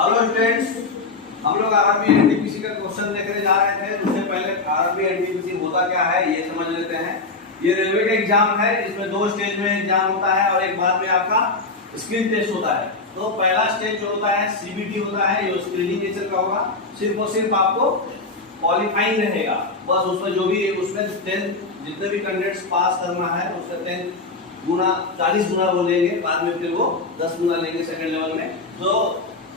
Hello students, हम लोग RRB NTPC का क्वेश्चन देखने जा रहे थे। उससे पहले आरआरबी एनटीपीसी होता क्या है ये समझ लेते हैं। ये रेलवे का एग्जाम है, इसमें दो स्टेज में एग्जाम होता है और एक बाद में आपका स्क्रीन टेस्ट होता है। तो पहला स्टेज जो होता है सीबीटी होता है, ये स्क्रीनिंग नेचर का होगा। सिर्फ और सिर्फ आपको क्वालिफाइंग रहेगा, बस उसमें जो भी उसमें 10 जितने भी कैंडिडेट्स पास करना है उससे 10 गुना 40 गुना वो लेंगे, बाद में फिर वो 10 गुना लेंगे सेकंड लेवल में। तो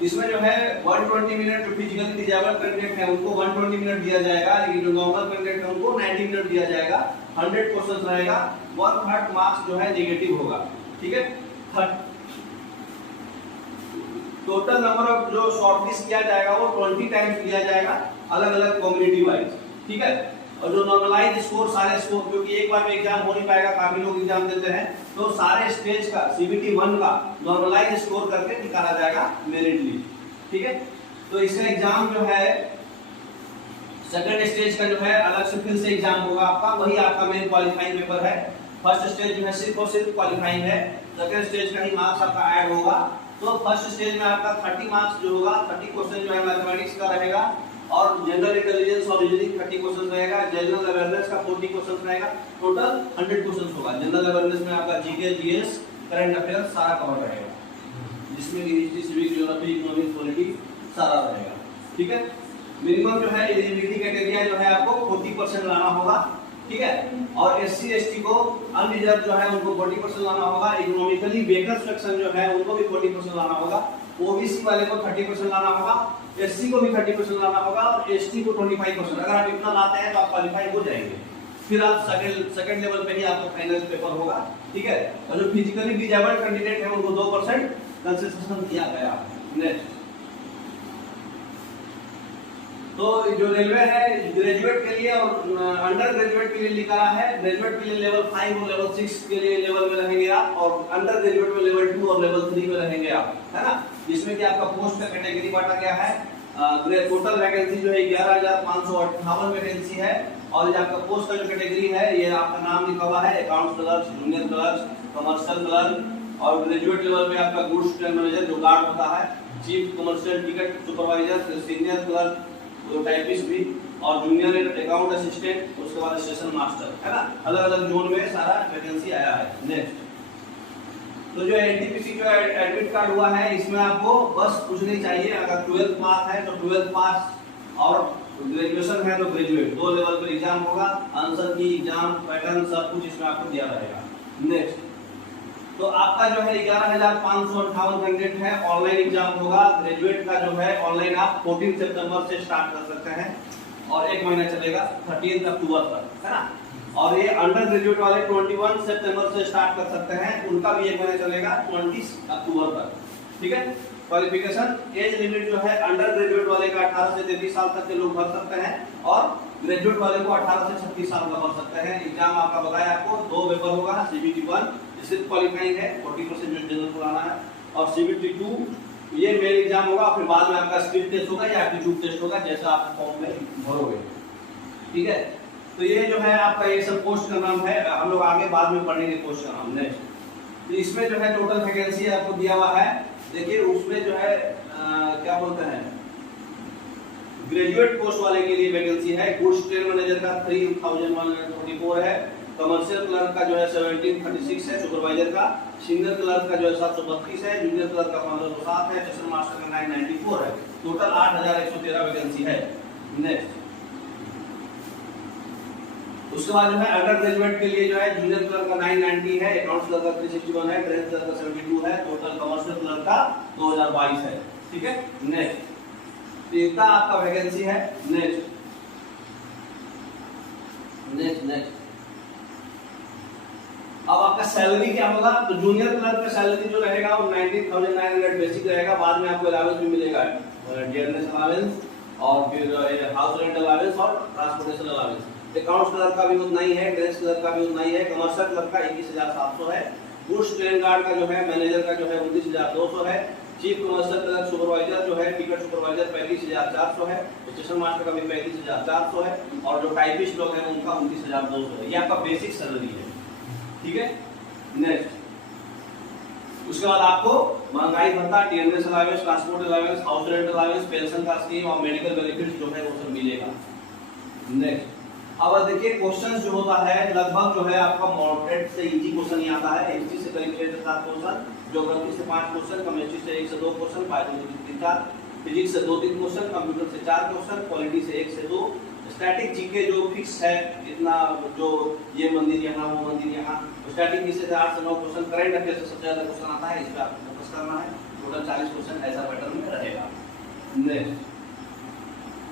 इसमें जो है 120 मिनट जो फिजिकली डिजेबल कैंडिडेट है उनको 120 मिनट दिया जाएगा, लेकिन जो नॉर्मल कैंडिडेट है उनको 90 मिनट दिया जाएगा। 100 क्वेश्चंस रहेगा, 1/3 मार्क्स जो है नेगेटिव होगा। ठीक है, टोटल नंबर ऑफ जो शॉर्टलिस्ट किया जाएगा वो 20 टाइम्स लिया जाएगा, अलग अलग कम्युनिटी वाइज। ठीक है, और जो नॉर्मलाइज स्कोर सारे स्कोर, क्योंकि एक बार में एग्जाम हो नहीं पाएगा, काफी लोग एग्जाम देते हैं, तो सारे स्टेज का सीबीटी 1 का नॉर्मलाइज स्कोर करके निकाला जाएगा मेरिट लिस्ट। ठीक है, तो इसका एग्जाम जो है सेकंड स्टेज का जो है अलग से फिर से एग्जाम होगा आपका, वही आपका मेन क्वालिफाइंग पेपर है। फर्स्ट स्टेज जो है सिर्फ और सिर्फ क्वालिफाइंग है, सेकंड स्टेज का ही मार्क्स आपका ऐड होगा। तो फर्स्ट स्टेज में आपका 30 मार्क्स जो होगा, 30 क्वेश्चन जो है मैथमेटिक्स का रहेगा, और जनरल इंटेलिजेंस और रीजनिंग 30 क्वेश्चन रहेगा, जनरल अवेयरनेस का 40 क्वेश्चन रहेगा, टोटल 100 क्वेश्चन होगा। जनरल अवेयरनेस में आपका जीके, जीएस, करंट अफेयर्स सारा कवर रहेगा, जिसमें कि history, civic, geography, economics, politics सारा रहेगा। ठीक है, मिनिमम जो है एलिजिबिलिटी क्राइटेरिया जो है आपको 40% लाना होगा। ठीक है, और एससी एसटी को अनरिजर्व जो है उनको 40% लाना होगा, इकोनॉमिकली वेकर सेक्शन जो है उनको भी 40% लाना होगा, ओबीसी वाले को 30% लाना होगा, एससी को भी 30% लाना होगा, और एसटी को 25%। अगर आप इतना लाते हैं तो आप क्वालिफाई हो जाएंगे, फिर आप सेकंड लेवल पे ही आपका फाइनल पेपर होगा। ठीक है, और जो फिजिकली डिजेबल्ड कैंडिडेट है उनको 2% कंसेशन दिया गया। नेक्स्ट, तो जो रेलवे है ग्रेजुएट के लिए और अंडर ग्रेजुएट के लिए निकाला है। ग्रेजुएट के लिए लेवल 5 और लेवल 6 के लिए लेवल में रहेंगे आप, और अंडर ग्रेजुएट में लेवल 2 और लेवल 3 में रहेंगे आप, है ना। जिसमें कि आपका पोस्ट का कैटेगरी बांटा गया है। टोटल वैकेंसी जो है 11,558 वैकेंसी है, और ये आपका पोस्ट का जो कैटेगरी है ये आपका नाम लिखा हुआ है, accounts clerk, junior clerk, commercial clerk, और ग्रेजुएट लेवल में आपका गुड्स ट्रेन मैनेजर जो गार्ड होता है, chief commercial ticket supervisor, senior clerk, तो टाइपिस्ट भी, और जूनियर अकाउंट असिस्टेंट, उसके बाद स्टेशन मास्टर, है ना। अलग अलग जोन में सारा वैकेंसी आया है। नेक्स्ट, तो जो एनटीपीसी जो एडमिट कार्ड हुआ है इसमें आपको बस कुछ नहीं चाहिए। अगर 12th पास है तो 12th पास, और ग्रेजुएशन है तो ग्रेजुएट, 2 लेवल पर एग्जाम होगा। आंसर की एग्जाम पैटर्न सब कुछ इसमें आपको दिया रहेगा। नेक्स्ट, तो आपका जो है 11,558 कैंडिडेट है, ऑनलाइन एग्जाम होगा। ग्रेजुएट का जो है ऑनलाइन आप 14 सितंबर से स्टार्ट कर सकते हैं और 1 महीना चलेगा 13 अक्टूबर तक, है ना। और ये अंडर ग्रेजुएट वाले 21 सितंबर से स्टार्ट कर सकते हैं, उनका भी 1 महीना चलेगा 20 अक्टूबर तक। ठीक है, क्वालिफिकेशन एज लिमिट जो है अंडर ग्रेजुएट वाले का 18 से 33 साल तक के लोग भर सकते हैं, और ग्रेजुएट वाले को 18 से 36 साल का भर सकते हैं। एग्जाम आपका बताया आपको 2 पेपर होगा, सीबीटी 1 सिर्फ क्वालिफाइंग है, 40% जो जनरल को लाना है, और सीबीटी 2 ये मेन एग्जाम होगा, फिर बाद में आपका स्किल टेस्ट होगा या एप्टीट्यूड टेस्ट होगा, जैसा आप फॉर्म में भरोगे। ठीक है, तो ये जो है आपका ये सब पोस्ट का नाम है, हम लोग आगे बाद में पढ़ेंगे पोस्ट का नाम। नेक्स्ट, तो इसमें जो है टोटल वैकेंसी आपको दिया हुआ है, देखिए उसमें जो है क्या बोलते हैं, ग्रेजुएट पोस्ट वाले के लिए वैकेंसी है। गुड्स ट्रेन मैनेजर का 3,144 है, कमर्शियल क्लर्क का जो है 1736 है, सुपरवाइजर का, सीनियर क्लर्क का जो है 732 है, जूनियर क्लर्क का 1507 है, स्टेशन मास्टर का 994 है। टोटल 8,113 वैकेंसी है। नेक्स्ट, उसके बाद जो है अंडर ग्रेजुएट के लिए जो है जूनियर क्लर्क का 990 है, अकाउंट्स क्लर्क का 361 है, ट्रेन क्लर्क का 72 है, टोटल कमर्शियल क्लर्क का 2022 है। ठीक है, नेक्स्ट, तो इतना आपका वैकेंसी है। नेक्स्ट नेक्स्ट नेक्स्ट अब आपका सैलरी क्या होगा, तो जूनियर क्लर्क का सैलरी जो रहेगा वो 19,900 बेसिक रहेगा, बाद में आपको अलाउंस भी मिलेगा, डियरनेस अलाउंस, और फिर हाउस रेंट अलाउंस और ट्रांसपोर्टेशन अलाउंस। अकाउंट्स क्लर्क का भी उतना ही है, ड्रेस क्लर्क का भी उतना ही है, कमर्शियल क्लर्क का 21,700 है, गुड्स ट्रेन गार्ड का जो है मैनेजर का जो है 29,200 है, चीफ कमर्शियल क्लर्क सुपरवाइजर जो है टिकट सुपरवाइजर 35,400 है, स्टेशन मास्टर का भी 35,400 है, और जो टाइपिस्ट लोग हैं उनका 29,200 है। ये आपका बेसिक सैलरी है। ठीक है, नेक्स्ट, उसके बाद आपको महंगाई भत्ता, TNS allowance, transport allowance, house rent allowance, pension का स्कीम और मेडिकल बेनिफिट्स जो है वो सब मिलेगा। नेक्स्ट, अब देखिए क्वेश्चंस जो होता है लगभग जो है आपका मॉडरेट से इजी क्वेश्चन ही आता है। हिस्ट्री से करीब 6 से 7 क्वेश्चन, ज्योग्राफी से 5 क्वेश्चन, केमिस्ट्री से 1 से 2 क्वेश्चन, बायोलॉजी से 3-4, फिजिक्स से 2-3 क्वेश्चन, कंप्यूटर से 4 क्वेश्चन, पॉलिटी से 1 से 2, स्टैटिक जीके जो फिक्स है इतना, जो ये मंदिर यहाँ वो मंदिर यहाँ, स्टैटिक से 8 से 9 क्वेश्चन, करंट अफेयर से सबसे ज्यादा क्वेश्चन आता है, इस पे आपको फोकस करना है। टोटल 40 क्वेश्चन ऐसा पैटर्न में रहेगा। नेक्स्ट,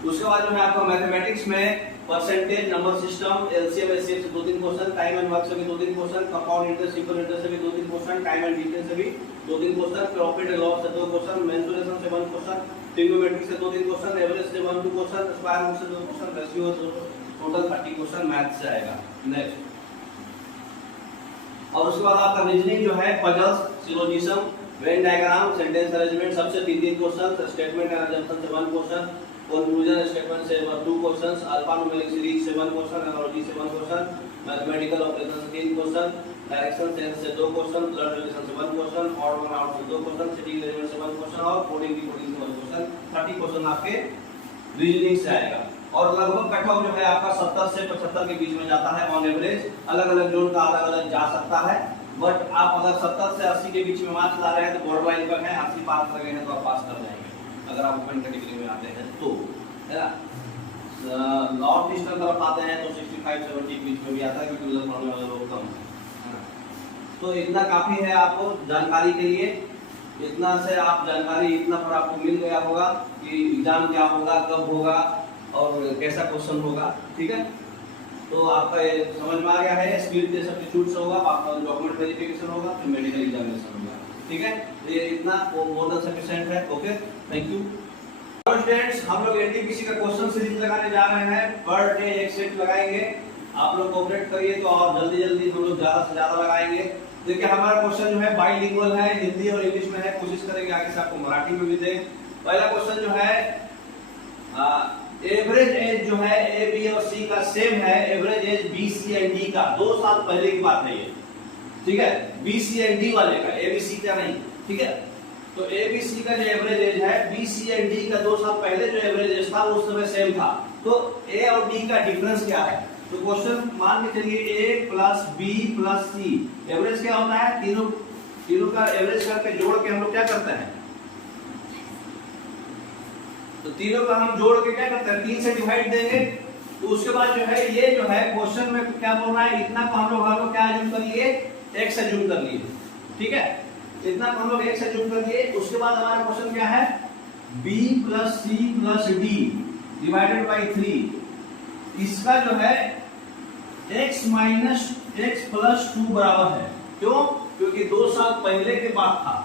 उसके बाद जो है आपका मैथमेटिक्स में percentage, number system, LCM HCF से 2-3 क्वेश्चन, टाइम एंड वर्क से भी 2-3 question, compound interest, simple interest से भी 2-3 क्वेश्चन, टाइम एंड डिफरेंस से भी 2-3 क्वेश्चन, प्रॉफिट एंड लॉस से 2 क्वेश्चन, मेंसुरेशन से 1 क्वेश्चन, ट्रिग्नोमेट्री से 2-3 क्वेश्चन, एवरेज से 1-2 क्वेश्चन, स्क्वायर रूट से 2 क्वेश्चन, रेशियो से टोटल 30 क्वेश्चन मैथ से आएगा। नेक्स्ट, और उसके बाद आपका रीजनिंग जो है puzzles, syllogism, Venn diagram, sentence arrangement सबसे 3-3 क्वेश्चन, स्टेटमेंट एंड असम्पशन से 1 क्वेश्चन, कंक्लूजन स्टेटमेंट से 2 क्वेश्चंस, अल्फान्यूमेरिक सीरीज से 1 क्वेश्चन, एनालॉजी से 1 क्वेश्चन, मैथमेटिकल ऑपरेशन से 3 क्वेश्चन, डायरेक्शन सेंस से 2 क्वेश्चन, ब्लड रिलेशन से 1 क्वेश्चन, ऑड वन आउट से 2 question, sitting arrangement से 1 क्वेश्चन और कोडिंग डिकोडिंग से 1 क्वेश्चन, 30 क्वेश्चन आपके रीजनिंग से आएगा। और लगभग कट ऑफ जो है आपका 70 से 75 के बीच में जाता है ऑन एवरेज। अलग-अलग जोन का अलग-अलग जा सकता है, बट आप अगर 70 से 80 के बीच में मार्क्स ला रहे हैं तो बॉर्डर लाइन पर है, 80 पास कर गए हैं तो आप पास कर जाएंगे अगर आप ओपन कैटेगरी में आते हैं तो, है ना। नॉर्थ ईस्टर्न तरफ आते हैं तो 65-70 के बीच में भी आता है क्योंकि उधर पढ़ने वाले लोग कम हैं। तो इतना काफी है आपको जानकारी के लिए। इतना से आप जानकारी इतना पर आपको मिल गया होगा कि एग्जाम क्या होगा, कब होगा और कैसा क्वेश्चन होगा, ठीक है। तो आपका ये समझ में आ गया है। स्पीड टेस्ट एप्टीट्यूड से होगा, आपका डॉक्यूमेंट वेरिफिकेशन होगा, फिर मेडिकल एग्जामिनेशन होगा, ठीक है। ये इतना मोर देन सफिशिएंट है। Okay, thank you. स्टूडेंट्स, हम लोग एनटीपीसी का क्वेश्चन सीरीज लगाने जा रहे हैं। पर डे एक सेट लगाएंगे, आप लोग कोऑपरेट करिए तो और जल्दी जल्दी हम लोग ज्यादा से ज्यादा लगाएंगे। देखिए हमारा क्वेश्चन जो है बाइलिंगुअल है, हिंदी और इंग्लिश में है। कोशिश करेंगे आगे से आपको मराठी में भी दें। पहला क्वेश्चन जो है एवरेज एज जो है ए बी और सी का सेम है। Average age B C and D का 2 साल पहले की बात है ये, ठीक है। बी सी एंड डी वाले का, ए बी सी का नहीं, ठीक है। तो ए बी सी का जो एवरेज एज है, बी सी एंड डी का 2 साल पहले जो एवरेज एज था उस समय सेम था। तो ए और डी का डिफरेंस क्या है? तो क्वेश्चन मान के चलिए ए प्लस बी प्लस सी, एवरेज क्या होता है? तीनों का एवरेज करके जोड़ के हम लोग क्या करते हैं? तो तीनों का हम जोड़ के क्या करते हैं? 3 से डिवाइड देंगे। तो उसके बाद जो है ये जो है क्वेश्चन में क्या बोल रहा है, इतना को हम लोग क्या अज्यूम कर लिए? x अज्यूम कर लिए, ठीक है। इतना को हम लोग x अज्यूम कर लिए। उसके बाद हमारा क्वेश्चन क्या है? b plus c plus d divided by 3। इसका जो है x माइनस x प्लस 2 बराबर है। क्यों? क्योंकि 2 साल पहले के बाद था,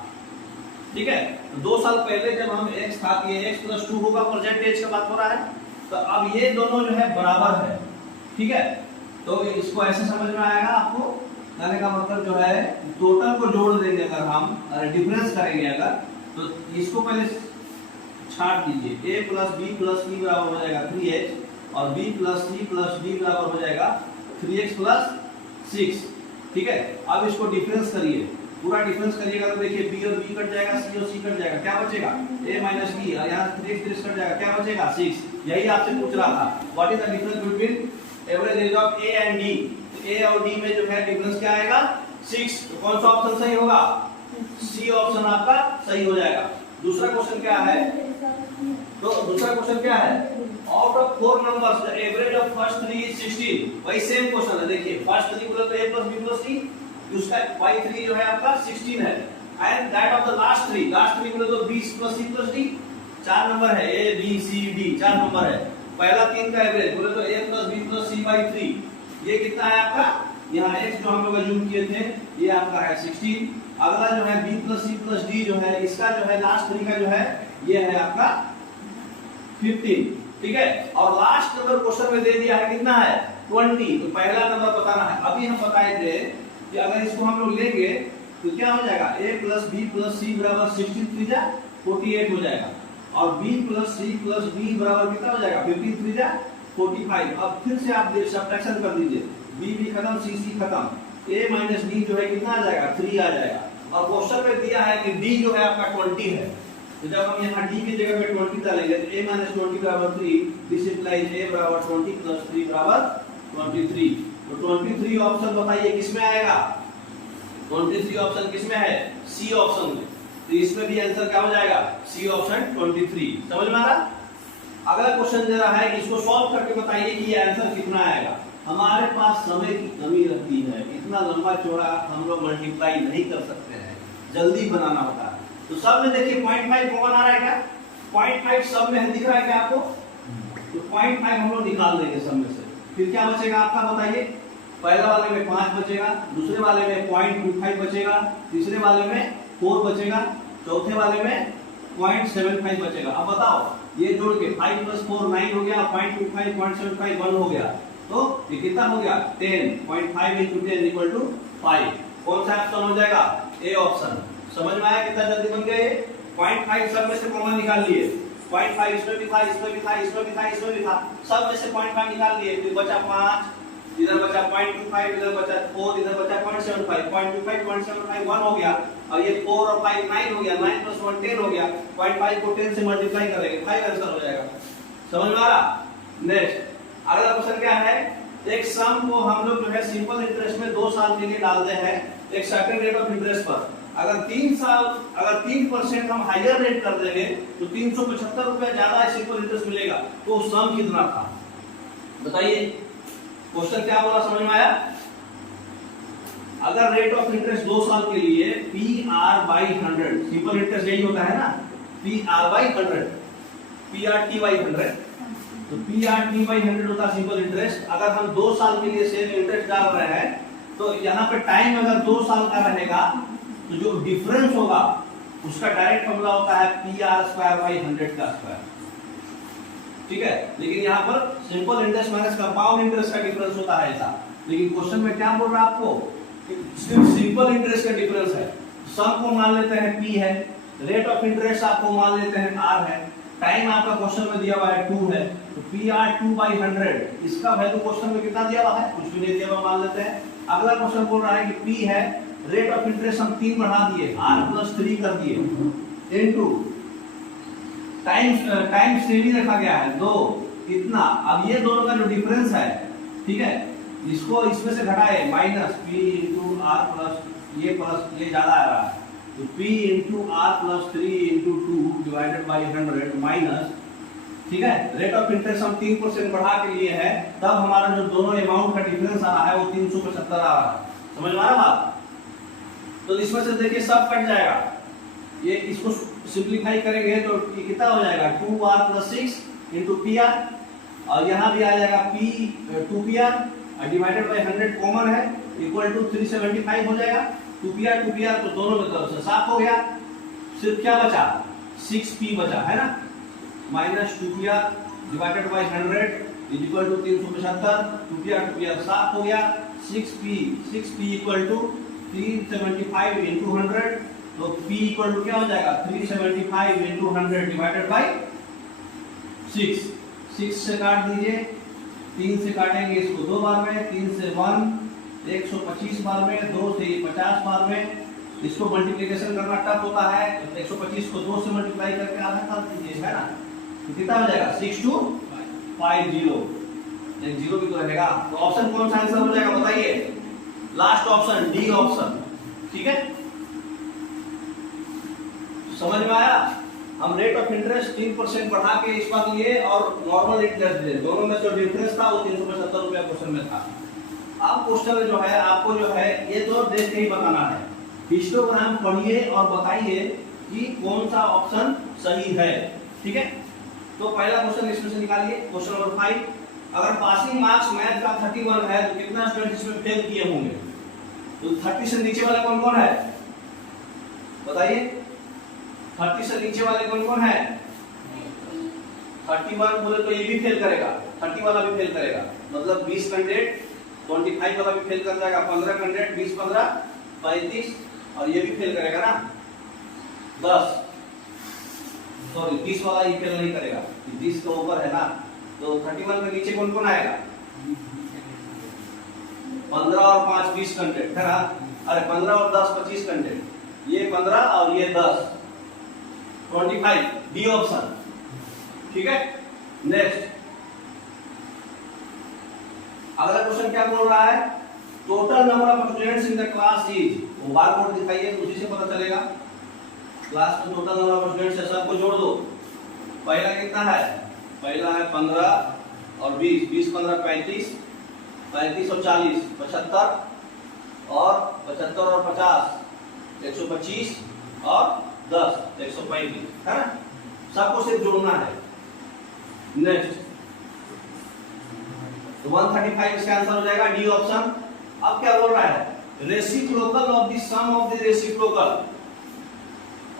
ठीक है। 2 साल पहले जब हम x था, ये x प्लस 2 होगा, प्रेजेंट एज का बात हो रहा है। तो अब ये दोनों जो है बराबर है, ठीक है। तो इसको ऐसे समझ में आएगा आपको। कहने का मतलब जो है टोटल को जोड़ देंगे अगर हम डिफरेंस करेंगे अगर, तो इसको पहले छाट दीजिए। a plus B plus C बराबर हो जाएगा 3h और b plus C plus d बराबर हो जाएगा 3x प्लस 6, ठीक है। अब इसको डिफरेंस करिए, पूरा डिफरेंस करिएगा तो देखिए b और b कट जाएगा, c और c कट जाएगा, क्या बचेगा? a माइनस b, और यहाँ 3x कट जाएगा, क्या बचेगा? 6। यही आपसे पूछ रहा था, what is the difference between average age of a and d। a और d में जो है डिफरेंस क्या आएगा? 6। तो कौन सा ऑप्शन सही होगा? सी ऑप्शन आपका सही हो जाएगा। दूसरा क्वेश्चन क्या है? तो दूसरा क्वेश्चन क्या है? Out of 4 numbers the average of first 3 is 16। वही सेम क्वेश्चन है। देखिए फर्स्ट 3 बोले तो a plus b plus c, उसका y3 जो है आपका 16 है। And that of the last 3 बोले तो b plus c plus d। 4 number है, a b c d 4 number है। पहला 3 का एवरेज बोले तो a plus b plus c by 3। ये कितना है आपका? यहाँ x जो हम लोग अज्यूम किए थे ये आपका है 16। अगला जो है b plus c plus d जो है, इसका जो है लास्ट 3 का जो है ये है आपका 15, ठीक है। और लास्ट नंबर क्वेश्चन में दे दिया है कितना है? 20। तो पहला नंबर बताना है। अभी हम बताए थे कि अगर इसको हम लोग लेंगे तो क्या हो जाएगा? a plus b plus c बराबर 16 3 जा 48 हो जाएगा, और b plus c plus d बराबर कितना हो जाएगा? 15 3 जा 45। अब फिर से आप सब्ट्रैक्शन कर दीजिए, b भी खत्म, c खत्म, a माइनस d जो है कितना आ जाएगा? 3 आ जाएगा। और क्वेश्चन में दिया है कि डी जो है आपका 20 है, तो जब हम यहाँ डी की जगह पे 20 डालेंगे तो a - 20 बराबर 3, दिस इंप्लाइज a बराबर 20 + 3 बराबर 23। तो 23 ऑप्शन बताइए किसमें आएगा? 23 ऑप्शन किसमें है? सी ऑप्शन में। तो इसमें भी आंसर क्या हो जाएगा? C option 23। समझ में आ रहा? अगला क्वेश्चन दे रहा है कि इसको सॉल्व करके बताइए कि ये आंसर कितना आएगा। हमारे पास समय की कमी रहती है, इतना लंबा चौड़ा हम लोग मल्टीप्लाई नहीं कर सकते हैं, जल्दी बनाना होता है। तो सब में देखिए 0.5 कॉमन आ रहा है क्या? 0.5 सब में दिख रहा है क्या आपको? तो 0.5 हम लोग निकाल देंगे सब में से। फिर क्या बचेगा आपका बताइए? पहले वाले में 5 बचेगा, दूसरे वाले में 0.25 बचेगा, तीसरे वाले में 4 बचेगा, चौथे वाले में 0.75 बचेगा। अब बताओ ये जोड़ के 5 + 4 9 हो गया, 0.25 0.75 1 हो गया, तो ये कितना हो गया? 10। 0.5 × 10 = 5। कौन सा ऑप्शन हो जाएगा? A option. समझ में आया कितना जल्दी बन गया ये? 0.5 सब में से कॉमन निकाल लिए, 0.5 इसमें भी था, इसमें भी था, इसमें भी था, इसमें भी था, सब में से 0.5 निकाल लिए, फिर बचा 5, इधर बचा 0.25, इधर बचा 4, इधर बचा 0.75, 0.25 0.75 1 हो गया, और ये 4 और 5 9 हो गया, 9 + 1 10 हो गया, 0.5 को 10 से मल्टीप्लाई करेंगे 5 आंसर हो जाएगा। समझ में आ रहा? नेक्स्ट अगला क्वेश्चन क्या है? एक सम को हम लोग जो है सिंपल इंटरेस्ट में 2 साल के लिए डालते हैं एक सर्टेन रेट ऑफ इंटरेस्ट पर। अगर 3% हम हायर रेट कर देंगे तो 375 रुपए ज्यादा सिंपल इंटरेस्ट मिलेगा। तो सम कितना था बताइए? क्वेश्चन क्या बोला, समझ में आया? अगर रेट ऑफ इंटरेस्ट 2 साल के लिए PR/100, सिंपल इंटरेस्ट यही होता है ना, PR/100, PRT/100, तो PRT/100 होता है सिंपल इंटरेस्ट। अगर हम 2 साल के लिए सेम इंटरेस्ट डाल रहे हैं तो यहाँ पे टाइम अगर 2 साल का रहेगा तो जो डिफरेंस होगा उसका डायरेक्ट फॉर्मूला होता है PR² / 100²। ठीक है, लेकिन यहाँ पर simple interest minus compound interest का डिफरेंस होता है ऐसा। लेकिन क्वेश्चन में क्या बोल रहा है आपको? सिर्फ सिंपल इंटरेस्ट का डिफरेंस है। सम को मान लेते हैं P है, रेट ऑफ इंटरेस्ट आपको मान लेते हैं R है, टाइम आपका क्वेश्चन में दिया हुआ है 2 है, तो PR2/100 इसका वैल्यू क्वेश्चन में कितना दिया हुआ है? कुछ भी नहीं दिया हुआ, मान लेते हैं। अगला क्वेश्चन बोल रहा है कि P है, रेट ऑफ इंटरेस्ट हम 3 बढ़ा दिए, R + 3 कर दिए, इनटू टाइम श्रेणी रखा गया है 2, इतना। अब ये दोनों का जो डिफरेंस है, ठीक है, इसको इसमें से घटाए, माइनस P × R प्लस ये ज्यादा आ रहा है, तो P × R + 3 × 2 / 100 माइनस, ठीक है, रेट ऑफ इंटरेस्ट हम 3% बढ़ा के लिए है, तब हमारा जो दोनों अमाउंट का डिफरेंस आ रहा है वो 375 आ रहा है। समझ में आ रहा बात? तो इसमें से देखिए सब कट जाएगा, ये इसको सिंपलीफाई करेंगे तो ये कितना हो जाएगा? 2R + 6 × PR, और यहाँ भी आ जाएगा 2PR / 100 कॉमन है, = 375 हो जाएगा। 2PR तो दोनों में तरफ से साफ हो गया, सिर्फ क्या बचा? 6P बचा है ना, माइनस 2PR / 100 = 375, 2PR साफ हो गया, 6P = 375 × 100, तो P = क्या हो जाएगा? 375 × 100 / 6, 6 से काट दीजिए, 3 से काटेंगे इसको 2 बार में, 3 से 1 125 बार में, 2 से 50 बार में। इसको मल्टीप्लिकेशन करना टफ होता है, तो 125 को 2 से मल्टीप्लाई करके आधा कर दीजिए, है ना, तो कितना हो जाएगा? 6250, एक जीरो भी तो रहेगा। तो ऑप्शन कौन सा आंसर हो जाएगा बताइए? Last option, D option. ठीक है, समझ में आया? हम रेट ऑफ इंटरेस्ट 3% बढ़ा के इस बार लिए और नॉर्मल इंटरेस्ट दिए, दोनों में जो डिफरेंस था वो 375 रुपया क्वेश्चन में था। अब क्वेश्चन में जो है आपको जो है ये तो देख के ही बताना है, हिस्टोग्राम पढ़िए और बताइए कि कौन सा ऑप्शन सही है। ठीक है, तो पहला क्वेश्चन इसमें से निकालिए, क्वेश्चन नंबर 5। अगर पासिंग मार्क्स मैथ का 31 है तो कितना स्टूडेंट इसमें फेल किए होंगे? तो 30 से नीचे वाला कौन कौन है बताइए? 30 से नीचे वाले कौन कौन है? 31 बोले तो ये भी फेल करेगा, 30 वाला भी फेल करेगा, मतलब 20 कैंडिडेट, 25 वाला भी फेल कर जाएगा, 15 कैंडिडेट, 20 15 35, और ये भी फेल करेगा ना 10, सॉरी 30 वाला ये फेल नहीं करेगा, 20 के ऊपर है ना, तो 31 के नीचे कौन कौन आएगा? 15 और 5 20 कैंडिडेट है ना, अरे 15 और 10 25 कैंडिडेट, ये 15 और ये 10, 25, डी ऑप्शन। ठीक है, नेक्स्ट अगला क्वेश्चन क्या बोल रहा है, total number of students in the class is, वो बार कोड दिखाइए, उसी से पता चलेगा। क्लास में टोटल नंबर ऑफ स्टूडेंट्स है, सबको जोड़ दो। पहला कितना है, पहला है 15 और 20, 20 15 35, 35 और 40 75, और 75 और 50 125, और 10 135, है ना, सबको सिर्फ जोड़ना है। नेक्स्ट तो 135 इसका आंसर हो जाएगा, डी ऑप्शन। अब क्या बोल रहा है, reciprocal of the sum of the reciprocal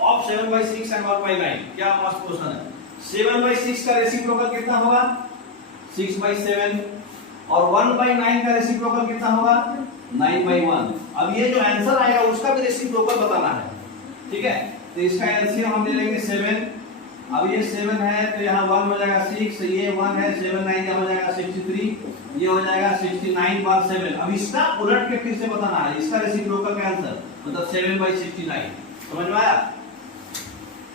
of 7/6 and 1/9। क्या मस्त क्वेश्चन है। 7/6 का रेसिप्रोकल कितना होगा, 6/7, और 1/9 का रेसिप्रोकल कितना होगा, 9/1। अब ये जो आंसर आएगा उसका भी रेसिप्रोकल बताना है। ठीक है, तो इसका एलसीएम हम ले लेंगे 7। अब ये 7 है तो यहाँ 1 हो जाएगा 6, ये 1 है, 7 9 क्या हो जाएगा 63, ये हो जाएगा 69 बार 7। अब इसका उलट के फिर से बताना है, इसका रेसिप्रोकल का आंसर मतलब 7/69। समझ में आया।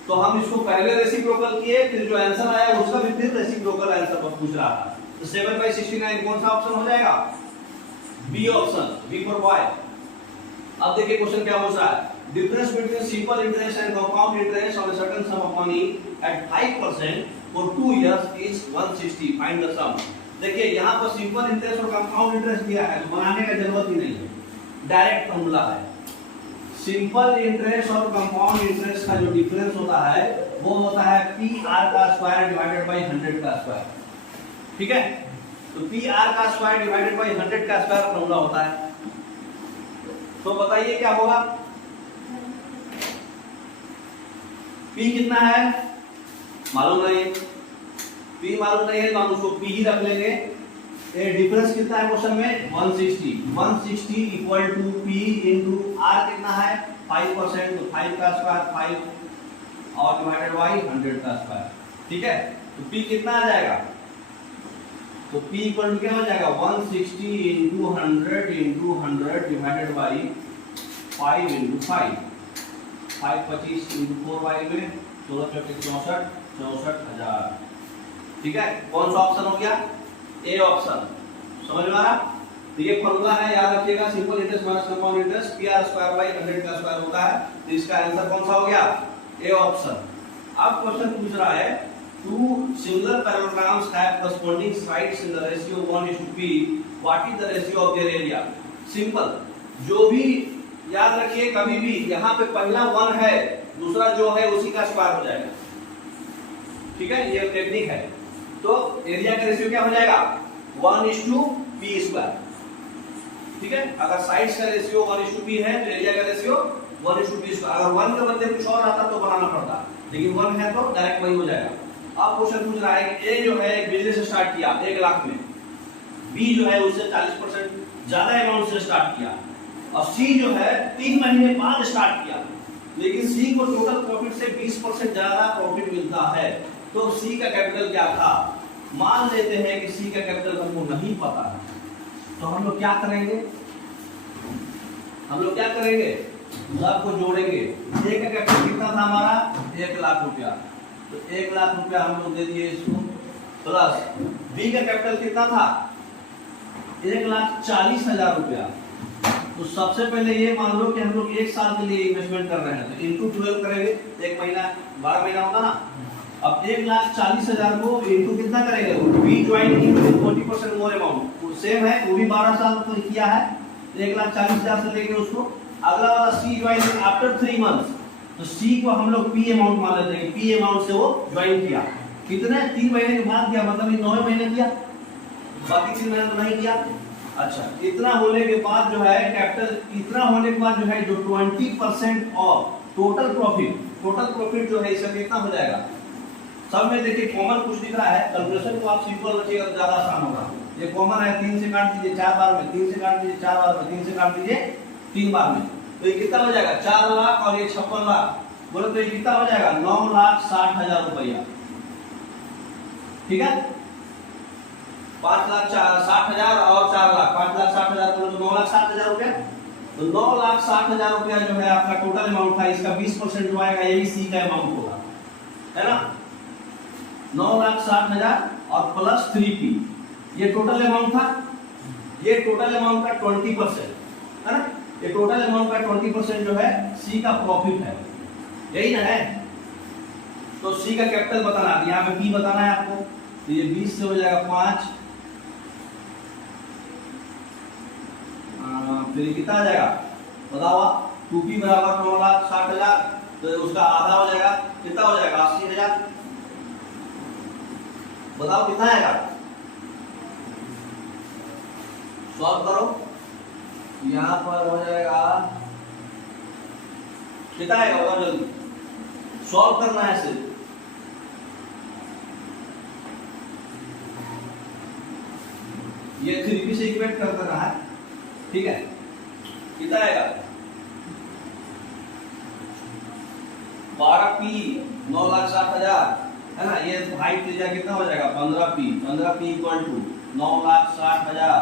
तो हम इसको पहले रेसिप्रोकल किए, फिर जो आंसर आया उसका भी फिर रेसिप्रोकल आंसर पूछ रहा था। तो 7/69 कौन सा ऑप्शन हो जाएगा, B option, B for boy. अब देखिए क्वेश्चन क्या पूछ रहा है, difference between simple interest and compound interest on a certain sum of money at 5% for 2 years is 160, find the sum। देखिए यहाँ पर सिंपल इंटरेस्ट और कंपाउंड इंटरेस्ट दिया है, तो बनाने का जरूरत ही नहीं है, डायरेक्ट फॉर्मूला है। सिंपल इंटरेस्ट और कंपाउंड इंटरेस्ट का जो डिफरेंस होता है वो होता है PR का स्क्वायर डिवाइडेड बाय 100 का स्क्वायर। ठीक है, तो PR का स्क्वायर डिवाइडेड बाय 100 का स्क्वायर फॉर्मूला होता है। तो बताइए क्या होगा, P कितना है मालूम नहीं, P मालूम नहीं है तो हम उसको P ही रख लेंगे। ये डिफरेंस कितना है क्वेश्चन में, 160, 160 equal to P into R कितना है 5%, तो 5 का स्क्वायर 5 और डिवाइडेड बाय 100 का स्क्वायर। ठीक है, तो P कितना आ जाएगा, तो P इक्वल टू क्या हो जाएगा 160 into 100 divided by 5 into 5, 5 25 into 4 Y में 14 64 64,000। ठीक है, कौन सा ऑप्शन हो गया, ए ऑप्शन। समझ में आ रहा। तो ये फॉर्मूला है, याद रखिएगा, simple interest minus compound interest PR square by 100 का स्क्वायर होता है। तो इसका आंसर कौन सा हो गया, ए ऑप्शन। अब क्वेश्चन पूछ रहा है, two similar parallelograms have corresponding sides in the ratio 1:p, what is the ratio of their area। Simple, जो भी याद रखिए, कभी भी यहाँ पे पहला 1 है, दूसरा जो है उसी का स्क्वायर हो जाएगा। ठीक है, ये टेक्निक है। तो एरिया का रेशियो क्या हो जाएगा 1:p²। ठीक है, अगर साइड्स का रेशियो 1:p है तो एरिया का रेशियो 1:p²। अगर 1 के बदले कुछ और आता तो बनाना पड़ता, लेकिन 1 है तो डायरेक्ट वही हो जाएगा। अब क्वेश्चन पूछ रहा है कि ए जो है बिजनेस स्टार्ट किया 1 लाख में, बी जो है उससे 40% ज्यादा अमाउंट से स्टार्ट किया, और सी जो है 3 महीने बाद स्टार्ट किया, लेकिन सी को टोटल प्रॉफिट से 20% ज्यादा प्रॉफिट मिलता है। तो सी का कैपिटल क्या था, मान लेते हैं कि सी का कैपिटल हमको नहीं पता है, तो हम लोग क्या करेंगे, सबको जोड़ेंगे। ए का कैपिटल कितना था हमारा 1 लाख रुपया, तो 1 लाख रुपया हम लोग दे दिए इसको, प्लस बी का कैपिटल कितना था 1,40,000 रुपया। तो सबसे पहले ये मान लो कि हम लोग 1 साल के लिए इन्वेस्टमेंट कर रहे हैं, तो इंटू 12 करेंगे, 1 महीना 12 महीना होता ना। अब 1,40,000 को इंटू कितना करेंगे, बी ज्वाइन की 40% मोर अमाउंट, वो सेम है, वो भी 12 साल तो किया है, 1,40,000 से लेके उसको अगला वाला सी ज्वाइन आफ्टर 3 मंथ्स, तो सी को हम लोग पी अमाउंट मान लेते हैं, पी अमाउंट से वो ज्वाइन किया। कितने 3 महीने के बाद किया, मतलब 9 महीने किया, बाकी 3 महीने तो नहीं किया। अच्छा, इतना होने के बाद जो है कैपिटल, इतना होने के बाद जो है जो 20% ऑफ टोटल प्रॉफिट जो है इसका कितना हो जाएगा। सब में देखिए कॉमन कुछ दिख रहा है, कैलकुलेशन को आप सिंपल रखिएगा तो ज्यादा आसान होगा। ये कॉमन है, 3 से काट दीजिए 4 बार में, 3 से काट दीजिए 4 बार में, 3 से काट दीजिए 3 बार में, तो ये कितना हो जाएगा 4 लाख और ये 56 लाख, बोले तो ये कितना हो जाएगा 9,60,000 रुपया। ठीक है, 5,60,000 और 4 लाख, 5,60,000 बोले तो 9,60,000 रुपया। तो 9,60,000 रुपया जो है आपका टोटल अमाउंट था, इसका 20% जो आएगा यही सी का अमाउंट होगा, है ना। 9,60,000 और प्लस 3P, ये टोटल अमाउंट था। ये टोटल अमाउंट का 20%, है ना। ये टोटल अमाउंट का 20% जो है सी का प्रॉफिट है, यही ना है। तो सी का कैपिटल बताना, यहाँ पे पी बताना है आपको। तो ये 20 से हो जाएगा 5, फिर कितना आ जाएगा बताओ आप। 2P बराबर 9,60,000, तो उसका आधा हो जाएगा, कितना हो जाएगा 80,000। बताओ कितना आएगा, सॉल्व करो। यहाँ पर हो जाएगा कितना आएगा, बताओ जल्दी, सॉल्व करना है सिर्फ। ये 3P से इक्वेट कर रहा है, ठीक है। कितना आएगा 12P 9,60,000, है ना। ये हाइट त्रिज्या कितना हो जाएगा 15P, 15P equal to 9,60,000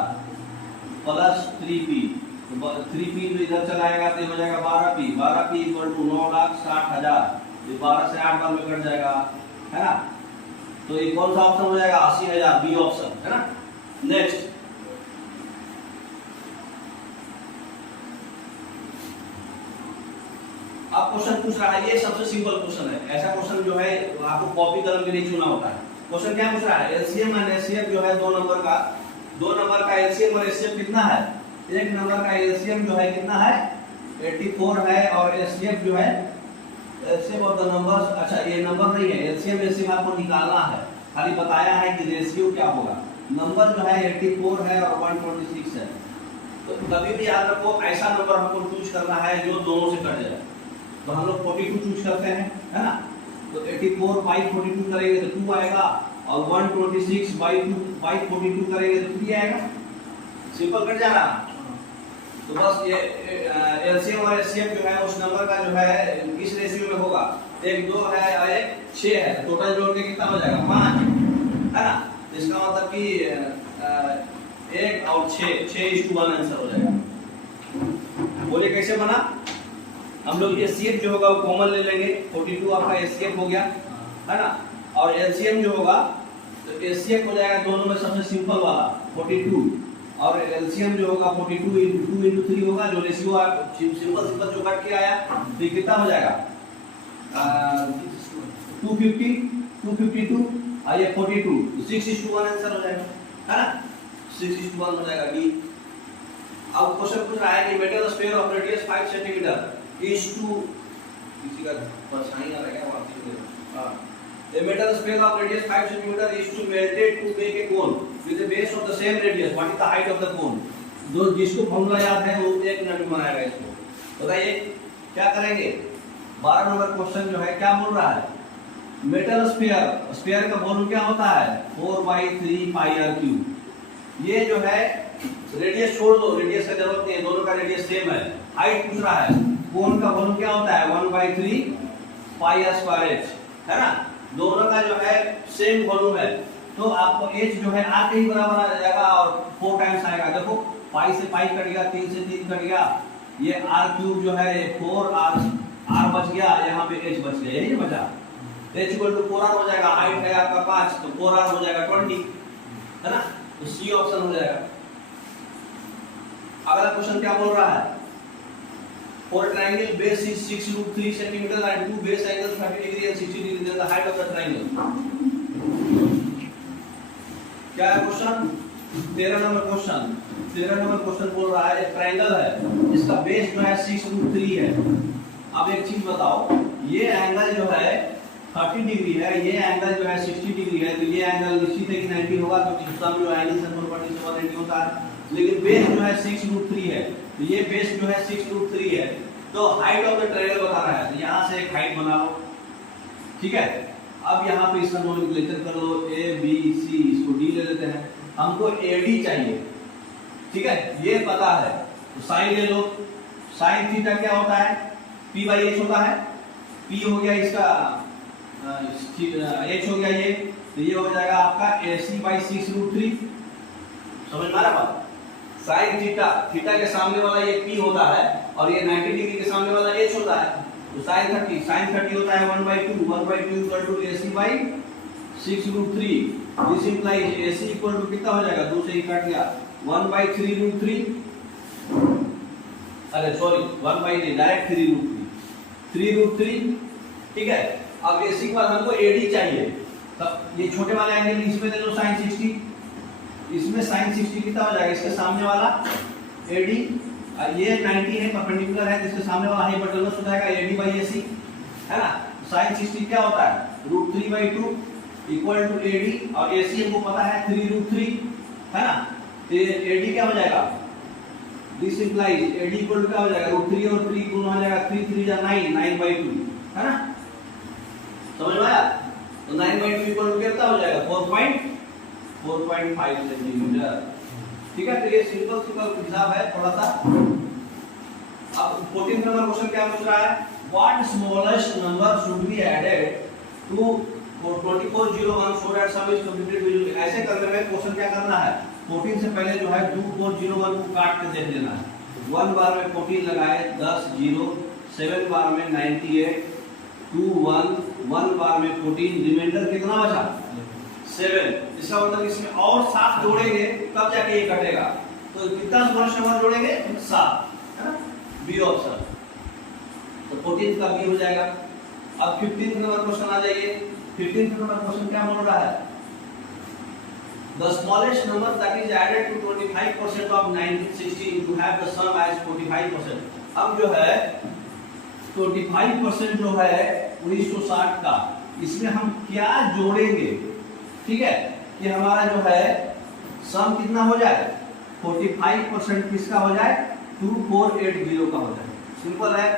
plus 3P, 3P जो इधर चलाएगा तो हो जाएगा 12P, 12P इक्वल टू 9,60,000, ये 12 से 8 बार में कट जाएगा, है ना। तो ये कौन सा ऑप्शन हो जाएगा 80,000, बी ऑप्शन, है ना। नेक्स्ट अब क्वेश्चन पूछ रहा है, ये सबसे सिंपल क्वेश्चन है। ऐसा क्वेश्चन जो है आपको कॉपी कलम के लिए चुना होता है। क्वेश्चन क्या पूछ रहा है, एलसीएम एंड एचसीएफ जो है दो नंबर का एलसीएम और एचसीएफ कितना है। एक नंबर का एलसीएम जो है कितना है 84 है, और एचसीएफ जो है एलसीएम ऑफ द नंबर्स, अच्छा ये नंबर नहीं है, एलसीएम एचसीएफ आपको निकालना है, खाली बताया है कि रेशियो क्या होगा। नंबर जो है 84 है और 126 है। तो कभी भी याद रखो ऐसा नंबर हमको चूज करना है जो दोनों से कट जाए। तो हम लोग 42 चूज करते हैं, है ना। तो 84 बाई 42 करेंगे तो 2 आएगा, और 126 बाई 42 करेंगे तो 3 आएगा। सिंपल कट जा रहा। तो बस ये एलसीएम और एचसीएफ जो है उस नंबर का जो है किस रेशियो में होगा, 1 2 है और 1 6 है, टोटल जोड़ के कितना हो जाएगा 5, है ना। इसका मतलब कि 1 और 6:1 आंसर हो जाएगा। बोले कैसे बना, हम लोग एचसीएफ जो होगा वो कॉमन ले लेंगे, 42 आपका एचसीएफ हो गया, है ना। और एलसीएम जो होगा तो एचसीएफ हो जाएगा दोनों में सबसे सिंपल वाला 42, और एलसीएम जो होगा 42 × 2 × 3 होगा, जो रेशियो सिंपल जो कट के आया तो कितना हो जाएगा 250, 252 और ये 42, 6:1 आंसर हो जाएगा, है ना। 6:1 हो जाएगा डी। अब क्वेश्चन पूछ रहा है कि metal sphere of radius 5 centimetre is to, किसी का परछाई आ रहा है क्या, a metal sphere of radius 5 cm is to melted to make a cone with a base of the same radius. What is the height of the cone? जो जिसको formula याद है वो 1 मिनट में बनाएगा इसको। बताइए क्या करेंगे। 12 नंबर क्वेश्चन जो है क्या बोल रहा है, मेटल स्फीयर, स्फीयर का वॉल्यूम क्या होता है 4/3 πr3। ये जो है रेडियस छोड़ दो, रेडियस का जरूरत नहीं है, दोनों का रेडियस सेम है। हाइट पूछ रहा है, कोन का वॉल्यूम क्या होता है 1/3 πr²h, है ना। दोनों का जो है सेम वॉल्यूम है, तो आपको h जो है r के ही बराबर आ जाएगा और 4 टाइम्स आएगा। देखो पाई से पाई कट गया, 3 से 3 कट गया, ये r³ जो है 4r बच गया, यहाँ पे h बच गया, यही बचा। h = 4r हो जाएगा, हाइट है आपका 5 तो 4r हो जाएगा 20, है ना। तो सी ऑप्शन हो जाएगा। अगला क्वेश्चन क्या बोल रहा है, for a triangle base is 6√3 cm and two base angles 30 degree and 60 degree, then the height of the triangle। क्या है क्वेश्चन 13 नंबर क्वेश्चन बोल रहा है एक ट्रायंगल है, इसका बेस जो है 6√3 है। अब एक चीज बताओ, ये एंगल जो है 30 डिग्री है, ये एंगल जो है 60 डिग्री है, तो ये एंगल निश्चित है कि 90 होगा, क्योंकि सब जो एंगल से प्रोपर्टी से 180 होता है। लेकिन बेस जो है 6√3 है, तो ये बेस जो है 6√3 है, तो हाइट ऑफ द ट्रायंगल बताना है। तो यहाँ से एक हाइट बना लो, ठीक है। अब यहाँ पे इसका नोमेनक्लेचर कर लो, ए बी सी, इसको डी ले लेते हैं, हमको एडी चाहिए, ठीक है, ये पता है। तो साइन ले लो, साइन थीटा क्या होता है p/h होता है, p हो गया इसका h हो गया ये, तो ये हो जाएगा आपका AC/6√3। समझ में आ रहा बात। साइन थीटा, थीटा के सामने वाला ये P होता है और ये 90 डिग्री के सामने वाला H होता है। तो साइन 30 होता है 1/2 equal to AC by 6√3। This implies AC equal to कितना हो जाएगा, 2 से ही काट गया 1/3√3, अरे सॉरी 1 बाई नहीं, डायरेक्ट 3√3, ठीक है। अब AC के बाद हमको AD चाहिए, तब ये छोटे वाले एंगल इसमें दे दो sin 60, इसमें sin 60 कितना हो जाएगा, इसके सामने वाला AD, ये 90 है परपेंडिकुलर है, जिसके सामने वाला हाइपोटेन्यूज हो जाएगा AD बाई AC, है ना। sin 60 क्या होता है √3/2 इक्वल टू AD और AC हमको पता है 3√3, है ना। तो AD क्या हो जाएगा, this implies AD equal to क्या हो जाएगा, √3 और 3 गुना हो जाएगा 3 3 जा 9, 9/2, है ना। समझ में आया। तो 9/2 इक्वल टू कितना हो जाएगा 4.5 सेंटीमीटर, ठीक है। तो ये सिंपल हिसाब है थोड़ा सा। अब 14 नंबर क्वेश्चन क्या पूछ रहा है, what smallest number should be added to 2401 so that sum is completed with. ऐसे करने में क्वेश्चन क्या करना है, 14 से पहले जो है 2401 को काट के देख लेना है। 1 बार में 14 लगाए 10 0, 7 बार में 98, 2 1, 1 बार में 14, रिमाइंडर कितना बचा 7। इसका मतलब इसमें और 7 जोड़ेंगे तब जाके ये कटेगा। तो कितना स्मॉलेस्ट नंबर जोड़ेंगे 7, है ना, बी ऑप्शन। तो 14 का बी हो जाएगा। अब 15 नंबर क्वेश्चन आ जाइए। 15 नंबर क्वेश्चन क्या बोल रहा है, the smallest number that is added to 25% of 1960 to have the sum as 45%। अब जो है 25% जो है 1960 का, इसमें हम क्या जोड़ेंगे, ठीक है, कि हमारा जो है सम कितना हो जाए 45% किसका हो जाए 2480 का हो जाए। सिंपल है।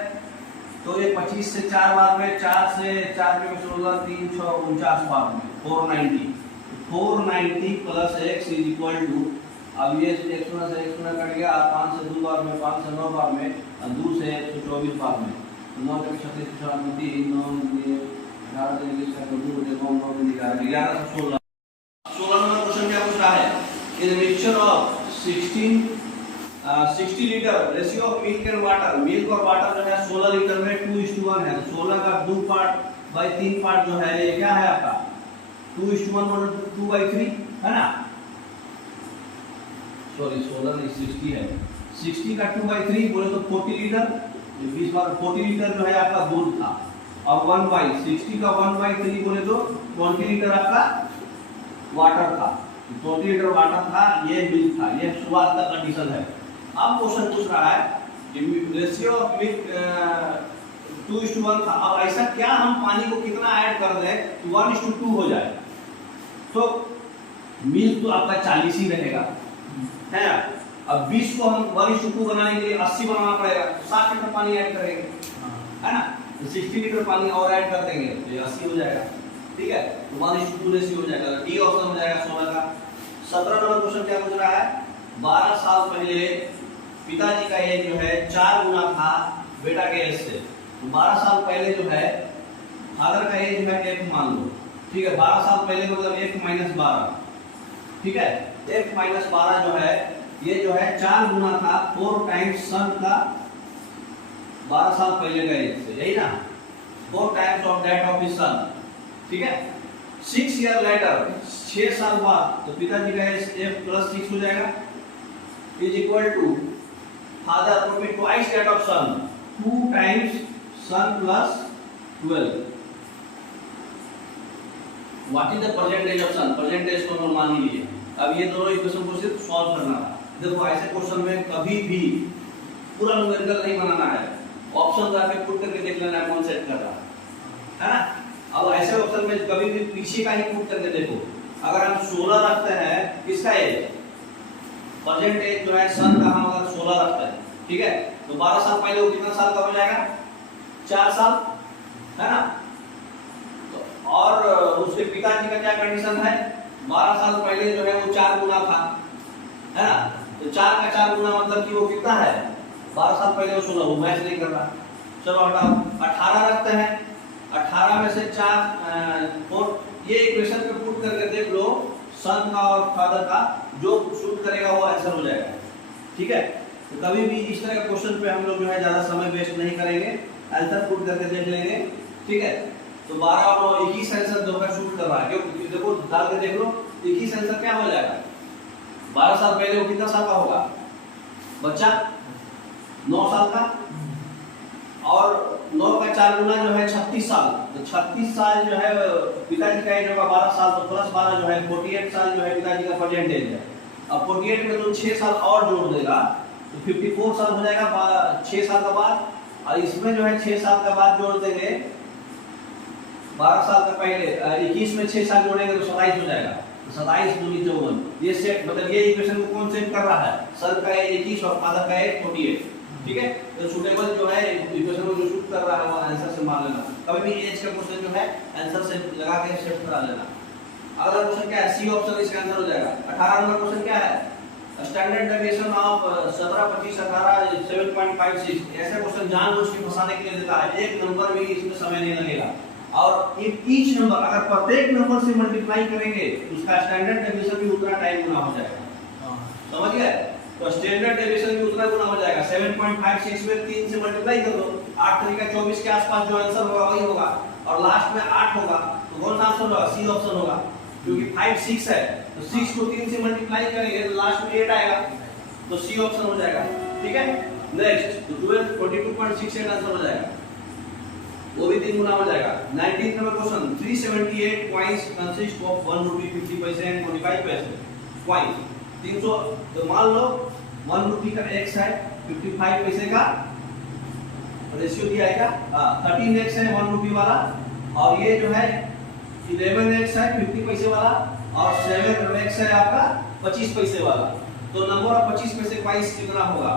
तो ये 25 से 4 बार में, 4 से 4 में 16, 3 6 49 बार में 490 plus x is equal to, अब ये x से x कट गया, 5 से 2 बार में, 5 से 9 बार में, और 2 से 124 बार में, 9 के 36 3 9 11 से 21 का 2 9 9 11 से 16। 16 नंबर क्वेश्चन क्या पूछ रहा है, is mixture of 60 litre ratio of milk and water. Milk और वाटर जो है 16 लीटर में 2:1 है। तो 16 का 2 पार्ट बाई 3 पार्ट जो है ये क्या है आपका 2:1 और 2/3, है ना। सॉरी 16 नहीं 60 है। 60 का 2/3 बोले तो 40 लीटर, 20 बार 40 लीटर जो है आपका दूध था। और 1/60 का 1/3 बोले तो 20 लीटर आपका वाटर था। 20 लीटर वाटर था, ये मिल्क था। ये शुरुआत का कंडीशन है। अब क्वेश्चन पूछ रहा है कि रेशियो ऑफ मिल्क 2:1 था। अब ऐसा क्या हम पानी को कितना ऐड कर दें 1:2 हो जाए। तो मिल्क तो आपका 40 ही रहेगा, है ना। अब 20 को हम 1:2 बनाने के लिए 80 बनाना पड़ेगा, तो 60 लीटर पानी ऐड करेंगे, है ना। तो 60 लीटर पानी और ऐड कर देंगे तो ये 80 हो जाएगा, ठीक है। तो 1:2 रेशियो हो जाएगा। डी ऑप्शन हो जाएगा 16 का। 17 नंबर क्वेश्चन क्या पूछ रहा है, 12 साल पहले पिताजी का एज जो है 4 गुना था बेटा के एज से। 12 साल पहले जो है फादर का एज जो है 1 मान लो, ठीक है। 12 साल पहले मतलब 1 - 12, ठीक है। 1 - 12 जो है ये जो है 4 गुना था 4 टाइम्स सन का 12 साल पहले का एज से, यही ना, 4 times of that of his son, ठीक है। 6 ईयर लेटर, 6 साल बाद तो पिताजी का एज f + 6 हो जाएगा is equal to father would be twice that of son, 2 times son plus 12। What is the percentage of son, percentage को हम मान लीजिए। अब ये दोनों इक्वेशन को सिर्फ सॉल्व करना है। देखो ऐसे क्वेश्चन में कभी भी पूरा न्यूमेरिकल नहीं बनाना है, ऑप्शन जाके पुट करके देख लेना है कौन सेट कर रहा है ना। अब ऐसे ऑप्शन में कभी भी पीछे का ही पुट करके देखो। अगर हम 16 रखते हैं, किसका एज परसेंटेज जो है सन का हम अगर 16 रखते हैं, ठीक है, तो 12 साल पहले वो कितना साल का हो जाएगा 4 साल, है ना। तो और उसके पिताजी का क्या कंडीशन है, 12 साल पहले जो है वो 4 गुना था, है ना। तो 4 का 4 गुना मतलब कि वो कितना है 12 साल पहले वो 16, वो मैच नहीं कर रहा। चलो हटाओ, 18 रखते हैं। 18 में से 4 ये इक्वेशन पे पुट करके देख लो सन का और फादर का, जो शूट करेगा वो आंसर हो जाएगा। ठीक है, तो कभी भी इस तरह का क्वेश्चन पे हम लोग जो है ज्यादा समय वेस्ट नहीं करेंगे, आंसर पुट करके देख लेंगे। ठीक है, तो 12 और 21 आंसर जो है शूट कर रहा है, क्योंकि देखो डाल के देख लो 21 आंसर क्या हो जाएगा, 12 साल पहले वो कितना साल का होगा बच्चा, 9 साल का, और 9 का 4 गुना जो है 36 साल, तो 36 साल जो है पिताजी का एज होगा 12 साल, तो प्लस 12 जो है 48 साल जो है पिताजी का प्रेजेंट एज है। अब 48 में तो 6 साल और जोड़ देगा तो 54 साल हो जाएगा 6 साल का बाद, और इसमें जो है 6 साल का बाद जोड़ देंगे 12 साल का पहले, 21 में 6 साल जोड़ेंगे तो 27 हो जाएगा, तो 27 दूनी 54। ये सेट मतलब ये इक्वेशन को कौन सेट कर रहा है, सर का एज 21 और फादर का एज 48। ठीक है, तो सुटेबल जो है इक्वेशन को जो शूट कर रहा है वो आंसर से मान लेना, कभी भी एज का क्वेश्चन जो है आंसर से लगा के सेट करा लेना। अगला क्वेश्चन क्या है, सी ऑप्शन इसका आंसर हो जाएगा। 18 नंबर क्वेश्चन क्या है, स्टैंडर्ड डेविएशन ऑफ 17 25 18 7.56। ऐसे क्वेश्चन जानबूझ के फंसाने के लिए देता है, एक नंबर भी इसमें समय नहीं लगेगा, और ईच नंबर अगर प्रत्येक नंबर से मल्टीप्लाई करेंगे उसका स्टैंडर्ड डेविएशन भी उतना टाइम गुना हो जाएगा। समझ गए, तो स्टैंडर्ड डेविएशन भी उतना गुना हो जाएगा। 7.56 में 3 से मल्टीप्लाई कर दो, 8 3 का 24 के आसपास जो आंसर होगा वही होगा, और लास्ट में 8 होगा, तो कौन सा आंसर होगा, सी ऑप्शन होगा, क्योंकि 5 6 है, तो 6 को 3 से मल्टीप्लाई करेंगे तो लास्ट में 8 आएगा, तो सी ऑप्शन हो जाएगा। ठीक है, नेक्स्ट तो 12 22.68 आंसर हो जाएगा, वो भी 3 गुना हो जाएगा। 19th number question, 378 coins consist of 1 rupee 50 पैसे एंड 25 पैसे कॉइन 300, तो मान लो 1 रुपी का x है, 55 पैसे का रेशियो दिया है क्या, 13x है 1 रुपी वाला, और ये जो है 11x है 50 पैसे वाला, और 7x है आपका 25 पैसे वाला, तो नंबर ऑफ 25 पैसे कॉइंस कितना होगा,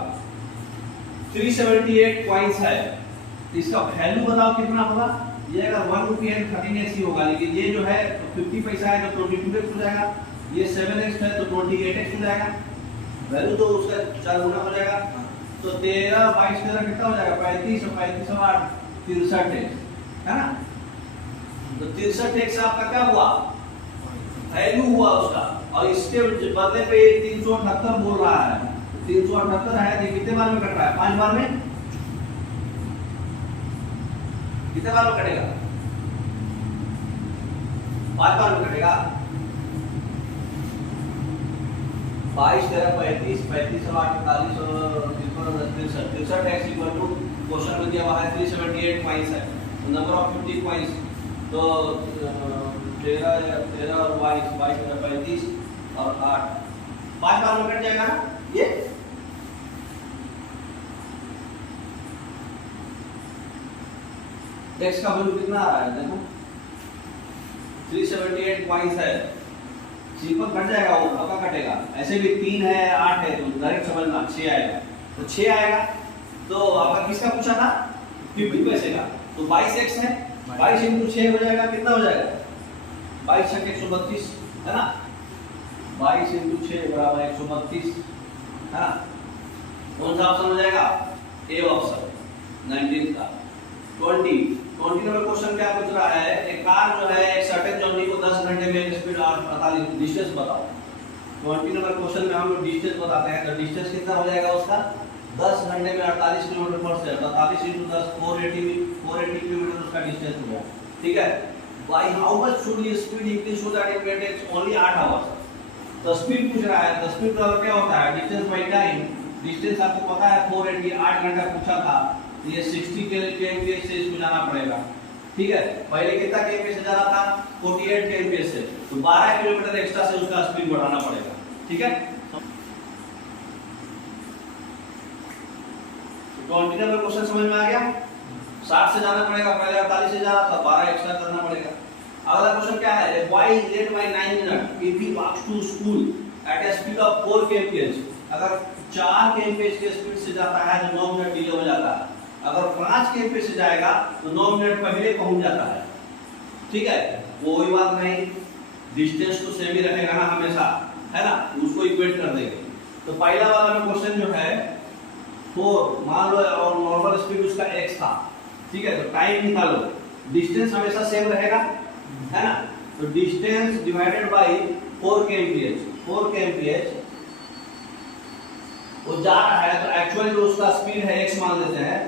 378 कॉइंस है, इसका वैल्यू बताओ कितना होगा। ये अगर 1 रुपी है तो 13x ही होगा, लेकिन ये जो है 50 पैसा है तो 22x हो जाएगा, ये 7x है तो 28x हो जाएगा, वैल्यू तो उसका 4 गुना हो जाएगा, तो 13 22 13 कितना हो जाएगा, 35 और 35 और 8 63x है ना, तो 63x आपका क्या हुआ, वैल्यू हुआ उसका, और इसके बदले पे 378 बोल रहा है, 378 है, ये कितने बार में कट रहा है, 5 बार में, कितने बार में कटेगा, 5 बार में कटेगा, 22 13 35 35 और 8 41 और 63x इक्वल टू क्वेश्चन में दिया हुआ है 378 कॉइंस है, नंबर ऑफ 50 कॉइंस, तो 13 और 22 35 और 8 5 बार में कट जाएगा ना ये, x का वैल्यू कितना आ रहा है देखो, 378 कॉइंस है, सिंपल कट जाएगा, वो आपका कटेगा, ऐसे भी 3 है 8 है तो डायरेक्ट समझना 6 आएगा, तो 6 आएगा, तो आपका किसका पूछा था 50 पैसे का, तो 22x है, 22 into 6 हो जाएगा, कितना हो जाएगा 22 छक 132 है ना, 22 into 6 बराबर 132 है ना, कौन सा ऑप्शन हो जाएगा, ए ऑप्शन 19 का। 20 नंबर क्वेश्चन क्या पूछ रहा है, एक कार जो है एक सर्टेन जर्नी को 10 घंटे में स्पीड 48 डिस्टेंस बताओ। 20 नंबर क्वेश्चन में हम लोग डिस्टेंस बताते हैं, तो डिस्टेंस कितना हो जाएगा उसका, 10 घंटे में 48 किलोमीटर पर से 48 into 10 480 किलोमीटर उसका डिस्टेंस हो गया। ठीक है, बाय हाउ मच शुड ये speed increase so that it will take only 8 hours। तो स्पीड पूछ रहा है, तो स्पीड का क्या होता है, डिस्टेंस बाय टाइम, डिस्टेंस आपको पता है 480, 8 घंटा पूछा था, ये 60 kmph से इसको जाना पड़ेगा। ठीक है, पहले कितना kmph से जा रहा था, 48 kmph से, तो 12 किलोमीटर एक्स्ट्रा से उसका स्पीड बढ़ाना पड़ेगा। ठीक है, 20 नंबर क्वेश्चन समझ में आ गया, 60 से जाना पड़ेगा, पहले 48 से जा रहा था, 12 एक्स्ट्रा करना पड़ेगा। अगला क्वेश्चन क्या है, a boy is late by 9 minutes if he walks to school at a speed of 4 kmph। अगर 4 kmph के स्पीड से जाता है तो 9 मिनट डिले हो जाता है, अगर 5 kmph से जाएगा तो 9 मिनट पहले पहुंच जाता है। ठीक है, कोई बात नहीं, डिस्टेंस तो सेम ही रहेगा ना हमेशा, है ना, उसको इक्वेट कर देंगे। तो पहला वाला में क्वेश्चन जो है 4 मान लो और नॉर्मल स्पीड उसका x था। ठीक है, तो टाइम निकालो, डिस्टेंस हमेशा सेम रहेगा, है ना, तो डिस्टेंस डिवाइडेड बाय 4 kmph वो जा रहा है तो एक्चुअल जो उसका स्पीड है x मान लेते हैं,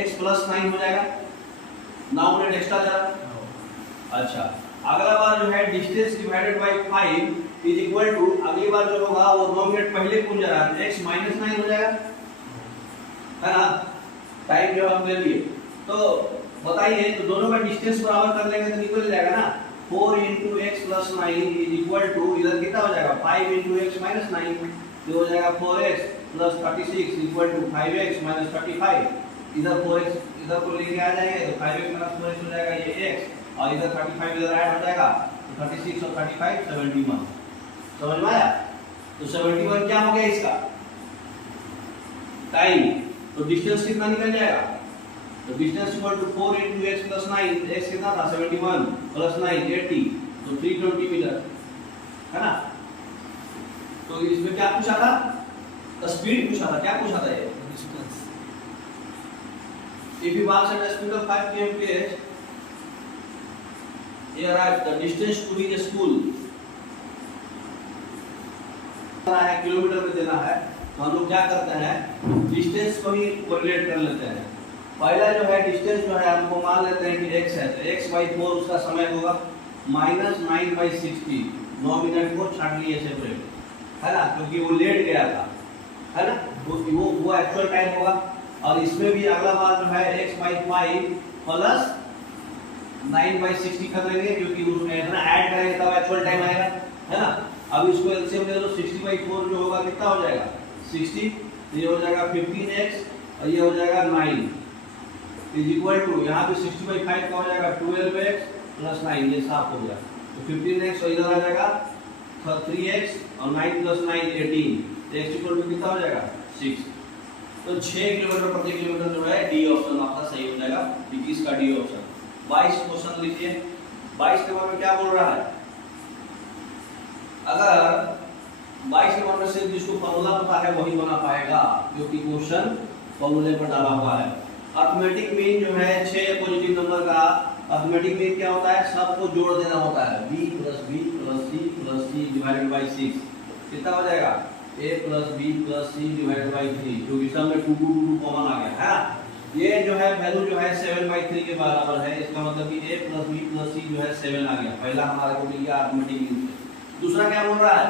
x प्लस 9 हो जाएगा, नाउ मिनट एक्स्ट्रा जा रहा। अच्छा, अगला बार जो है distance divided by 5 is equal to, अगली बार जो होगा वो 9 मिनट पहले कौन जा रहा है, x माइनस 9 हो जाएगा, है ना। टाइम जो हम ले लिए तो बताइए, तो दोनों का डिस्टेंस बराबर कर लेंगे तो निकल जाएगा ना। 4 into x plus 9 is equal to, इधर कितना हो जाएगा 5 into x minus 9, तो हो जाएगा 4x plus 36 equal to 5x minus 35। इधर 4x इधर को लेके आ जाएंगे तो 5x minus 4x हो जाएगा ये x, और इधर 35 इधर ऐड हो जाएगा तो 36 और 35 71। समझ में आया? तो 71 क्या हो गया इसका टाइम, तो डिस्टेंस कितना निकल जाएगा, तो distance equal to 4 into x plus 9, x कितना था 71 plus 9 80, तो 320 मीटर, है ना। तो इसमें क्या पूछा था, स्पीड पूछा था, क्या पूछा था ये distance. If you walks at a speed of 5 km/h, he arrives the distance to reach school है, किलोमीटर में देना है, तो हम लोग क्या करते हैं डिस्टेंस को ही कोरिलेट कर लेते हैं। पहला जो है डिस्टेंस जो है हमको मान लेते हैं कि x है, तो x/4 उसका समय होगा -9/60, 9 मिनट को छाट लिए सेपरेट, है ना, क्योंकि वो लेट गया था, है ना, वो एक्चुअल टाइम होगा। और इसमें भी अगला बार जो है x/5 प्लस 9/60 कर लेंगे, क्योंकि उसमें इतना ऐड करेंगे तब एक्चुअल टाइम आएगा, है ना। अब इसको एलसीएम ले लो, 60/4 जो होगा कितना हो जाएगा 60, ये हो जाएगा 15x और ये हो जाएगा 9 इज इक्वल टू, यहाँ पे 60/5 का हो जाएगा 12x प्लस 9, ये साफ हो गया, तो 15x और इधर आ जाएगा 3x और 9 प्लस 9 18, तो x इक्वल टू कितना हो जाएगा 6। तो 6 किलोमीटर प्रति किलोमीटर जो है डी ऑप्शन आपका सही हो जाएगा, 21 का डी ऑप्शन। 22 क्वेश्चन लीजिए, 22 के बारे में क्या बोल रहा है, अगर 22 के बारे में से जिसको फॉर्मूला पता है वही बना पाएगा, क्योंकि क्वेश्चन फॉर्मूले पर डाला हुआ है। अरिथमेटिक मीन जो है 6 पॉजिटिव नंबर का अरिथमेटिक मीन क्या होता है, सबको जोड़ देना होता है, b plus b plus c plus c divided by 6, कितना हो जाएगा a plus b plus c divided by 3, क्योंकि सब में 2 2 2 कॉमन आ गया है। ये जो है वैल्यू जो है 7/3 के बराबर है, इसका मतलब कि a plus b plus c जो है 7 आ गया, पहला हमारे को मिल गया अरिथमेटिक मीन से। दूसरा क्या बोल रहा है,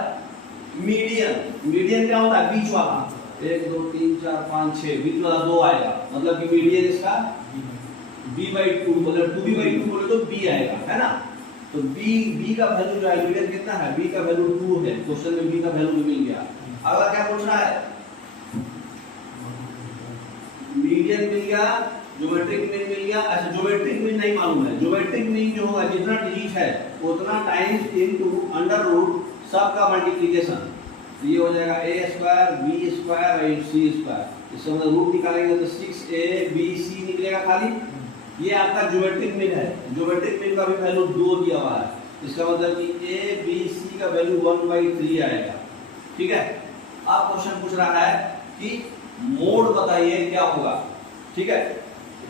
मीडियन। मीडियन क्या होता है, बीच वाला, 1 2 3 4 5 6, बीच वाला 2 आएगा, मतलब कि मीडियन इसका b/2, मतलब 2b/2 बोले तो b आएगा, है ना। तो b का वैल्यू जो है मीडियन कितना है, b का वैल्यू 2 है, क्वेश्चन में b का वैल्यू भी मिल गया। अगला क्या पूछ रहा है, मीडियन मिल गया, ज्योमेट्रिक मीन मिल गया। अच्छा, ज्योमेट्रिक मीन नहीं मालूम है, ज्योमेट्रिक मीन जो होगा जितना डिजिट है उतना टाइम्स इनटू अंडर रूट सबका मल्टीप्लिकेशन, तो ये हो जाएगा a² b² और c², इसका मतलब रूट निकालेंगे तो 6abc निकलेगा खाली। ये आपका ज्योमेट्रिक मीन है, ज्योमेट्रिक मीन का भी वैल्यू 2 दिया हुआ है, इसका मतलब कि abc का वैल्यू 1/3 आएगा, ठीक है। अब क्वेश्चन पूछ रहा है कि मोड बताइए क्या होगा, ठीक है।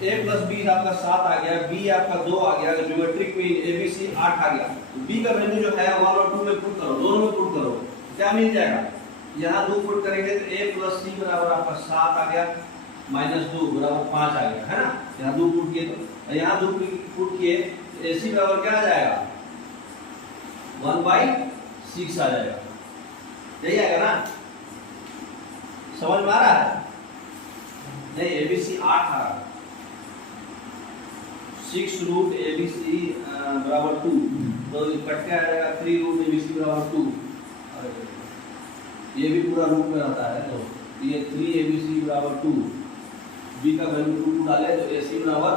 a plus b आपका 7 आ गया, b आपका 2 आ गया, ज्योमेट्रिक मीन abc 8 आ गया, b का वैल्यू जो है 1 और 2 में पुट करो, दोनों में पुट करो, क्या मिल जाएगा, यहाँ 2 पुट करेंगे तो a plus c बराबर आपका 7 आ गया, -2 बराबर 5 आ गया, है ना। यहाँ 2 पुट किए तो यहाँ 2 पुट किए तो ac बराबर क्या आ जाएगा 1/6 आ जाएगा, यही आएगा ना, समझ में आ रहा है। नहीं, abc 8 आ रहा है, 6 रूट abc बराबर 2, तो कट के आ जाएगा 3 रूट abc बराबर 2, ये भी पूरा रूट में रहता है, तो ये 3 abc बराबर 2, b का वैल्यू 2 डाले तो ac बराबर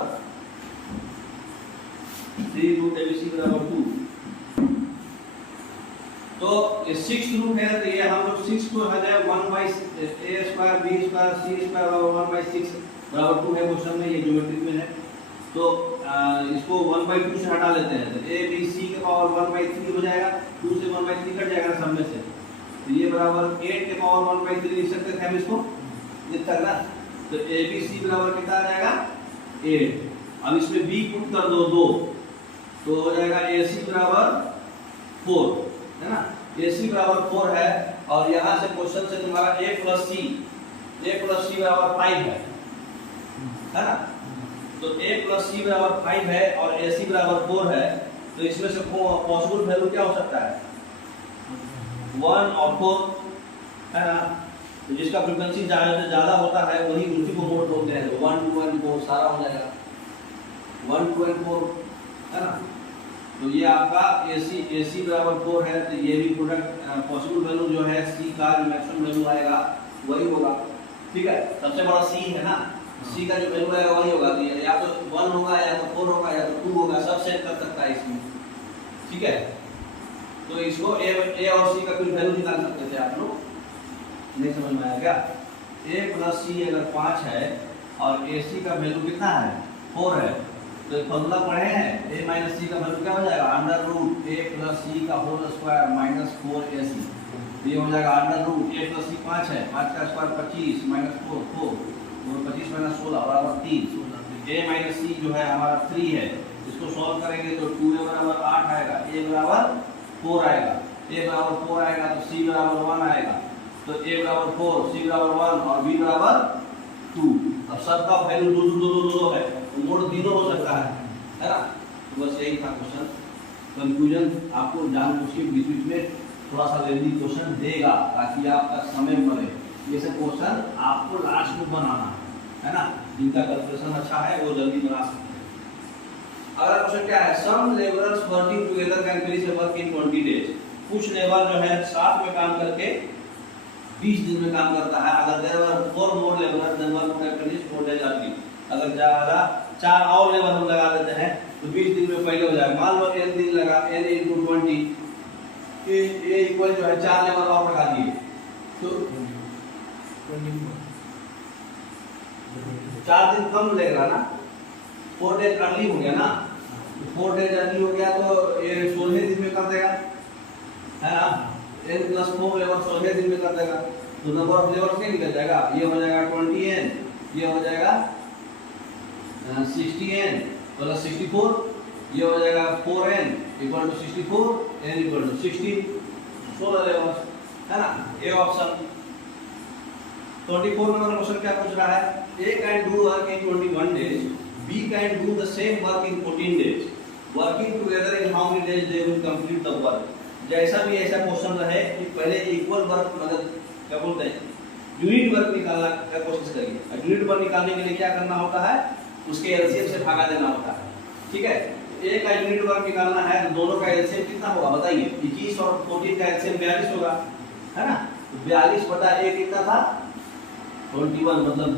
3 रूट abc बराबर 2, तो ये 6 रूट है, तो ये हम लोग 6 को है 1/a² b² c² बराबर 1/6 बराबर 2 है क्वेश्चन में, ये ज्योमेट्रिक में है, तो इसको 1/2 से हटा लेते हैं, तो a b c के पावर 1/3 हो जाएगा, 2 से 1/3 कट जाएगा सब में से, तो ये बराबर 8 के पावर 1/3 लिख सकते थे हम इसको, लिख तक ना, तो a b c बराबर कितना आ जाएगा 8। अब इसमें b पुट कर दो 2, तो हो जाएगा ac बराबर 4, है ना। AC बराबर 4 है और यहाँ से क्वेश्चन से तुम्हारा A प्लस C बराबर 5 है ना? तो A प्लस C बराबर 5 है और AC बराबर 4 है, तो इसमें से पॉसिबल वैल्यू क्या हो सकता है? 1 और 4 है ना? तो जिसका फ्रीक्वेंसी ज्यादा होता है वही उसी को मोड बोलते हैं। 1 2 और 4 सारा हो जाएगा 1 2 और 4 है ना? तो ये आपका AC बराबर 4 है, तो ये भी प्रोडक्ट पॉसिबल वैल्यू जो है C का जो मैक्सिमम वैल्यू आएगा वही होगा। ठीक है, सबसे बड़ा C है ना, C का जो वैल्यू आएगा वही होगा। या तो 1 होगा या तो 4 होगा या तो 2 होगा, सब सेट कर सकता है इसमें। ठीक है, तो इसको A और C का कुछ वैल्यू निकाल सकते थे आप लोग, नहीं समझ में आया क्या? A प्लस C अगर 5 है और AC का वैल्यू कितना है? 4 है, तो फॉर्मूला पढ़े हैं A माइनस C का वैल्यू क्या हो जाएगा? Under root A plus C का होल स्क्वायर माइनस 4AC। ये हो जाएगा under root A plus C 5 है, 5 का स्क्वायर 25 माइनस 4 4 25 माइनस 16 बराबर 3। A माइनस C जो है हमारा 3 है, इसको सॉल्व करेंगे तो 2A बराबर 8 आएगा, A बराबर 4 आएगा, A बराबर 4 आएगा तो C बराबर 1 आएगा। तो A बराबर 4, C बराबर 1 और B बराबर 2। अब सबका वैल्यू 2 है, तो मोड तीनों हो सकता है ना? तो बस यही था क्वेश्चन। कंक्लूजन आपको जानबूझ के बीच बीच में थोड़ा सा लेंदी क्वेश्चन देगा ताकि आपका समय मरे। ये सब क्वेश्चन आपको लास्ट में बनाना है ना, जिनका कैलकुलेशन अच्छा है वो जल्दी बना सकते हैं। अगला क्वेश्चन क्या है? Some labourers working together can finish a work in 20 days. कुछ लेबर जो है साथ में काम करके 20 दिन में काम करता है। अगर there were 4 more labourers then work can finish 4 days early. अगर ज्यादा 4 और लेबर हम लगा देते हैं तो 20 दिन में पहले हो जाएगा। मान लो n दिन लगा, n * 20, ये इक्वल जो है 4 लेबर और लगा दिए तो 4 दिन कम लगेगा ना, 4 डेज अर्ली हो गया ना। 4 डेज अर्ली हो गया तो ये 16 दिन में कर देगा, है ना? n + 4 लेबर 16 दिन में कर देगा, तो नंबर ऑफ लेबर क्या निकल जाएगा? ये हो जाएगा 20n, ये हो जाएगा 60n + 64, ये हो जाएगा 4n = 64, n = 60, 16 लेबर है ना? ये ऑप्शन 24 नंबर क्वेश्चन क्या पूछ रहा है? A can do work in 21 days, B can do the same work in 14 days. Working together in how many days they will complete the work? जैसा भी ऐसा क्वेश्चन रहे कि पहले इक्वल वर्क मतलब क्या बोलते हैं यूनिट वर्क निकालने का कोशिश करिए। यूनिट वर्क निकालने के लिए क्या करना होता है? उसके एलसीएम से भागा देना होता है। ठीक है, A का यूनिट वर्क निकालना है तो दोनों का एलसीएम कितना होगा बताइए? 21 और 14 का एलसीएम 42 होगा, है ना? तो 42 बटा A कितना था? 21, मतलब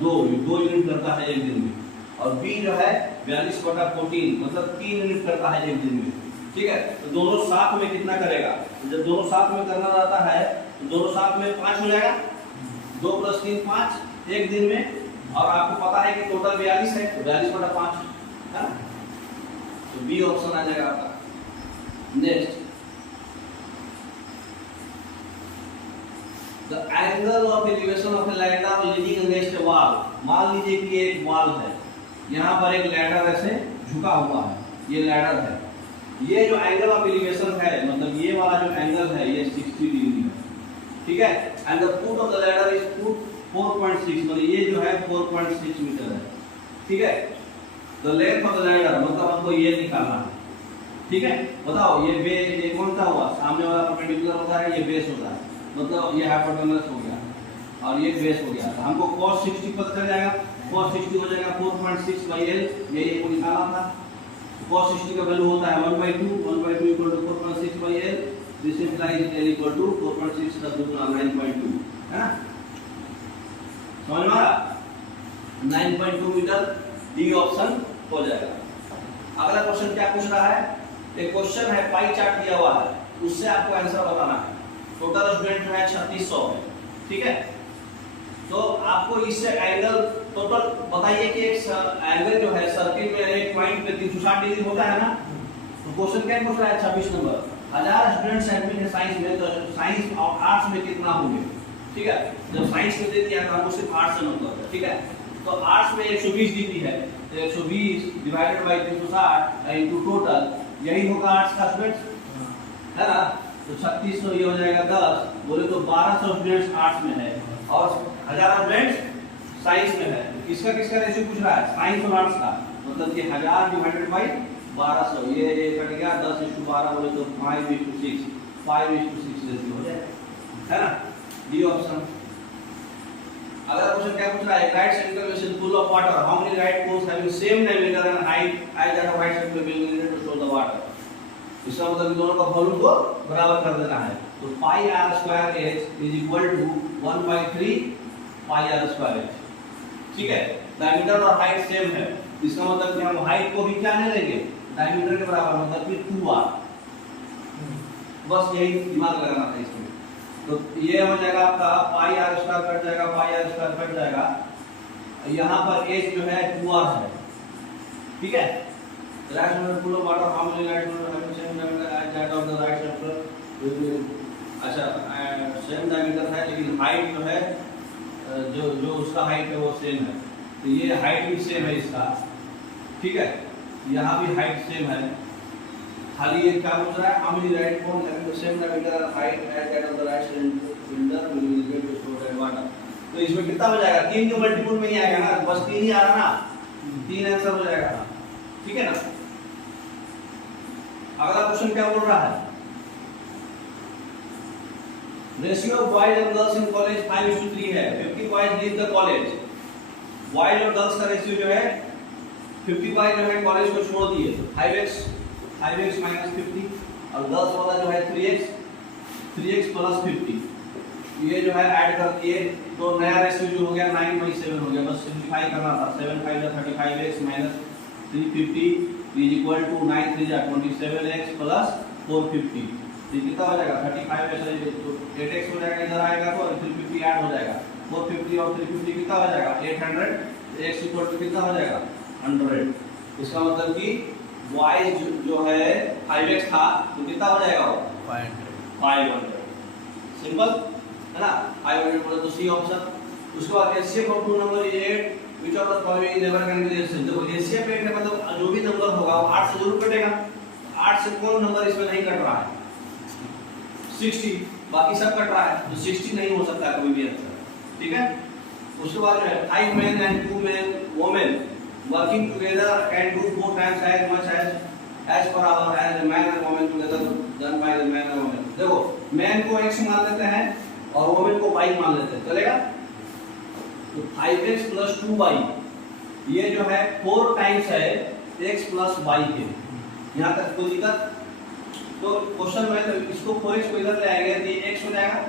2 यूनिट करता है एक दिन में। और B जो है 42 बटा 14 मतलब 3 यूनिट करता है एक दिन में। ठीक है, तो दोनों साथ में कितना करेगा? जब दोनों साथ में करना रहता है तो दोनों साथ में 5 हो जाएगा, 2 + 3 5 एक दिन में। और आपको पता है कि टोटल 42 है, तो 42 बटा 5 है ना? तो बी ऑप्शन आ जाएगा आपका। Next, the angle of elevation of A ladder leading against A wall. मान लीजिए कि एक वॉल है, यहाँ पर एक लैडर ऐसे झुका हुआ है, ये लैडर है। ये जो एंगल ऑफ एलिवेशन है मतलब ये वाला जो एंगल है ये 60 डिग्री है। ठीक है, and the foot of the ladder is 4.6, मतलब ये जो है 4.6 मीटर है। ठीक है, the length of the ladder मतलब हमको ये निकालना है। ठीक है, बताओ ये बेस ये कौन सा हुआ? सामने वाला परपेंडिकुलर होता है, ये बेस होता है, मतलब ये हाइपोटेनस हो गया और ये बेस हो गया। हमको cos 60 पता चल जाएगा, cos 60 हो जाएगा 4.6/L, यही को निकालना था। cos 60 का वैल्यू होता है 1/2 = 4.6/L। दिस इंप्लाइज L = 4.6 + 9.2 है ना? समझ में आ रहा? 9.2 मीटर, डी ऑप्शन हो जाएगा। अगला क्वेश्चन क्या पूछ रहा है? एक क्वेश्चन है, पाई चार्ट दिया हुआ है, उससे आपको आंसर बताना है। टोटल स्टूडेंट है 3600 है। ठीक है, तो आपको इससे एंगल टोटल बताइए कि एक एंगल जो है सर्किल में एक पॉइंट पे 360 डिग्री होता है ना। तो क्वेश्चन क्या पूछ रहा है? 26 नंबर। 1000 स्टूडेंट्स एडमिट है साइंस में, तो साइंस और आर्ट्स में कितना होंगे? ठीक है, जब साइंस में दे दिया तो हमको सिर्फ आर्ट्स से मतलब है। ठीक है, तो आर्ट्स में 120 डिग्री है, तो 120 / 360 इनटू टोटल, यही होगा आर्ट्स का स्टूडेंट्स, है ना? तो 3600 ये हो जाएगा 10, बोले तो 1200 स्टूडेंट्स आर्ट्स में है और 1000 स्टूडेंट्स साइंस में है। किसका किसका रेशियो पूछ रहा है? साइंस और आर्ट्स का। मतलब कि 1000 डिवाइडेड बाई 1200, ये कट गया 10:12 बोले तो 5:6, 5:6 रेशियो हो जाएगा, है ना। D option. अगला क्वेश्चन क्या पूछ रहा है? Right central vessel full of water, how many right poles having same diameter and height as that of right central will needed to store the water. इसका मतलब इन दोनों का वॉल्यूम को बराबर कर देना है। तो pi r square h is equal to 1/3 pi r square h, ठीक है। डायमीटर और हाइट सेम है, इसका मतलब कि हम हाइट को भी क्या ले लेंगे? डायमीटर के बराबर, मतलब कि 2r। बस यही दिमाग लगाना था इसमें। तो ये हो जाएगा आपका पाई आर स्क्वायर कट जाएगा, पाई आर स्क्वायर कट जाएगा, यहाँ पर h जो है 2r है, ठीक है। Right central full of water, how many right having same diameter as that of the right central. अच्छा सेम डायमीटर है लेकिन हाइट जो है जो उसका हाइट है वो सेम है, तो ये हाइट भी सेम है इसका, ठीक है। यहाँ भी हाइट सेम है, खाली ये क्या पूछ रहा है? How many right pole having the same diameter and height as that of the right cylinder will be given to store the water. तो इसमें कितना हो जाएगा? 3 के मल्टीपल में ही आएगा ना, बस 3 ही आ रहा ना, 3 आंसर हो जाएगा, ठीक है ना। अगला क्वेश्चन क्या बोल रहा है? Ratio of boys and girls in college 5:3 है। 50 boys leave the college. Boys और गर्ल्स का रेशियो जो है 50 बॉयज जो है कॉलेज को छोड़ दिए, तो 5x माइनस 50 और गर्ल्स वाला जो है 3x प्लस 50, ये जो है ऐड कर दिए तो नया रेशियो जो हो गया 9/7 हो गया। बस सिंपलीफाई करना था। 7 5 जा 35x minus 350 is equal to 9 3 जा 27x प्लस 450। ये कितना हो जाएगा? 35 ऐसे तो 8x हो जाएगा, इधर आएगा तो 350 ऐड हो जाएगा। 450 और 350 कितना हो जाएगा? 800। x इक्वल टू कितना हो जाएगा? 100। इसका मतलब कि बॉयज जो है 5x था तो कितना हो जाएगा? 500। सिंपल है ना। 500 बोले तो सी ऑप्शन। उसके बाद HCF of two number is 8 which of the following never can be rational. देखो एचसीएफ 8 है, मतलब जो भी नंबर होगा वो 8 से जरूर कटेगा। 8 से कौन नंबर इसमें नहीं कट रहा है? 60, बाकी सब कट रहा है, तो 60 नहीं हो सकता कोई भी आंसर, ठीक है। उसके बाद जो है 5 men and 2 women working together can do 4 times as much as per hour as a man and woman together done by the man and woman। देखो मैन को x मान लेते हैं और वोमेन को y मान लेते हैं, चलेगा। तो 5x प्लस 2y ये जो है 4 टाइम्स है x प्लस y के। यहाँ तक कोई दिक्कत? तो क्वेश्चन में तो इसको 4x को इधर ले आएंगे तो ये x हो जाएगा।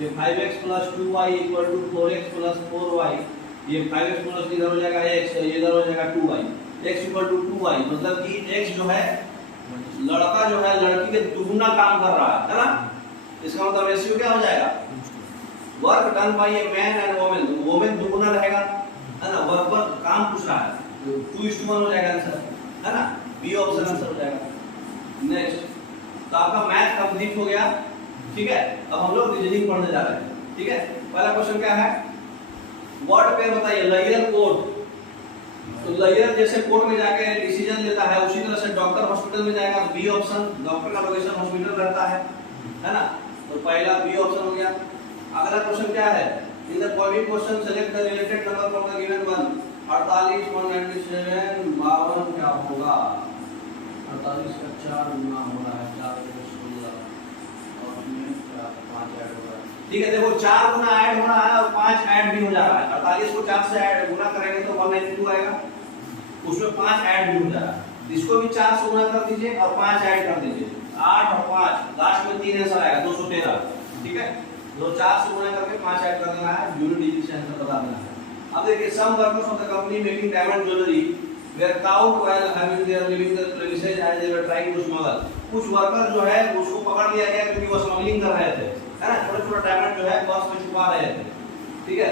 ये 5x plus 2y equal to 4x plus 4y, ये 5x प्लस इधर हो जाएगा x, ये इधर हो जाएगा 2y। x equal to 2y मतलब कि x जो है लड़का जो है लड़की के दुगुना काम कर रहा है ना। इसका मतलब रेशियो क्या हो जाएगा? Work done by a man and women, women दुगुना रहेगा, है ना। वर्क पर काम पूछ रहा है तो 2:1 हो जाएगा आंसर, है ना। बी ऑप्शन आंसर हो जाएगा। नेक्स्ट, तो आपका मैथ कंप्लीट हो गया, ठीक है। अब हम लोग रीजनिंग पढ़ने जा रहे हैं, ठीक है। पहला क्वेश्चन क्या है? वर्ड पेयर बताइए। लॉयर कोर्ट, तो लॉयर जैसे कोर्ट में जाके डिसीजन लेता है उसी तरह से डॉक्टर हॉस्पिटल में जाएगा, बी ऑप्शन। डॉक्टर का लोकेशन हॉस्पिटल रहता है ना। तो पहला बी ऑप्शन हो गया। अगला क्वेश्चन क्या है? In the following question select the related number from the given one. 48 197 52 क्या होगा? 48 का 4 गुना हो रहा है, 4 को 16 और इसमें 5 ऐड हो रहा है, ठीक है। देखो 4 गुना ऐड हो रहा है और 5 ऐड भी हो जा रहा है। 48 को 4 से ऐड गुना करेंगे तो 192 आएगा, उसमें 5 ऐड भी हो जा रहा है। इसको भी 4 से गुना कर दीजिए और 5 ऐड कर दीजिए, 8 और 5 लास्ट में 3 आंसर आएगा 213, ठीक है। तो 4 से गुना करके 5 ऐड कर देना है, यूनिट डिजिट से आंसर बता देना है। अब देखिए some workers of the company making diamond jewellery were caught while having their living the premises as they were trying to smuggle। कुछ वर्कर जो है उसको पकड़ लिया गया क्योंकि वो स्मगलिंग कर रहे थे, है ना। छोटा-छोटा डायमंड जो है बस में छुपा रहे थे, ठीक है।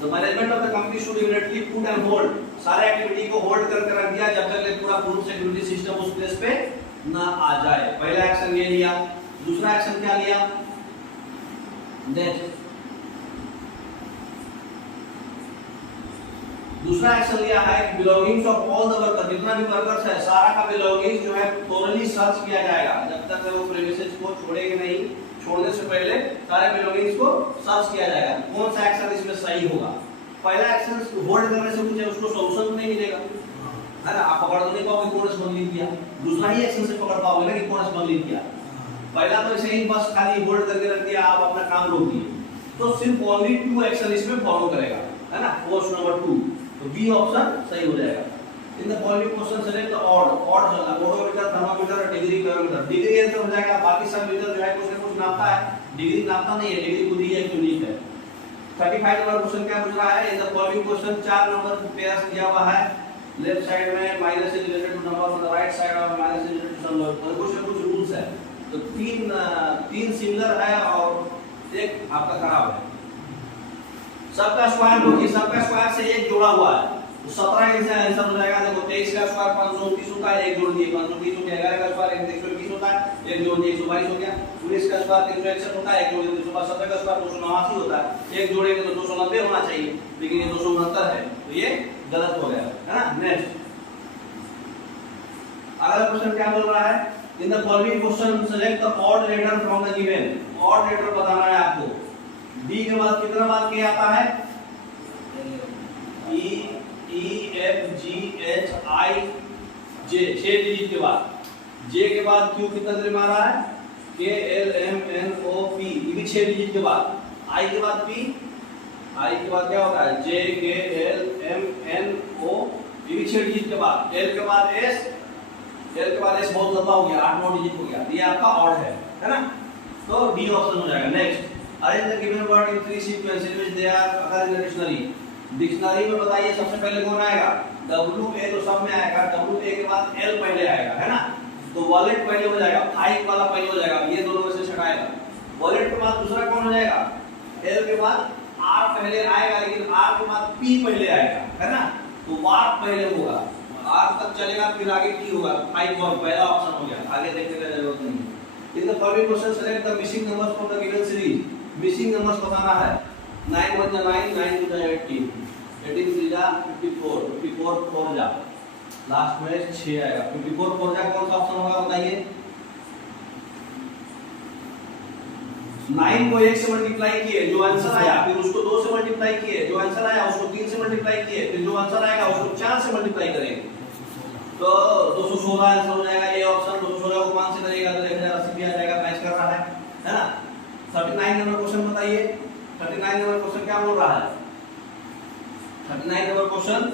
तो management of the company should immediately put and hold, सारे एक्टिविटी को होल्ड करके रख दिया जब तक पूरा प्रूफ सिक्योरिटी सिस्टम उस प्लेस पे ना आ जाए। पहला एक्शन ये लिया। दूसरा एक्शन क्या लिया? नेक्स्ट दूसरा एक्शन लिया है कि belongings of all the worker, जितना भी वर्कर्स है सारा का बिलोंगिंग्स जो है थोरली सर्च किया जाएगा, जब तक वो प्रीमिसेस को छोड़ेंगे नहीं, छोड़ने से पहले सारे बिलोंगिंग्स को सर्च किया जाएगा। कौन सा एक्शन इसमें सही होगा? पहला एक्शन होल्ड करने से कुछ उसको सॉल्यूशन नहीं मिलेगा, है ना, आप पकड़ तो नहीं पाओगे कौन स्मगलिंग किया, दूसरा ही एक्शन से पकड़ पाओगे ना कि कौन स्मगलिंग किया। पहला तो ऐसे ही बस खाली होल्ड करके रख दिया, आप अपना काम रोक दिए, तो सिर्फ ओनली 2 एक्शन इसमें फॉलो करेगा, है ना, फोर्स नंबर 2, तो बी ऑप्शन सही हो जाएगा। In the following question select the odd, odd चलना, odometer, thermometer, degree, calorimeter. Degree answer हो जाएगा, बाकी सब मीटर जो है कुछ ना कुछ नापता है, डिग्री नापता नहीं है, डिग्री खुद ही एक यूनिट है। 35 नंबर क्वेश्चन क्या पूछ रहा है? In the following question 4 number pair से दिया हुआ है, लेफ्ट साइड में minus is related to number on the right side और minus is related to sum, कुछ ना कुछ रूल्स है, तो तीन सिमिलर है और एक आपका खराब है। सबका स्क्वायर देखिए, सबका स्क्वायर से एक जोड़ा हुआ है, तो 17 इसका आंसर हो जाएगा। देखो 23 का स्क्वायर 529 होता है, एक जोड़ दिए 530 हो गया, 11 का स्क्वायर 121 होता है, एक जोड़ दिए 122 हो गया, 19 का स्क्वायर 361 होता है, एक जोड़ दिए 217, 17 का स्क्वायर 289 होता है, एक जोड़ेंगे तो 290 होना चाहिए, लेकिन ये 269 है, तो ये गलत हो गया, है ना। नेक्स्ट अगला क्वेश्चन क्या बोल रहा है? In the following question select the odd letter from the given. Odd letter बताना है आपको। डी के बाद कितना बार के आता है? E F G H I J, 6 digit के बाद। जे के बाद क्यू कितना देर में आ रहा है? K L M N O P, ये भी 6 डिजिट के बाद। आई के बाद पी, आई के बाद क्या होता है? जे के एल एम एन ओ, ये भी 6 डिजिट के बाद। एल के बाद एस, एल के बाद एस बहुत लंबा हो गया, 8-9 डिजिट हो गया, ये आपका ऑड है ना, तो डी ऑप्शन हो जाएगा। Next arrange the given word in 3 sequence in which they are occur in dictionary. Dictionary में बताइए सबसे पहले कौन आएगा? डब्ल्यू ए, तो सब में आएगा, डब्ल्यू ए के बाद एल पहले आएगा, है ना, तो वॉलेट पहले हो जाएगा, 5 वाला पहले हो जाएगा, ये दोनों में से छटाएगा। वॉलेट के बाद दूसरा कौन हो जाएगा? एल के बाद आर पहले आएगा, लेकिन आर के बाद पी पहले आएगा, है ना, तो वार पहले होगा, आर तक चलेगा, फिर आगे टी होगा, 5 और पहला ऑप्शन हो गया, आगे देखने की जरूरत नहीं। इन the following question select the missing numbers from the given series. Missing numbers बताना है। 9 1 जा 9, 9 2 जा 18, 18 3 जा 54, 54 4 जा, लास्ट में 6 आएगा, 54 4 जा कौन सा ऑप्शन होगा बताइए? 9 को 1 से मल्टीप्लाई किए, जो आंसर आया, फिर उसको 2 से मल्टीप्लाई किए, जो आंसर आया उसको 3 से मल्टीप्लाई किए, फिर जो आंसर आएगा उसको 4 से मल्टीप्लाई करेंगे, तो 216 आंसर हो जाएगा। ये ऑप्शन 216 को 5 से करेगा तो 1080 भी आ जाएगा, मैच कर रहा है ना। 39 नंबर क्वेश्चन बताइए। 39 नंबर क्वेश्चन क्या बोल रहा है? 39 number question,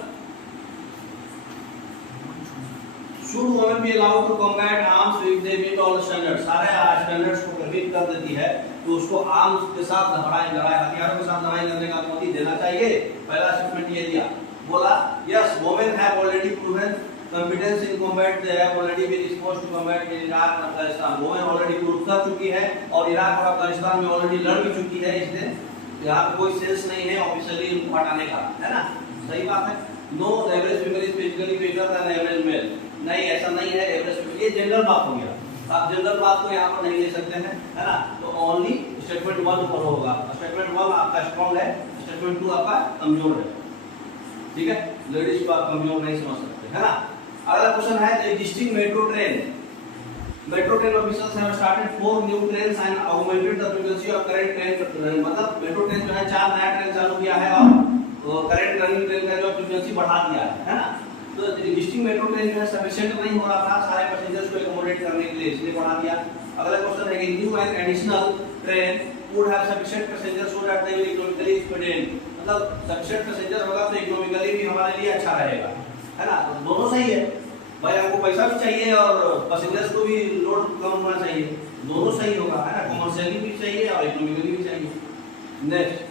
should women be allowed to combat arms if they meet all the standards? सारे स्टैंडर्ड्स को मीट कर देती है तो उसको आर्म्स के साथ लड़ाई हथियारों के साथ लड़ाई करने का अनुमति देना चाहिए। पहला स्टेटमेंट ये दिया, बोला yes women have already proven competence in combat, they have already been exposed to combat in Iraq and Afghanistan. Women already prove कर चुकी है और इराक और अफगानिस्तान में ऑलरेडी लड़ भी चुकी है, इसलिए यहाँ पे कोई सेंस नहीं है ऑफिशियली उनको हटाने का, है ना, सही बात है। No average female is physically fitter than average male, नहीं ऐसा नहीं है, एवरेज ये जनरल बात हो गया, आप जनरल बात को यहाँ पर नहीं ले सकते हैं, है ना, तो ओनली स्टेटमेंट 1 फॉलो होगा। स्टेटमेंट 1 आपका स्ट्रॉन्ग है, स्टेटमेंट 2 आपका कमजोर है, ठीक है, लेडीज को आप कमजोर नहीं समझ सकते, है ना। अगला क्वेश्चन है the existing metro train, metro train officers have started 4 new trains and augmented the frequency of current train, मतलब मेट्रो ट्रेन जो है 4 नया ट्रेन चालू किया है और करंट रनिंग ट्रेन का जो फ्रीक्वेंसी बढ़ा दिया है ना, तो एग्जिस्टिंग मेट्रो ट्रेन जो है सफिशिएंट नहीं हो रहा था सारे पैसेंजर्स को एकोमोडेट करने के लिए, इसलिए बढ़ा दिया। अगला क्वेश्चन है कि new and additional train would have sufficient passengers so that they will economically expedient, मतलब सफिशिएंट पैसेंजर होगा तो इकोनॉमिकली भी हमारे लिए अच्छा रहेगा, है ना, तो दोनों सही है भाई, आपको पैसा भी चाहिए और पैसेंजर्स को भी लोड कम होना चाहिए, दोनों सही होगा, है ना, कमर्शियली भी चाहिए और इकोनॉमिकली भी चाहिए। Next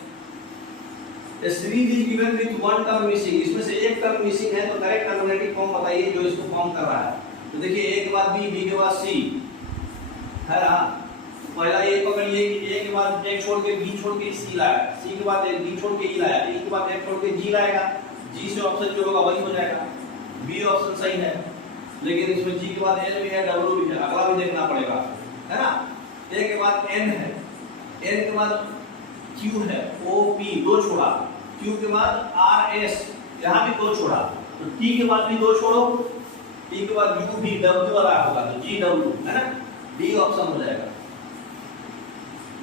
A series is given with one term missing, इसमें से एक टर्म मिसिंग है तो करेक्ट अल्टरनेटिव फॉर्म बताइए जो इसको फॉर्म कर रहा है। तो देखिए ए के बाद बी, बी के बाद सी, है ना, पहला ए पकड़िए कि ए के बाद एक छोड़ के बी छोड़ के सी लाया, सी के बाद डी छोड़ के ई लाया, ई के बाद एक छोड़ के जी लाएगा, जी से ऑप्शन जो होगा वही हो जाएगा, बी ऑप्शन सही है, लेकिन इसमें जी के बाद एल भी है, डब्ल्यू भी है, अगला भी देखना पड़ेगा, है ना। ए के बाद एन है, एन के बाद क्यू है, ओ पी दो छोड़ा, क्यू के बाद आर एस, यहाँ भी 2 छोड़ा, तो टी के बाद भी 2 छोड़ो, टी के बाद यू भी डब्ल्यू आ रहा होगा, तो जी डब्ल्यू है ना, डी ऑप्शन हो जाएगा।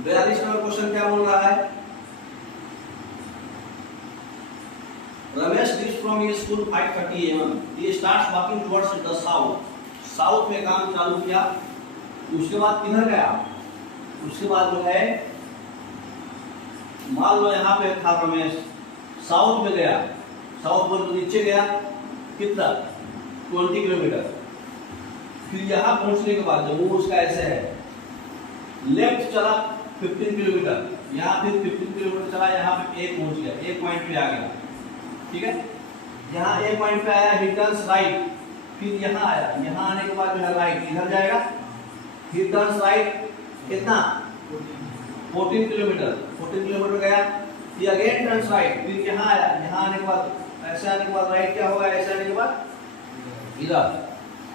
42 नंबर क्वेश्चन क्या बोल रहा है, Ramesh leaves from his school 5:30 AM, he starts walking towards the south, south में काम चालू किया, उसके बाद किधर गया, उसके बाद जो है मान लो यहाँ पे था रमेश, साउथ में गया, साउथ में तो नीचे गया कितना 20 किलोमीटर, फिर यहाँ पहुंचने के बाद जो उसका ऐसे है, लेफ्ट चला 15 किलोमीटर, यहाँ फिर 15 किलोमीटर चला, यहाँ पे एक पहुंच गया, एक पॉइंट पे आ गया, ठीक है, यहाँ एक पॉइंट पे आया, ही टर्न्स राइट, फिर यहाँ आया, यहाँ आने के बाद जो है राइट इधर जाएगा, फिर टर्न्स राइट कितना 14 किलोमीटर गया, फिर अगेन टर्न्स राइट, फिर यहाँ आया, यहाँ आने के बाद ऐसे आने के बाद राइट क्या होगा, ऐसे आने के बाद इधर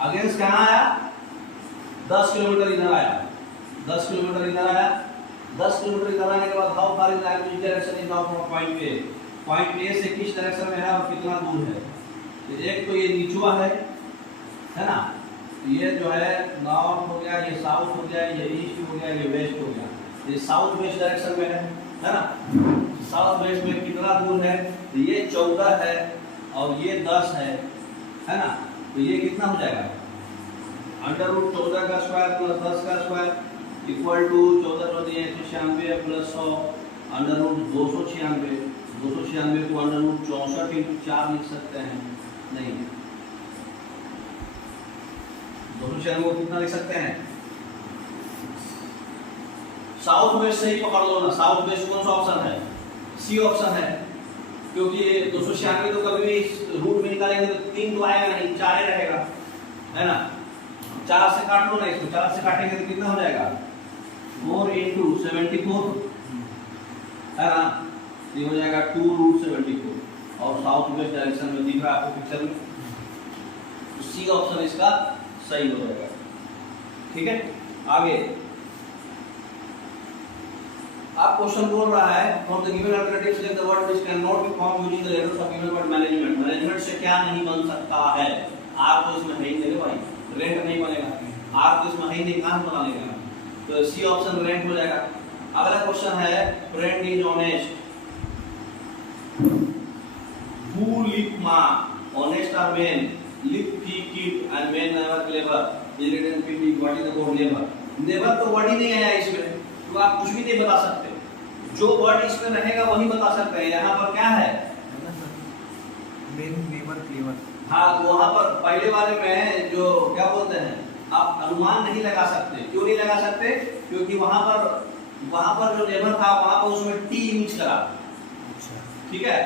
अगेंस्ट कहाँ आया 10 किलोमीटर इधर आया, 10 किलोमीटर इधर आया, 10 किलोमीटर इधर आने के बाद how far is that direction is now from point A से किस डायरेक्शन में है और कितना दूर है, तो एक तो ये नीचुआ है ना, ये जो है नॉर्थ हो गया, ये साउथ हो गया, ये ईस्ट हो गया, ये वेस्ट हो गया, ये साउथ वेस्ट डायरेक्शन में है ना, साउथ वेस्ट में कितना दूर है, तो ये 14 है और ये 10 है ना, तो ये कितना हो जाएगा √14 का स्क्वायर प्लस 10 का स्क्वायर इक्वल टू 14 196 प्लस 100 √296, 296 को √64 × 4 लिख सकते हैं, नहीं 296 को कितना लिख सकते हैं, साउथ वेस्ट से ही पकड़ लो ना, साउथ वेस्ट कौन सा ऑप्शन है, सी ऑप्शन है, क्योंकि 296 तो कभी भी रूट में निकालेंगे तो 3 तो आएगा नहीं, 4 ही रहेगा, है ना, 4 से काट लो ना इसको, 4 से काटेंगे तो कितना हो जाएगा 4 × 74 है ना, ये हो जाएगा 2√74 और साउथ वेस्ट डायरेक्शन में दिख रहा है आपको पिक्चर में, तो सी ऑप्शन इसका सही हो जाएगा, ठीक है। आगे आप क्वेश्चन बोल रहा है from the given alternative select the word which can not be form using the letters of given word management, management से क्या नहीं बन सकता है, आर तो इसमें है ही नहीं भाई, रेंट नहीं बनेगा, आर तो इसमें है ही नहीं, कहां से बना लेगा, तो सी ऑप्शन रेंट हो जाएगा। अगला क्वेश्चन है friend is honest, who live ma, honest are men, live he keep and men never clever, irritated people, what is the word never, never तो वर्ड ही नहीं आया इसमें, तो आप कुछ भी नहीं बता सकते, जो वर्ड इसमें रहेगा वही बता सकते हैं, यहाँ पर क्या है men never clever, हाँ वहाँ पर पहले वाले में जो क्या बोलते हैं आप अनुमान नहीं लगा सकते, क्यों नहीं लगा सकते, क्योंकि वहाँ पर जो नेवर था वहाँ पर उसमें टी यूज करा, ठीक है,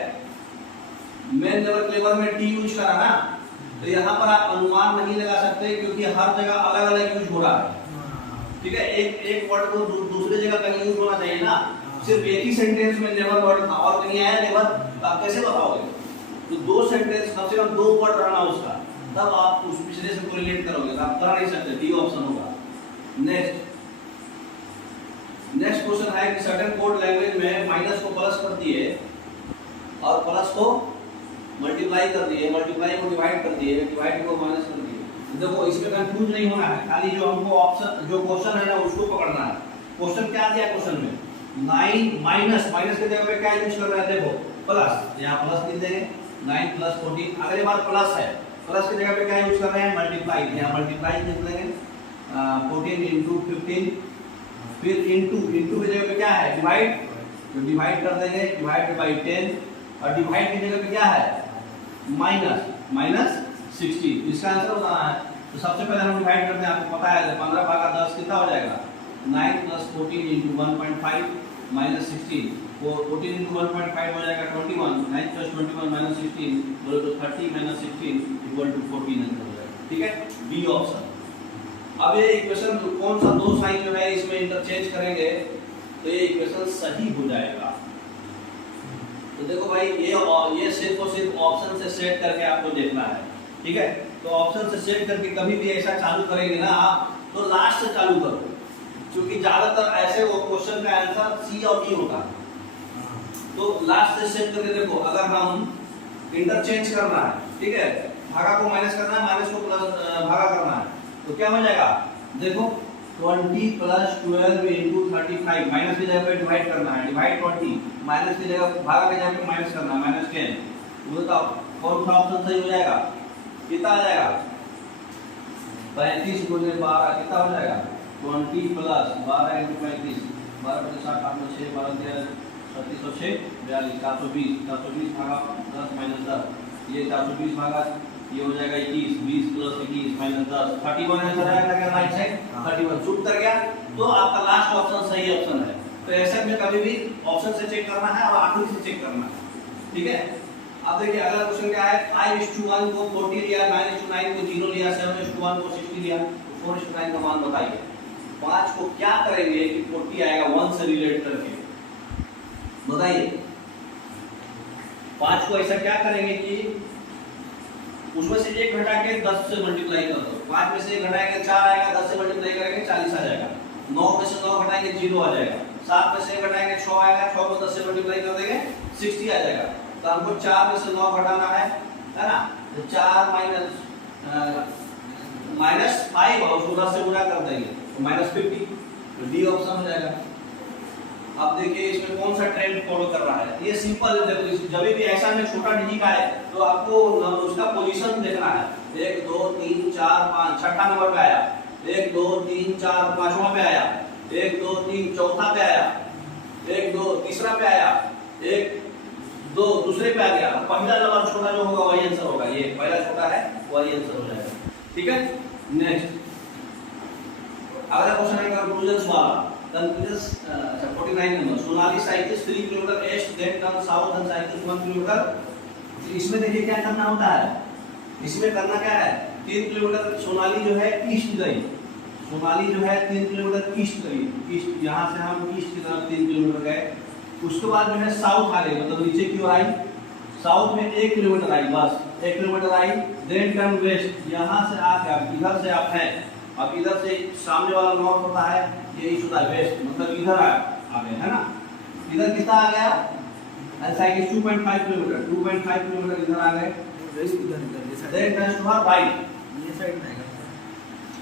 मेन नेवर क्लेवर में टी यूज करा ना, तो यहाँ पर आप अनुमान नहीं लगा सकते क्योंकि हर जगह अलग अलग यूज हो रहा है, ठीक है, एक वर्ड को दूसरे जगह कहीं यूज होना चाहिए ना, सिर्फ एक ही सेंटेंस में नेवर वर्ड था और कहीं आया नेवर, आप कैसे बताओगे, तो 2 सेंटेंस कम से कम 2 वर्ड रहना उसका, तब आप उस पिछले से कोरिलेट करोगे, तो आप कर नहीं सकते, डी ऑप्शन होगा। नेक्स्ट क्वेश्चन है कि सर्टेन कोड लैंग्वेज में माइनस को प्लस कर दिए और प्लस को मल्टीप्लाई कर दिए, मल्टीप्लाई को डिवाइड कर दिए, डिवाइड को माइनस कर दिए, देखो इसमें कंफ्यूज नहीं होना है, खाली जो हमको ऑप्शन जो क्वेश्चन है ना उसको पकड़ना है। क्वेश्चन क्या दिया क्वेश्चन में 9 माइनस के जगह पे क्या यूज कर रहे हैं, देखो प्लस, यहाँ प्लस लिख देंगे 9 + 14, अगली बार प्लस है, प्लस की जगह पे क्या यूज कर रहे हैं मल्टीप्लाई, यहाँ मल्टीप्लाई लिख देंगे 14 × 15, फिर इनटू की जगह पे क्या है डिवाइड, तो डिवाइड कर देंगे, डिवाइड बाय 10, और डिवाइड की जगह पे क्या है माइनस 16, इसका आंसर बताना है। तो सबसे पहले हम डिवाइड करते हैं, आपको पता है 15/10 कितना हो जाएगा 9 + 14 × 1.5 - 16, वो 14 × 1.5 हो जाएगा 21, 9 + 21 - 16 बोले तो 30 - 16 = 14 आंसर हो जाएगा, ठीक है, बी ऑप्शन। अब ये इक्वेशन कौन सा 2 साइन जो है इसमें इंटरचेंज करेंगे तो ये इक्वेशन सही हो जाएगा। तो देखो भाई ये सिर्फ और सिर्फ ऑप्शन से सेट करके आपको देखना है, ठीक है, तो ऑप्शन से सेट करके कभी भी ऐसा चालू करेंगे ना आप तो लास्ट से चालू करो, क्योंकि ज्यादातर ऐसे वो क्वेश्चन का आंसर सी और डी होता है, तो लास्ट से सेट करके देखो, अगर हम इंटरचेंज करना है, ठीक है, भागा को माइनस करना है, माइनस को प्लस भागा करना है, तो क्या हो जाएगा देखो 20 प्लस 12 इंटू 35, माइनस की जगह पे डिवाइड करना है, डिवाइड 20, माइनस की जगह भागा की जगह पे माइनस करना है, माइनस 10, बताओ कौन सा ऑप्शन सही हो जाएगा, कितना आ जाएगा 35 गुणे 12 कितना हो जाएगा 20 प्लस 12 इंटू 35, 12 × 60 8 में 6 12 13 36 और 6 42 420 भागा 10 माइनस 10, ये 420 भागा ये हो जाएगा 21, 20 प्लस 21 माइनस 10, 31 आंसर आएगा क्या राइट साइड 31 शूट कर गया। तो आपका लास्ट ऑप्शन सही ऑप्शन है। तो ऐसे में कभी भी ऑप्शन से चेक करना है और आखिरी से चेक करना है, ठीक है। अब देखिए अगला क्वेश्चन क्या है, 5:1 को 40 लिया, 9:9 को 0 लिया, 7:1 को 60 लिया, 4:9 का मान बताइए। 5 को क्या करेंगे कि 40 आएगा 1 से रिलेट करके, बताइए 5 को ऐसा क्या करेंगे कि उसमें से 1 घटा के 10 से मल्टीप्लाई कर दो, 5 में से 1 घटाएंगे 4 आएगा, 10 से मल्टीप्लाई करेंगे 40 आ जाएगा, 9 में से 9 घटाएंगे 0 आ जाएगा, 7 में से 1 घटाएंगे 6 आएगा, 6 को 10 से मल्टीप्लाई कर देंगे 60 आ जाएगा। तो हमको 4 में से 9 घटाना है ना, तो 4 माइनस 5 और उसको 10 से गुणा कर देंगे तो -50, तो डी ऑप्शन हो जाएगा। अब देखिए इसमें कौन सा ट्रेंड फॉलो कर रहा है, ये सिंपल है। देखो जब भी ऐसा में छोटा डिजिट आए तो आपको उसका पोजीशन देखना है, 1 2 3 4 5 छठा नंबर पे आया, 1 2 3 4 पांचवा पे आया, 1 2 3 चौथा पे आया, 1 2 तीसरा पे आया, 1 2 दूसरे पे आ गया, पहला नंबर छोटा जो होगा वही आंसर होगा, ये पहला छोटा है वही आंसर हो जाएगा, ठीक है। नेक्स्ट अगला क्वेश्चन है कंक्लूजन्स वाला, conclusions 49 number, Sonali cycle 3 kilometre east then turn south and cycle 1 kilometre. इसमें देखिए क्या करना होता है, इसमें करना क्या है, 3 किलोमीटर सोनाली जो है ईस्ट गई, सोनाली जो है 3 किलोमीटर ईस्ट गई, ईस्ट यहाँ से हम ईस्ट की तरफ 3 किलोमीटर गए, उसके बाद जो है साउथ आ गई, मतलब नीचे की ओर आई, साउथ में 1 किलोमीटर आई, बस 1 किलोमीटर आई, देन टर्न वेस्ट, यहाँ से आके इधर से आप हैं, अब इधर से सामने वाला नॉर्थ होता है, ये ईस्ट होता है वेस्ट, मतलब इधर आ गए है ना, इधर कितना आ गया साइड 2.5 किलोमीटर, 2.5 किलोमीटर इधर आ गए, वेस्ट इधर ये side, then turn to right, ये साइड में आएगा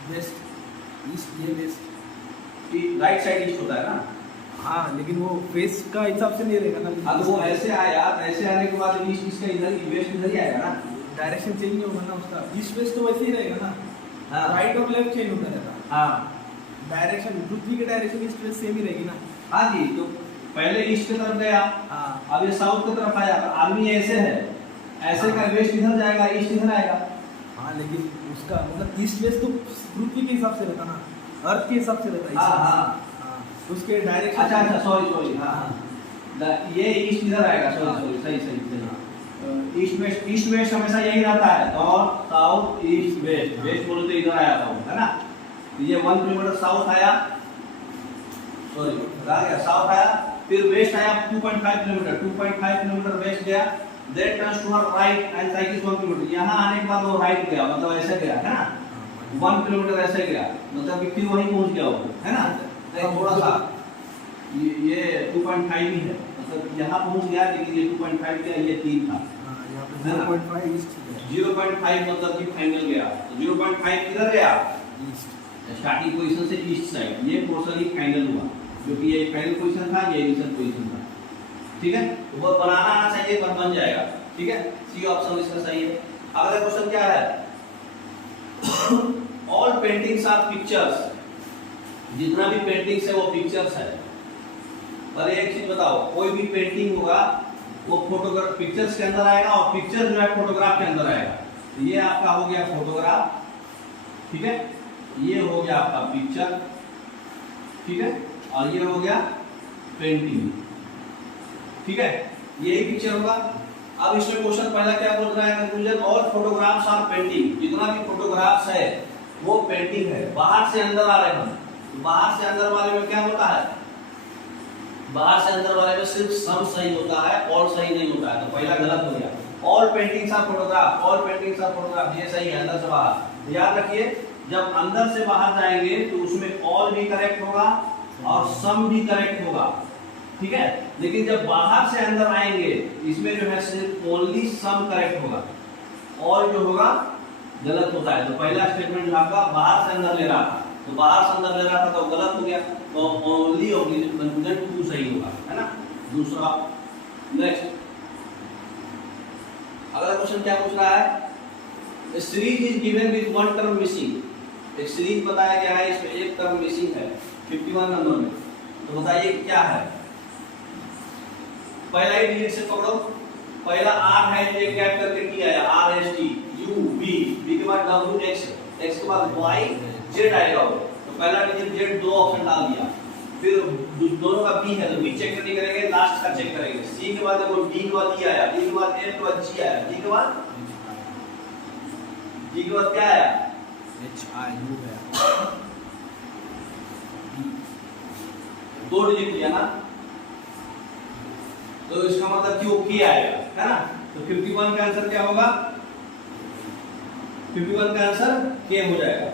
वेस्ट ईस्ट, ये वेस्ट राइट साइड ईस्ट होता है ना। हाँ लेकिन वो फेस का हिसाब से नहीं रहेगा ना, अब वो ऐसे आया, ऐसे आने के बाद ईस्ट इसका इधर वेस्ट इधर ही आएगा ना, डायरेक्शन चेंज नहीं होगा ना उसका, ईस्ट वेस्ट तो वैसे ही रहेगा ना, हाँ राइट और लेफ्ट चेंज होता रहता, हाँ डायरेक्शन पृथ्वी की डायरेक्शन ईस्ट वेस्ट सेम ही रहेगी ना। हाँ जी, तो पहले ईस्ट की तरफ गया, हाँ अब ये साउथ की तरफ आया, आर्मी ऐसे है, ऐसे का वेस्ट इधर जाएगा, ईस्ट इधर आएगा। हाँ लेकिन उसका मतलब ईस्ट वेस्ट तो पृथ्वी के हिसाब से रहता ना, अर्थ के हिसाब से रहता है। हाँ हाँ हाँ उसके डायरेक्शन, अच्छा सॉरी हाँ ये ईस्ट इधर आएगा, सॉरी सही ईस्ट वेस्ट हमेशा यही रहता है, north south east west, west बोले तो इधर आया था है ना, ये 1 किलोमीटर साउथ आया, सॉरी आ गया साउथ आया, फिर वेस्ट आया 2.5 किलोमीटर, 2.5 किलोमीटर वेस्ट गया, then turns to right and cycle 1 kilometre, यहाँ आने के बाद वो राइट गया, मतलब ऐसे गया है ना, 1 किलोमीटर ऐसे गया, मतलब कि फिर वहीं पहुंच गया वो है ना, थोड़ा सा ये 2.5 ही है, मतलब यहाँ पहुंच गया, लेकिन ये 2.5 गया, ये 3 था, 0.5 ईस्ट 0.5 मतलब कि फाइनल गया, तो 0.5 किधर गया, ईस्ट, स्टार्टिंग पोजीशन से ईस्ट साइड, ये पोर्शन ही फाइनल हुआ, क्योंकि ये फाइनल पोजीशन था, ये इनिशियल पोजीशन था, ठीक है। तो वो बनाना आना चाहिए, पर बन जाएगा, ठीक है। सी ऑप्शन इसका सही है। अगला क्वेश्चन क्या है, ऑल पेंटिंग्स आर पिक्चर्स, जितना भी पेंटिंग्स है वो पिक्चर्स है। पर एक चीज बताओ, कोई भी पेंटिंग होगा वो फोटोग्राफ पिक्चर्स के अंदर आएगा, और पिक्चर जो है फोटोग्राफ के अंदर आएगा। तो ये आपका हो गया फोटोग्राफ, ठीक है, ये हो गया आपका पिक्चर, ठीक है, और ये हो गया पेंटिंग, ठीक है, यही पिक्चर होगा। अब इसमें क्वेश्चन पहला क्या बोल रहा है, conclusion, all photographs are painting, जितना भी फोटोग्राफ्स है वो पेंटिंग है। बाहर से अंदर आ रहे हैं हम, तो बाहर से अंदर वाले में क्या होता है, बाहर से अंदर वाले में सिर्फ सम सही होता है, ऑल सही नहीं होता है, तो पहला गलत हो गया। All paintings are photograph, all paintings are photograph, ये सही है, अंदर से बाहर। याद रखिए, जब अंदर से बाहर जाएंगे तो उसमें ऑल भी करेक्ट होगा और सम भी करेक्ट होगा, ठीक है। लेकिन जब बाहर से अंदर आएंगे इसमें जो है सिर्फ ओनली सम करेक्ट होगा और जो होगा गलत होता है। तो पहला स्टेटमेंट आपका बाहर से अंदर ले रहा था, तो बाहर से अंदर ले रहा था तो गलत हो गया, तो ओनली कंक्लूजन 2 सही होगा, है ना। दूसरा नेक्स्ट अगला क्वेश्चन क्या पूछ रहा है, series is given with one term missing. एक सीरीज बताया गया है, इसमें एक टर्म मिसिंग है 51 नंबर में, तो बताइए क्या है। पहला ही डिजिट से पकड़ो, पहला आर है, ये गैप करके टी आया, R S T, U B, B के बाद डब्ल्यू एक्स, एक्स के बाद वाई जेड आएगा। तो पहला डिजिट जेड, दो ऑप्शन डाल दिया, फिर दोनों का बी है तो बी चेक नहीं करेंगे, लास्ट का चेक करेंगे। सी के बाद देखो डी के बाद ई आया, डी के बाद एफ के बाद जी आया, जी के बाद क्या आया, एच आई यू है, दो डिजिट लिया ना, तो इसका मतलब क्यों के आएगा, है ना। तो 51 का आंसर क्या होगा, 51 का आंसर के हो जाएगा।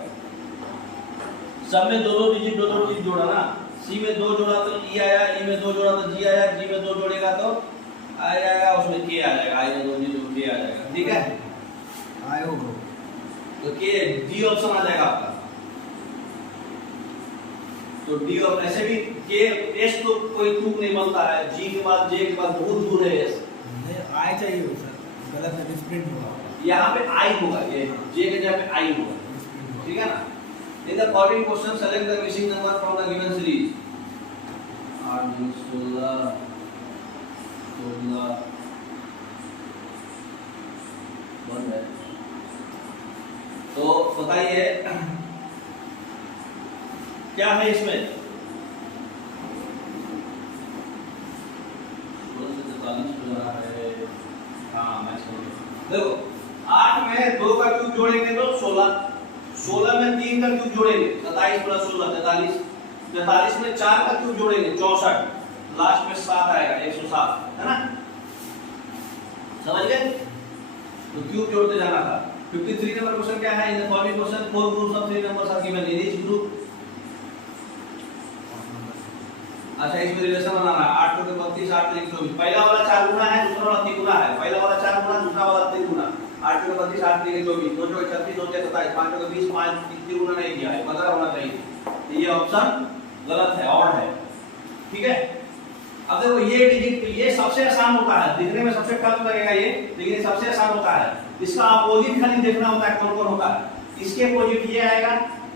सब में दो डिजिट जोड़ा ना, सी में 2 जोड़ा तो ई आया, ई में 2 जोड़ा तो जी आया, जी में 2 जोड़ेगा तो आएगा, उसमें के आ जाएगा, आई में 2 डिजिट के आ जाएगा, ठीक है। आई होगा तो के डी ऑप्शन आ जाएगा आपका। तो डी ऑप्शन ऐसे भी के एस तो कोई तुक नहीं बनता है, जी के बाद जे के बाद बहुत दूर है एस, नहीं आई चाहिए हो सर, गलत है, डिस्प्रिंट होगा, यहाँ पे आई होगा, ये जे के जगह पे आई होगा, ठीक है ना। In the following question, select the missing number from the given series. 8, 16, 16, 1 है। तो बताइए क्या है इसमें, 16 से 43 हो रहा है। हाँ मैं देखो 8 में 2 का क्यूब जोड़ेंगे तो 16, 16 में 3 का क्यूब जोड़ेंगे 27 प्लस 16 43, 43 में 4 का क्यूब जोड़ेंगे 64, लास्ट में 7 आएगा 107, है ना, समझ गए। तो क्यूब जोड़ते जाना था। 53 नंबर क्वेश्चन क्या है, in the following question 4 groups of 3 numbers are given, in each group. अच्छा इसमें रिलेशन बनाना है, 8 के 32, 8 3 24, पहला वाला 4 गुना है, दूसरा वाला 3 गुना है, पहला वाला 4 गुना, दूसरा वाला 3 गुना, 8 के 32, 8 3 24, 2 के 36, 2 के 27, 5 के 20, 5 3 गुना नहीं किया है, 15 होना चाहिए, तो ये ऑप्शन गलत है, ऑड है, ठीक है। अब देखो ये डिजिट, ये सबसे आसान होता है, दिखने में सबसे टफ लगेगा ये, लेकिन ये सबसे आसान होता है। इसका अपोजिट खाली देखना होता है कौन कौन होता है, इसके अपोजिट ये आएगा,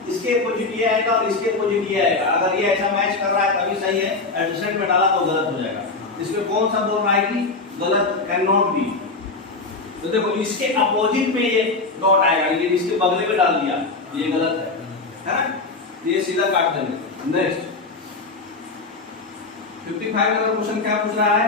इसके अपोजिट ये आएगा और इसके अपोजिट ये आएगा। अगर ये ऐसा मैच कर रहा है तभी सही है, एडजस्टमेंट में डाला तो गलत हो जाएगा। इसमें कौन सा बोल रहा है कि गलत, कैन नॉट बी। तो देखो इसके अपोजिट में ये डॉट आएगा, लेकिन इसके बगले में डाल दिया, ये गलत है ना, ये सीधा काट देंगे। नेक्स्ट 55 नंबर क्वेश्चन क्या पूछ रहा है,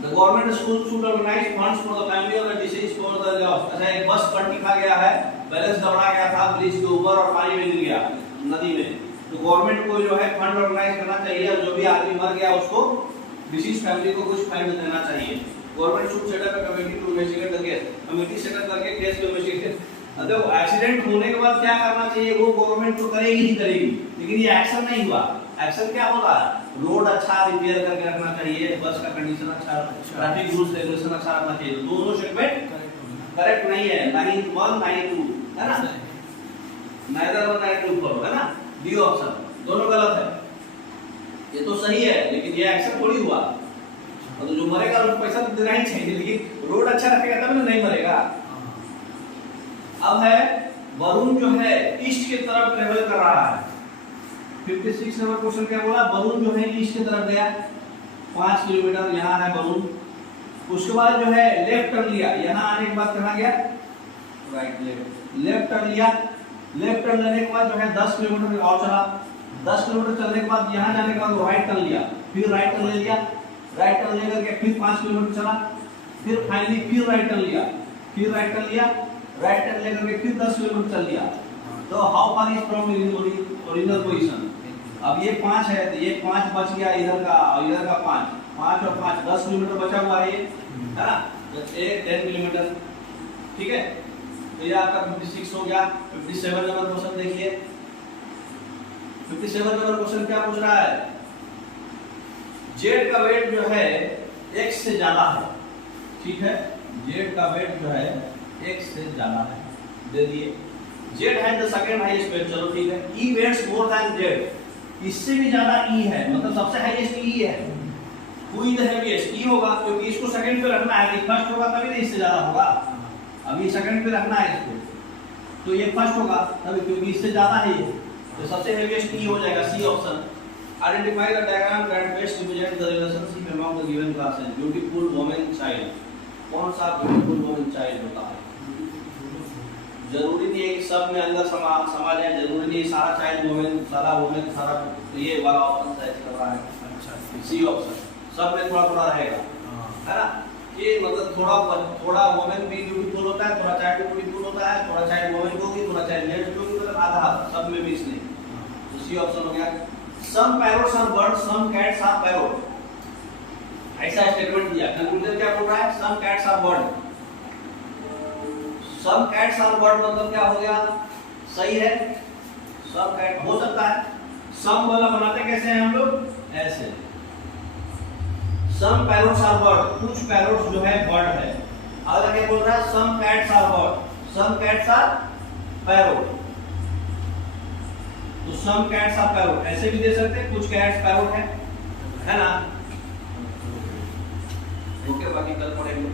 the government school should organise funds for the family of the disease for the loss. अच्छा एक बस पलटी खा गया है, बैलेंस दबड़ा गया था ब्रिज के ऊपर और पानी में गिर गया नदी में, तो गवर्नमेंट को जो है फंड ऑर्गेनाइज करना चाहिए और जो भी आदमी मर गया उसको डिसीज फैमिली को कुछ फंड देना चाहिए। Government should set up a committee to investigate the case, committee setup करके केस को इन्वेस्टिगेट। देखो एक्सीडेंट होने के बाद क्या करना चाहिए, वो गवर्नमेंट तो करेगी ही करेगी, लेकिन ये एक्शन नहीं हुआ। एक्शन क्या होता है, रोड अच्छा रिपेयर करके रखना चाहिए, बस का कंडीशन अच्छा, ट्रैफिक रूल्स रेगुलेशन अच्छा रखना चाहिए। दोनों स्टेटमेंट करेक्ट नहीं है, 91 92 है ना, नाइदर 1 92 फॉलो है ना, डी ऑप्शन दोनों गलत है। ये तो सही है लेकिन ये एक्शन थोड़ी हुआ, तो जो मरेगा उसको पैसा तो देना ही चाहिए, लेकिन रोड अच्छा रखेगा तब ना नहीं मरेगा। अब है वरुण जो है ईस्ट की तरफ ट्रेवल कर रहा है। 56 नंबर क्वेश्चन क्या बोला, वरुण जो है ईस्ट की तरफ गया 5 किलोमीटर, यहाँ है वरुण। उसके बाद जो है लेफ्ट टर्न लिया, यहाँ आने के बाद कहाँ गया, राइट लेफ्ट टर्न लिया। लेफ्ट टर्न लेने के बाद जो है 10 किलोमीटर और चला, 10 किलोमीटर चलने के बाद यहाँ जाने के बाद राइट टर्न लिया, फिर राइट टर्न ले लिया, राइट टर्न लेकर के फिर 5 किलोमीटर चला, फिर फाइनली फिर राइट टर्न लिया, फिर राइट टर्न लिया, राइट टर्न लेकर के फिर 10 किलोमीटर चल लिया। तो how far is from original position. अब ये 5 है तो ये 5 बच गया इधर का और इधर का 5, 5 और 5 10 किलोमीटर बचा हुआ है ये, है ना, तो 10 किलोमीटर, ठीक है। तो ये आपका 56 हो गया। 57 नंबर क्वेश्चन देखिए, 57 नंबर क्वेश्चन क्या पूछ रहा है, जेड का वेट जो है एक्स से ज्यादा है, ठीक है, जेड का वेट जो है एक्स से ज्यादा है, दे दिए। जेड है द सेकंड हाईएस्ट वेट, चलो ठीक है। ई वेट्स मोर देन जेड, इससे भी ज्यादा ई है, मतलब सबसे हाईएस्ट ई है। हु इज द हेवीएस्ट, ई होगा, क्योंकि इसको सेकंड पे रखना है, कि फर्स्ट होगा तभी तो इससे ज्यादा होगा। अभी सेकंड पे रखना है इसको, तो ये फर्स्ट होगा तभी, क्योंकि इससे ज्यादा है ये, तो सबसे हेवीएस्ट ई हो जाएगा, C option. Identify the diagram that best represent the relationship among the given classes. Beautiful woman child, कौन सा ब्यूटीफुल वुमन चाइल्ड होता है? जरूरी नहीं है कि सब में अंदर समा जाए, जरूरी नहीं सारा चाइल्ड वुमेन, सारा ये वाला ऑप्शन साइज कर रहा है। अच्छा, सी ऑप्शन, सब में थोड़ा थोड़ा रहेगा, है ना। ये मतलब थोड़ा वुमेन भी ब्यूटीफुल होता है, थोड़ा चाइल्ड ब्यूटीफुल होता है, थोड़ा चाइल्ड वुमेन को भी, थोड़ा चाइल्ड जेंट्स को भी, मतलब आधा सब में भी इसलिए, तो सी ऑप्शन हो गया। Some parrots are birds, some cats are parrot, ऐसा स्टेटमेंट दिया। कंक्लूजन क्या बोल रहा है? Some cats are bird, some cats are bird मतलब क्या हो गया? सही है, सम कैट हो सकता है। सम वाला बनाते कैसे हैं हम लोग? ऐसे, सम पैरोट्स आर बर्ड, कुछ पैरोट्स जो है बर्ड है। अगर क्या बोल रहा है? Some cats are bird, some cats are parrot, तो सम कैट्स आर पैरोट ऐसे भी दे सकते हैं, कुछ कैट्स पैरोट है ना। ओके, बाकी कल पढ़ेंगे।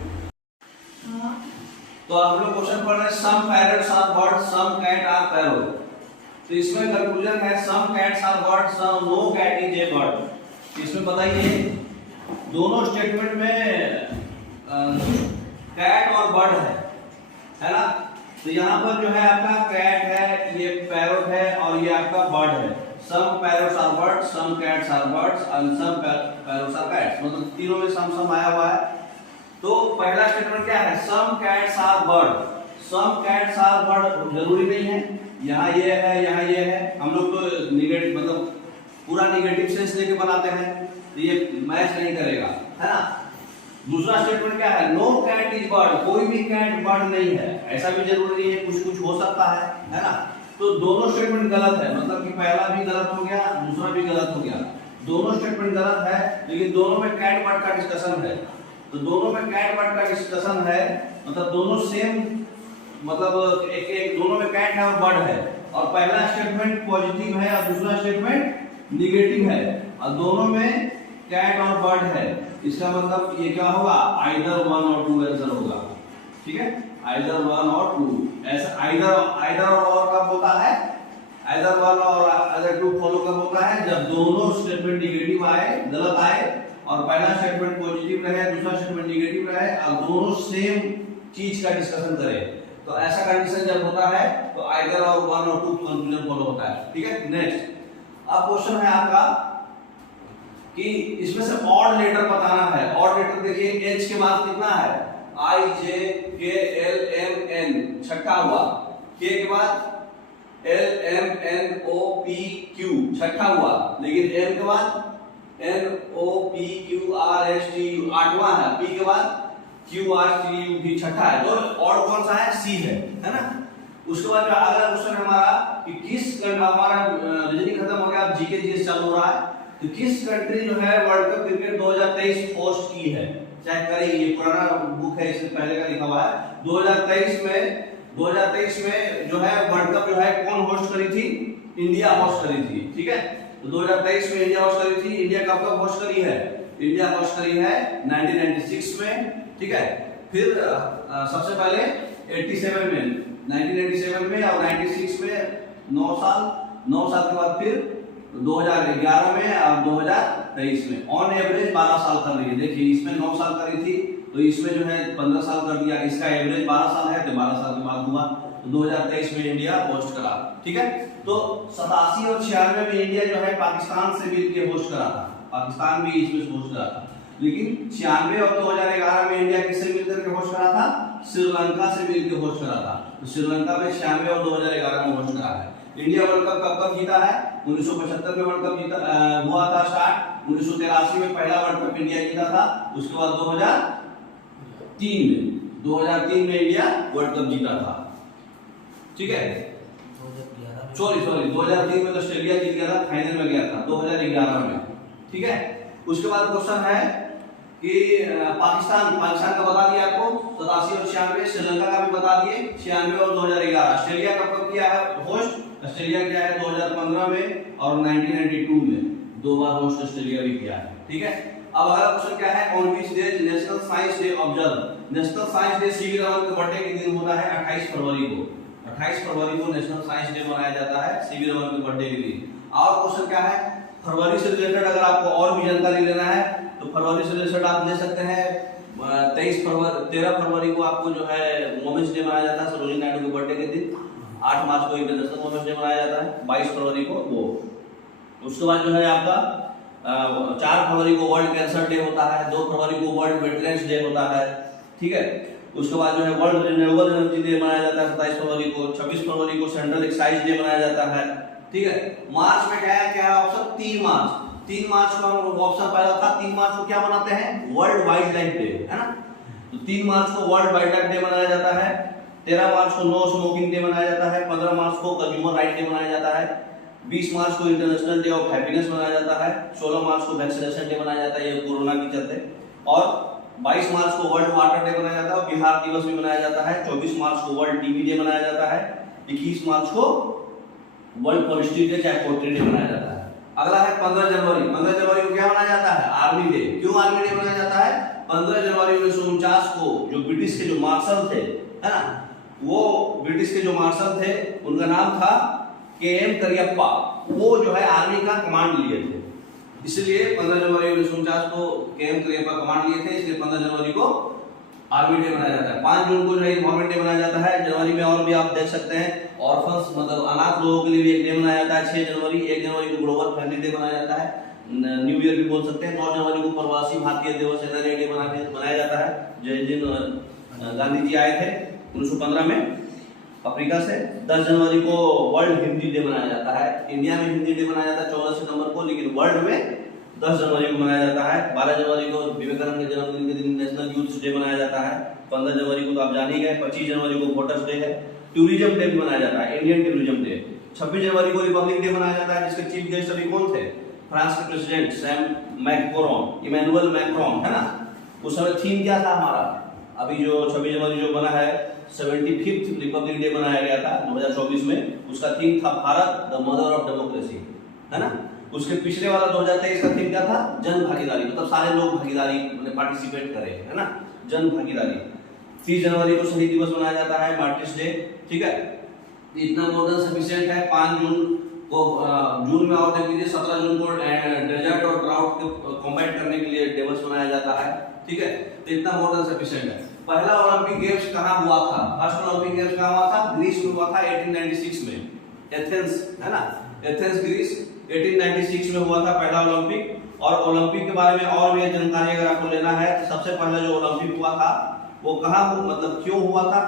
तो हम लोग क्वेश्चन पढ़ रहे हैं, some parrots are bird, some cat are parrot. तो इसमें कंक्लूजन है some cats are bird, some no cat is a bird. इसमें बताइए दोनों स्टेटमेंट में कैट और बर्ड है ना। तो यहाँ पर जो है आपका कैट है, ये पैरोट है, और ये आपका बर्ड है। Some parrots are bird, some cats are birds and some parrots are cats, मतलब तीनों में सम आया हुआ है। तो पहला स्टेटमेंट क्या है? Some cats are bird, some cats are bird जरूरी नहीं है, यहाँ ये है, यहाँ ये है। हम लोग तो निगेटिव, मतलब पूरा निगेटिव सेंस लेके बनाते हैं, तो ये मैच नहीं करेगा, है ना। दूसरा स्टेटमेंट क्या है? नो कैट इज बर्ड, कोई भी कैट बर्ड नहीं है, ऐसा भी जरूरी नहीं है, कुछ कुछ हो सकता है ना। तो दोनों स्टेटमेंट गलत है, मतलब कि पहला भी गलत हो गया, दूसरा भी गलत हो गया। दोनों स्टेटमेंट गलत है, लेकिन दोनों में कैट बर्ड का डिस्कशन है। तो दोनों में कैट बर्ड का डिस्कशन है, मतलब दोनों सेम, मतलब एक दोनों में कैट है और बर्ड है, और पहला स्टेटमेंट पॉजिटिव है और दूसरा स्टेटमेंट निगेटिव है, और दोनों में कैट और बर्ड है। इसका मतलब ये क्या होगा? आइदर वन और टू आंसर होगा, ठीक है, आइदर वन और टू। ऐसा आइदर और कब होता है? आइदर वन और आइदर टू फॉलो कब होता है? जब दोनों स्टेटमेंट निगेटिव आए, गलत आए, और पहला स्टेटमेंट पॉजिटिव रहे, दूसरा स्टेटमेंट निगेटिव रहे, और दोनों सेम चीज का डिस्कशन करें। तो ऐसा कंडीशन जब होता है तो आइदर और वन और टू कंक्लूजन फॉलो होता है, ठीक है। नेक्स्ट, अब क्वेश्चन है आपका कि इसमें से ऑड लेटर बताना है। ऑड लेटर देखिए, एच के बाद कितना है? आई जे के एल एम एन, छठा हुआ। के के बाद L M N O P Q, छठा हुआ। लेकिन एम के बाद N O P Q R S T U, आठवां है। पी के बाद क्यू आर टी यू भी छठा है। तो ऑड कौन सा है? सी है ना। उसके बाद अगला क्वेश्चन हमारा कि किस, हमारा रीजनिंग खत्म हो गया, अब जीके जीएस चालू हो रहा है। तो किस कंट्री जो है वर्ल्ड कप क्रिकेट 2023 होस्ट की है? चेक करें, ये पुराना बुक है, इससे पहले का लिखा हुआ है। 2023 में जो है वर्ल्ड कप जो है कौन होस्ट करी थी? इंडिया होस्ट करी थी, ठीक है। तो 2023 में इंडिया होस्ट करी थी। इंडिया कब होस्ट करी है? इंडिया होस्ट करी है 1996 में, ठीक है। फिर सबसे पहले 87 में, 1987 में, और 96 में 9 साल के बाद फिर 2011 में और 2023 में। ऑन एवरेज 12 साल कर रही है। देखिए इसमें 9 साल करी थी, तो इसमें जो है 15 साल कर दिया। इसका एवरेज 12 साल है, तो 12 साल के बाद हुआ। तो 2023 में इंडिया होस्ट करा, ठीक है। तो 87 और 96 में इंडिया जो है पाकिस्तान से मिलकर होस्ट करा था, पाकिस्तान भी इसमें होस्ट करा था। लेकिन 96 और 2011 में इंडिया किससे मिलकर के होस्ट करा था? श्रीलंका से मिलकर होस्ट करा था। तो श्रीलंका में 96 और 2011 में होस्ट करा है। इंडिया वर्ल्ड कप कब जीता है? 1975 में वर्ल्ड कप जीता हुआ था स्टार्ट। 1983 में पहला वर्ल्ड कप इंडिया जीता था। उसके बाद 2003 में इंडिया वर्ल्ड कप जीता था, ठीक है। 2003 में तो ऑस्ट्रेलिया जीत गया था, फाइनल में गया था 2011 में, ठीक है। उसके बाद क्वेश्चन है कि पाकिस्तान का बता दिया आपको 87 और 96, श्रीलंका का भी बता दिए 96 और 2011। ऑस्ट्रेलिया कब किया है होस्ट? ऑस्ट्रेलिया किया है 2015 में और 1992 में, 2 बार होस्ट ऑस्ट्रेलिया भी किया है। ठीक है, अब अगला क्वेश्चन क्या है, on which day national science day observe. National science day CV Raman के बर्थडे के दिन होता है 28 फरवरी को। 28 फरवरी को नेशनल साइंस डे मनाया जाता है सीवी रमन के बर्थडे के दिन। और क्वेश्चन क्या है, फरवरी से रिलेटेड अगर आपको और भी जानकारी लेना है तो फरवरी से रिलेटेड आप ले सकते हैं। 13 फरवरी को आपको जो है वुमेन्स डे मनाया जाता है सरोजिनी नायडू के बर्थडे के दिन। 8 मार्च को इंटरनेशनल वुमेन्स डे मनाया जाता है। 22 फरवरी को वो। उसके बाद जो है आपका 4 फरवरी को वर्ल्ड कैंसर डे होता है। 2 फरवरी को वर्ल्ड वेटलैंड्स डे होता है। ठीक है, उसके बाद जो है वर्ल्ड रिन्यूएबल एनर्जी डे मनाया जाता है 27 फरवरी को। 26 फरवरी को सेंट्रल एक्साइज डे मनाया जाता है। ठीक है, मार्च में क्या है ऑप्शन 3 मार्च। 3 मार्च को हम ऑप्शन पहला था, 3 मार्च को क्या मनाते हैं, वर्ल्ड वाइल्ड लाइफ डे, है ना। तो 3 मार्च को वर्ल्ड वाइल्ड लाइफ डे मनाया जाता है। 13 मार्च को नो स्मोकिंग डे मनाया जाता है। 15 मार्च को कंज्यूमर राइट डे मनाया जाता है। 20 मार्च को इंटरनेशनल डे ऑफ हैप्पीनेस मनाया जाता है। 16 मार्च को वैक्सीनेशन डे मनाया जाता है, ये कोरोना के चलते। और 22 मार्च को वर्ल्ड वाटर डे मनाया जाता है। बिहार दिवस भी मनाया जाता है। 24 मार्च को वर्ल्ड टीबी डे मनाया जाता है। 21 मार्च को वर्ल्ड फॉरेस्ट्री डे चाहे पोल्ट्री डे मनाया जाता है। अगला है 15 जनवरी। 15 जनवरी को क्या मनाया जाता है, आर्मी डे। क्यों आर्मी डे मनाया जाता है? 15 जनवरी 1949 को जो ब्रिटिश के जो मार्शल थे, है ना, वो ब्रिटिश के जो मार्शल थे उनका नाम था के.एम. करियप्पा। वो जो है आर्मी का कमांड लिए थे, इसलिए 15 जनवरी 1949 को के.एम. करियप्पा कमांड लिए थे, इसलिए 15 जनवरी को आर्मी डे मनाया जाता है। 5 जून को जो है इन्वायरमेंट डे मनाया जाता है। जनवरी में और भी आप देख सकते हैं ऑर्फन्स मतलब अनाथ लोगों के लिए भी एक डे मनाया जाता है 6 जनवरी। 1 जनवरी को ग्लोबल फैमिली डे मनाया जाता है, न्यू ईयर भी बोल सकते हैं। 9 जनवरी को प्रवासी भारतीय दिवस डे मनाया जाता है, जिस दिन गांधी जी आए थे 1915 में अफ्रीका से। 10 जनवरी को वर्ल्ड हिंदी डे मनाया जाता है। इंडिया में हिंदी डे मनाया जाता है 14 सितंबर को, लेकिन वर्ल्ड में 10 जनवरी को मनाया जाता है। 12 जनवरी को विवेकानंद के जन्मदिन के दिन नेशनल यूथ डे मनाया जाता है। 15 जनवरी को तो आप जान ही गए। 25 जनवरी को वोटर्स डे है। टूरिज्म डे भी मनाया जाता है, इंडियन टूरिज्म डे। 26 जनवरी को रिपब्लिक डे मनाया जाता है, जिसके चीफ गेस्ट अभी कौन थे, फ्रांस के president Sam Macron, Emmanuel Macron, है ना। उस समय थीम क्या था हमारा, अभी जो 26 जनवरी जो बना है 75th रिपब्लिक डे बनाया गया था 2024 में, उसका थीम था Bharat the mother of democracy, है ना। उसके पिछले वाला 2023 का थीम क्या था, जन भागीदारी, मतलब सारे लोग भागीदारी में पार्टिसिपेट करें, है ना, जन भागीदारी। 30 जनवरी को शहीद दिवस मनाया जाता है, मार्टिर्स डे। ठीक है, इतना मोर देन सफिशिएंट है। 5 जून को जून में और देख लीजिए 17 जून को डेजर्ट और ड्राउट को कॉम्बैट करने के लिए दिवस मनाया जाता है। ठीक है, तो इतना मोर देन सफिशिएंट है। पहला ओलंपिक गेम्स कहाँ हुआ था, फर्स्ट ओलंपिक गेम्स कहाँ हुआ था, ग्रीस में हुआ था 1896 में, एथेंस, है ना, एथेंस ग्रीस 1896 में हुआ था पहला ओलंपिक। और ओलंपिक के बारे में और भी जानकारी अगर आपको लेना है तो सबसे पहला जो ओलंपिक हुआ था वो कहाँ मतलब क्यों हुआ था,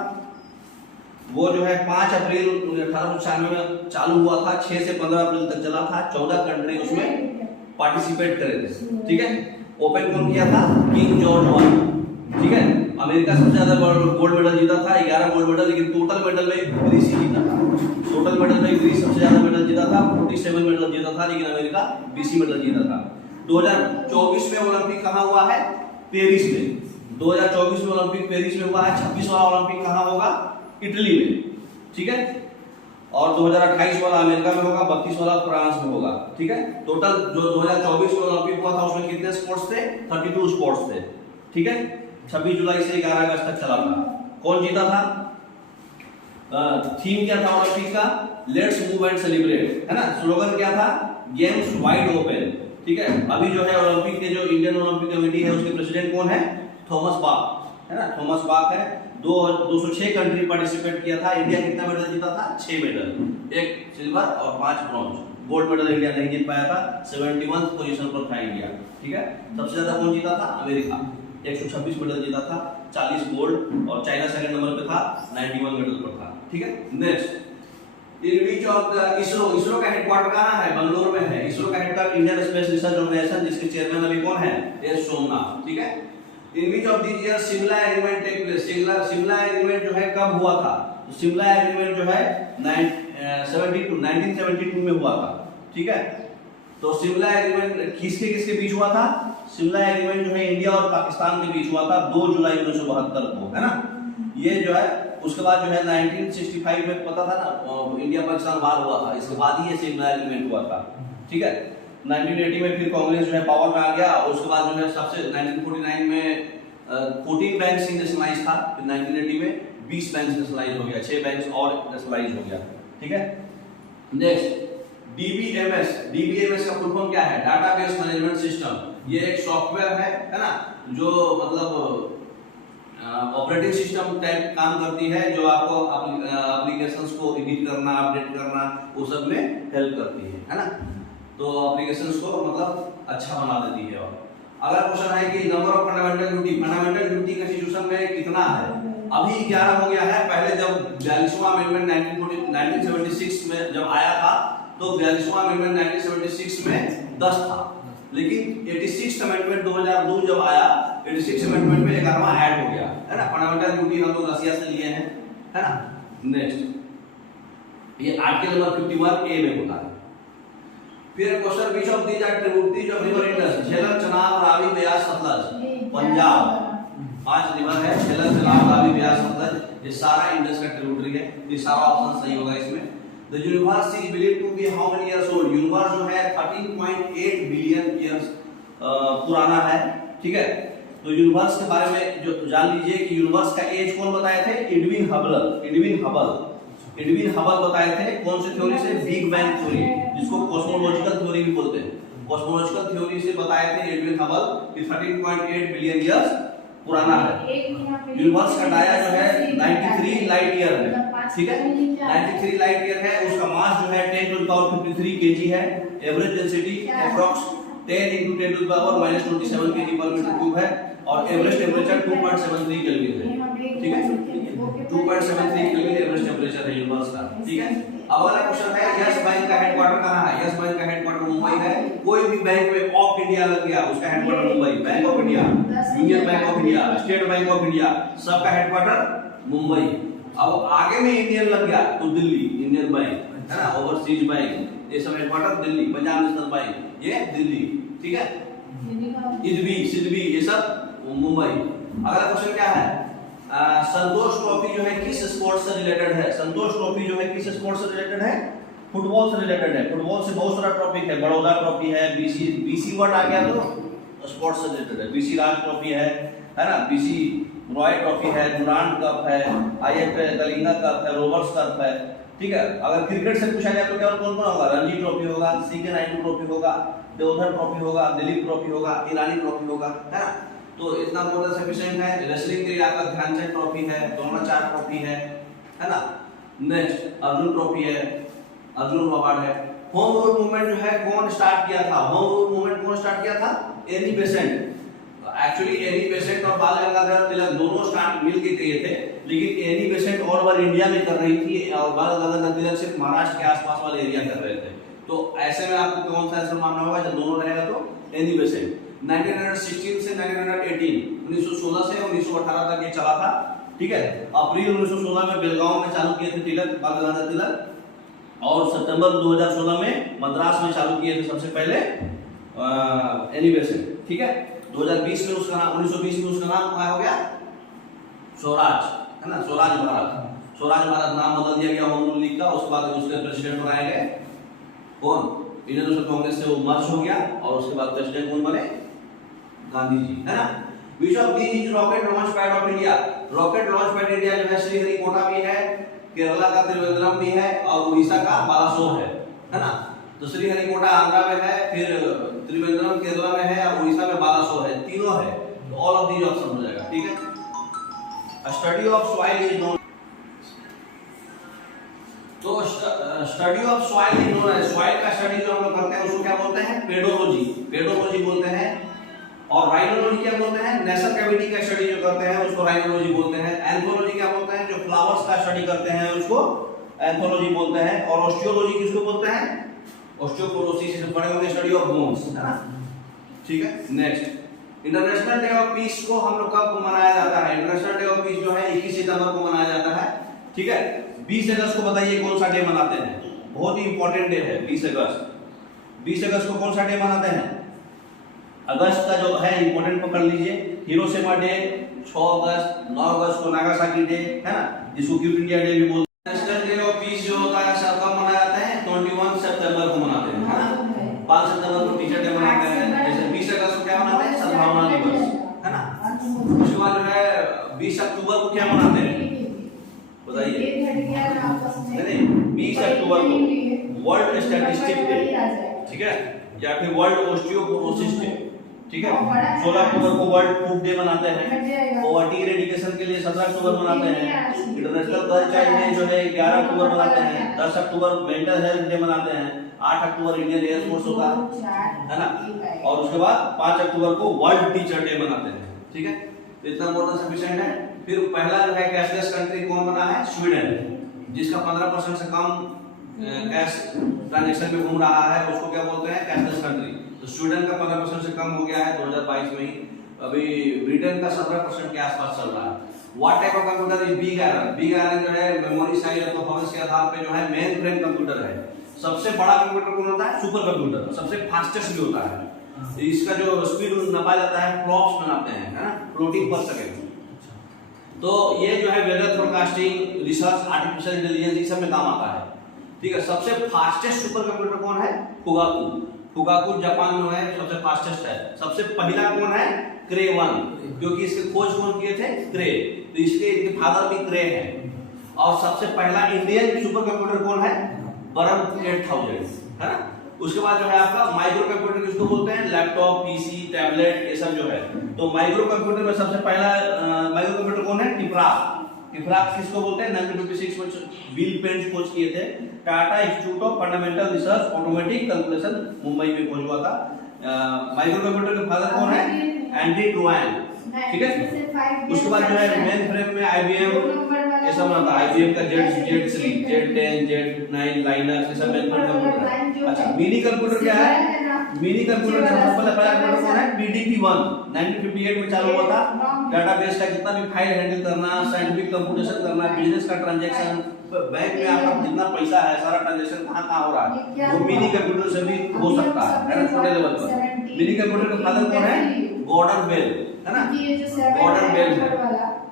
वो जो है 5 अप्रैल 1896 में चालू हुआ था, 6 से 15 अप्रैल तक चला था। 14 कंट्री उसमें पार्टिसिपेट करे थे। ठीक है, ओपन कौन किया था, किंग जॉर्ज 1। ठीक है, अमेरिका सबसे ज्यादा गोल्ड मेडल जीता था, 11 गोल्ड मेडल, लेकिन टोटल मेडल में ग्रीस ही जीता था। टोटल मेडल में ग्रीस सबसे ज्यादा मेडल जीता था, 47 मेडल जीता था, लेकिन अमेरिका 20 मेडल जीता था। 2024 में ओलंपिक कहाँ हुआ है, पेरिस में। 2024 में ओलंपिक पेरिस में हुआ है। 26 वाला ओलंपिक कहाँ होगा, इटली में। ठीक है, और 2028 वाला अमेरिका में होगा, 32 वाला फ्रांस में होगा। ठीक है, टोटल जो 2024 में ओलंपिक हुआ था उसमें कितने स्पोर्ट्स थे, 32 स्पोर्ट्स थे। ठीक है, 26 जुलाई से 11 अगस्त तक चला था। कौन जीता था, थीम क्या था ओलंपिक का, लेट्स मूव एंड सेलिब्रेट, है ना। स्लोगन क्या था, गेम्स वाइड ओपन। ठीक है, अभी जो है ओलंपिक के जो इंडियन ओलंपिक कमेटी है उसके प्रेसिडेंट कौन है, थॉमस बाक, है ना, थॉमस बाक है। 206 कंट्री पार्टिसिपेट किया था। इंडिया कितना मेडल जीता था, 6 मेडल, 1 सिल्वर और 5 ब्रॉन्ज। गोल्ड मेडल इंडिया नहीं जीत पाया था, 71th पोजीशन पर था इंडिया। ठीक है, सबसे ज्यादा कौन जीता था, अमेरिका, 126 मेडल जीता था, 40 गोल्ड, और चाइना सेकंड नंबर पे था, 91 मेडल पर था। ठीक है, next, in which of the ISRO का हेडक्वार्टर कहाँ है, बंगलोर में है। इसरो का headquarter Indian Space Research Organisation, जिसके चेयरमैन अभी कौन है, एस सोमनाथ। ठीक है, in which of this year Shimla agreement take place, Shimla agreement जो है कब हुआ था, तो शिमला एग्रीमेंट जो है 1972 में हुआ था। ठीक है, तो शिमला एग्रीमेंट किसके किसके बीच हुआ था? शिमला एग्रीमेंट जो है इंडिया और पाकिस्तान के बीच हुआ था 2 जुलाई 1972 को, है ना। ये जो है उसके बाद जो है 1965 में पता था ना इंडिया पाकिस्तान वार हुआ था, इसके बाद ही ये शिमला एग्रीमेंट हुआ था, ठीक है। 1980 में फिर कांग्रेस जो है पावर में आ गया, और उसके बाद जो है सबसे 1949 में 14 बैंक नेशनलाइज था, फिर 1980 में 20 बैंक नेशनलाइज हो गया, 6 बैंक और नेशनलाइज हो गया, ठीक है। नेक्स्ट डीबीएमएस का फुल फॉर्म क्या है? Database management system. ये एक सॉफ्टवेयर है ना, जो मतलब ऑपरेटिंग सिस्टम टाइप काम करती है, जो आपको एप्लीकेशंस को एडिट करना, अपडेट करना, वो सब में हेल्प करती है ना। तो एप्लीकेशंस को मतलब अच्छा बना देती है। और अगला क्वेश्चन है कि number of fundamental duty constitution में कितना है? अभी 11 हो गया है। पहले जब 42वां अमेंडमेंट 1976 में जब आया था, तो 42वां अमेंडमेंट 1976 में 10 था, लेकिन 86 अमेंडमेंट 2002 जब आया, 86 अमेंडमेंट में 11वां ऐड हो गया, है ना। फंडामेंटल ड्यूटी हम लोग रसिया से लिए हैं, है ना। नेक्स्ट ये आर्टिकल नंबर 51 ए में होता है। फिर question which of these are tributaries of river Indus? Jhelum, Chenab, Ravi, Beas, Sutlej. Punjab 5 river है, झेलम, चनाब, रावी, ब्यास, सतलज। ये सारा इंडस का ट्रिब्यूटरी है। ये सारा ऑप्शन सही होगा इसमें। The universe is believed to be how many years old? Universe जो है 13.8 बिलियन ईयर्स पुराना है, ठीक है। तो यूनिवर्स के बारे में जो जान लीजिए कि यूनिवर्स का एज कौन बताए थे? एडविन हबल बताए थे। कौन से थ्योरी से? बिग बैंग थ्योरी, जिसको कॉस्मोलॉजिकल थ्योरी भी बोलते हैं। कॉस्मोलॉजिकल थ्योरी से बताए थे एडविन हबल कि 13.8 बिलियन ईयर्स पुराना है। यूनिवर्स का डाया जो है 93 लाइट ईयर है, ठीक है। 93 लाइट ईयर है। उसका मास जो है 10 to the power 53 kg है। Average density approx 10 into 10 to the power -27 kg पर मीटर क्यूब है। और एवरेज टेंपरेचर 2.73 केल्विन है, ठीक है। 2.73 केल्विन एवरेज टेंपरेचर है यूनिवर्स का, ठीक है। अब अगला क्वेश्चन है यस बैंक का हेडक्वार्टर कहां है? यस बैंक का हेडक्वार्टर मुंबई है। कोई भी बैंक में ऑफ इंडिया लग गया, उसका headquarter Mumbai. Bank of India, union bank of India, state bank of India, सबका हेडक्वार्टर मुंबई। अब आगे में इंडियन लग गया तो दिल्ली, इंडियन बैंक, है ना, ओवरसीज बैंक, ये सब headquarter Delhi. Punjab national bank ये दिल्ली, ठीक है। सिडबी ये सब मुंबई। अगला क्वेश्चन क्या है? संतोष ट्रॉफी जो है किस स्पोर्ट से रिलेटेड है? संतोष ट्रॉफी जो है किस स्पोर्ट से रिलेटेड है? फुटबॉल से रिलेटेड है। फुटबॉल से बहुत सारा ट्रॉफी है। बड़ौदा ट्रॉफी है, बीसी वर्ड आ गया तो स्पोर्ट्स से रिलेटेड है। बीसी राज ट्रॉफी है ना, बीसी रॉय ट्रॉफी है, डुरांड कप है, आईएफ कलिंगा कप है, रोबर्ट्स कप है, ठीक है। अगर क्रिकेट से पूछा जाए तो क्या कौन कौन होगा? रणजी ट्रॉफी होगा, सीके नायडू ट्रॉफी होगा, देवधर ट्रॉफी होगा, दिलीप ट्रॉफी होगा, ईरानी ट्रॉफी होगा, है ना। तो इतना मोर देन सफिशिएंट है। रेसलिंग के लिए आपका ध्यानचंद ट्रॉफी है, द्रोणाचार्य ट्रॉफी है ना। नेक्स्ट अर्जुन ट्रॉफी है, अर्जुन अवार्ड है। होम रूल मूवमेंट जो है कौन स्टार्ट किया था? होम रूल मूवमेंट कौन स्टार्ट किया था? Annie Besant. Actually Annie Besant और बाल गंगाधर तिलक दोनों स्टार्ट मिल के किए थे, लेकिन Annie Besant all over India में कर रही थी और बाल गंगाधर तिलक सिर्फ महाराष्ट्र के आसपास वाले एरिया कर रहे थे। तो ऐसे में आपको कौन सा आंसर मानना होगा? जब दोनों रहेगा तो एनी बेसेंट। 1916 से 1918, 1916 से 1918 तक ये चला था, ठीक है। अप्रैल 1916 में बेलगांव में चालू किए थे तिलक, बाल गंगाधर तिलक, और सितंबर 2016 में मद्रास में चालू किए थे सबसे पहले एनी बेसेंट, ठीक है। 2020 में उसका नाम 1920 में उसका नाम क्या हो गया? स्वराज, है ना, स्वराज भारत। स्वराज भारत नाम बदल दिया गया होम रूल लीग का। उसके बाद उसके प्रेसिडेंट बनाए गए कौन? इंडियन नेशनल कांग्रेस से वो मर्ज हो गया और उसके बाद प्रेसिडेंट कौन बने? गांधी जी, है ना। विच of these rocket launch pad of India? Rocket launch pad India जो है श्रीहरिकोटा भी है, केरला का त्रिवेंद्रम भी है और उड़ीसा का बालासोर है ना। तो श्रीहरिकोटा आंध्रा में है, फिर त्रिवेंद्रम केरला में है और उड़ीसा में बालासोर है, तीनों है। तो ऑल ऑफ दीज ऑप्शन हो जाएगा, ठीक है। Study of soil is known, तो study of soil is known है। सॉइल का स्टडी जो हम लोग करते हैं उसको क्या बोलते हैं? पेडोलॉजी, पेडोलॉजी बोलते हैं। और राइनोलॉजी क्या बोलते हैं? नेशनल कैविटी का स्टडी जो करते हैं उसको राइनोलॉजी बोलते हैं। एंथोलॉजी क्या बोलते हैं? जो फ्लावर्स का स्टडी करते हैं उसको एंथोलॉजी बोलते हैं। और ऑस्टियोलॉजी किसको बोलते हैं? ऑस्टियोपोरोसिस से बड़े होने स्टडी ऑफ बोन्स, है ना, ठीक है। Next international day of peace को हम लोग कब मनाया जाता है? इंटरनेशनल डे ऑफ पीस जो है 21 सितंबर को मनाया जाता है, ठीक है। 20 अगस्त को बताइए कौन सा डे मनाते हैं? बहुत ही इंपॉर्टेंट डे है 20 अगस्त। 20 अगस्त को कौन सा डे मनाते हैं? अगस्त का जो है इंपॉर्टेंट पकड़ लीजिए, हिरोशिमा डे 6 अगस्त, 9 अगस्त को नागासाकी डे है ना, जिसको क्विट इंडिया डे भी बोलते हैं। नेशनल डे ऑफ पीस जो होता है सब कब मनाया जाता है? 21 सितंबर को मनाते हैं, है ना। 5 सितंबर को टीचर डे मनाते हैं। जैसे 20 अगस्त को क्या मनाते हैं? सद्भावना दिवस, है ना। उसके बाद जो है 20 अक्टूबर को क्या मनाते हैं बताइए? नहीं, 20 अक्टूबर को वर्ल्ड स्टैटिस्टिक डे, ठीक है, या फिर वर्ल्ड ऑस्टियोपोरोसिस डे, ठीक है। 16 अक्टूबर को वर्ल्ड फूड डे मनाते हैं। पॉवर्टी इरेडिकेशन के लिए 17 अक्टूबर मनाते हैं। इंटरनेशनल गर्ल चाइल्ड डे जो है 11 अक्टूबर मनाते हैं। 10 अक्टूबर मेंटल हेल्थ डे मनाते हैं। 8 अक्टूबर इंडियन एयर फोर्स होता है ना। और उसके बाद 5 अक्टूबर को वर्ल्ड टीचर डे मनाते हैं, ठीक है। तो इतना मोर देन सफिशिएंट है। फिर पहला जो है कैशलेस कंट्री कौन बना है? स्वीडन, जिसका 15% से कम कैश ट्रांजैक्शन में घूम रहा है, उसको क्या बोलते हैं? Cashless country. तो स्वीडन का 15% से कम हो गया है 2022 में ही। अभी ब्रिटेन का 17% के आसपास चल रहा है। What type of computer is big iron? Big iron जो है मेमोरी साइज और परफॉर्मेंस के आधार पे जो है मेन फ्रेम कंप्यूटर है। सबसे बड़ा कंप्यूटर कौन होता है? सुपर कंप्यूटर, सबसे फास्टेस्ट भी होता है। इसका जो स्पीड नापा जाता है फ्लॉप्स में नापते हैं, है ना, फ्लोटिंग पर सेकंड। तो ये जो है weather forecasting, research, artificial intelligence, ये सब में काम आता है, ठीक है। सबसे फास्टेस्ट सुपर कंप्यूटर कौन है? फुगाकू। फुगाकू जापान में है, सबसे फास्टेस्ट है। सबसे पहला कौन है? क्रे 1, क्योंकि इसके खोज कौन किए थे? क्रे, तो इसके इनके फादर भी क्रे हैं। और सबसे पहला इंडियन सुपर कंप्यूटर कौन है? बरम 8000, है ना। उसके बाद जो है आपका माइक्रो कंप्यूटर, किसको बोलते हैं? लैपटॉप, पीसी, टैबलेट, ये सब जो है। तो माइक्रो कंप्यूटर में सबसे पहला माइक्रो कंप्यूटर कौन है? टिपराक। टिपराक किसको बोलते हैं? 1956 में बिल पेंस खोज किए थे। Tata institute of fundamental research automatic calculation, Mumbai में खोज हुआ था। माइक्रो कंप्यूटर के फादर कौन है? एंडी ट्रुआन, ठीक है। उसके बाद जो है मेन फ्रेम में आईबीएम, ये सब आता है। आईबीएम का Z3, Z10, Z9 लाइनर, ये सब मेन फ्रेम कंप्यूटर है। अच्छा, मिनी कंप्यूटर क्या है? मिनी कंप्यूटर सबसे पहला कंप्यूटर कौन है? PDP-1 1958 में चालू हुआ था। डेटाबेस का जितना भी फाइल हैंडल करना, साइंटिफिक कंप्यूटेशन करना, बिजनेस का ट्रांजैक्शन, बैंक में आपका जितना पैसा है, सारा ट्रांजैक्शन कहाँ हो रहा है, वो मिनी कंप्यूटर से भी हो सकता है ना, छोटे लेवल पर। मिनी कंप्यूटर का फादर कौन है? गॉर्डन बेल, है ना, गॉर्डन बेल है।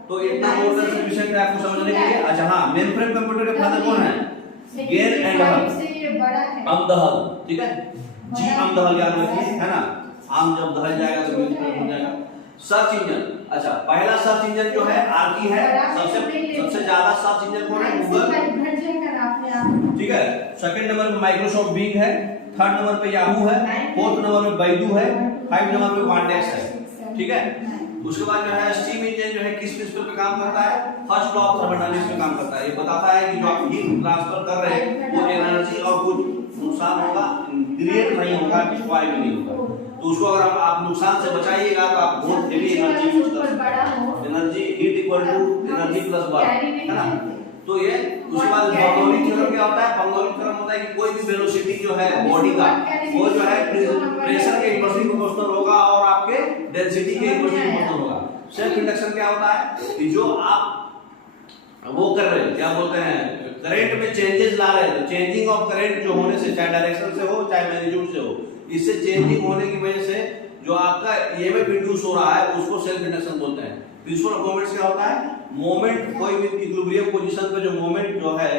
तो इतना मोटर से विषय में आपको समझने के लिए। अच्छा हाँ, मेन फ्रेम कंप्यूटर के फादर कौन है? गेर एंड अमदहल, ठीक है। जी अमदहल याद रखिए, है ना। आम जब दहल जाएगा तो मेन फ्रेम हो जाएगा। सर्च इंजन, अच्छा, पहला सर्च इंजन जो है आर्की है। सबसे ज्यादा सर्च इंजन कौन है? गूगल, ठीक है। सेकंड नंबर पे माइक्रोसॉफ्ट बिंग है। थर्ड नंबर पे याहू है। फोर्थ नंबर पे बैडू है। 5 नंबर पे क्वांटेक्स है, ठीक है। उसके बाद जो है स्टीम इंजन जो है किस प्रिंसिपल पे काम करता है? फर्स्ट लॉ ऑफ थर्मोडायनामिक्स पे काम करता है। ये बताता है कि जो आप हीट ट्रांसफर कर रहे हैं वो एनर्जी और कुछ नुकसान होगा, क्रिएट नहीं होगा, डिस्ट्रॉय भी नहीं होगा। तो उसको अगर आप नुकसान से बचाइएगा तो आप बहुत हेवी एनर्जी यूज कर सकते हैं। Energy heat equal to energy plus work, है ना। तो ये उसके बाद बर्नौली थ्योरम क्या होता है? बर्नौली थ्योरम होता है कि कोई भी वेलोसिटी जो है बॉडी का, वो जो है प्रेशर के इनवर्सली प्रोपोर्शनल होगा और आपके डेंसिटी के इनवर्सली प्रोपोर्शनल होगा। सेल्फ इंडक्शन क्या होता है? कि जो आप वो कर रहे हैं, क्या बोलते हैं, करंट में चेंजेस ला रहे हैं, तो चेंजिंग ऑफ करंट जो होने से, चाहे डायरेक्शन से हो चाहे मैग्नीट्यूड से हो, इससे चेंजिंग होने की वजह से जो आपका ईएमएफ इंड्यूस हो रहा है उसको सेल्फ इंडक्शन बोलते हैं। प्रिंसिपल ऑफ मोमेंट्स क्या होता है? मोमेंट, कोई भी इक्विलिब्रियम पोजीशन पे जो मोमेंट जो है,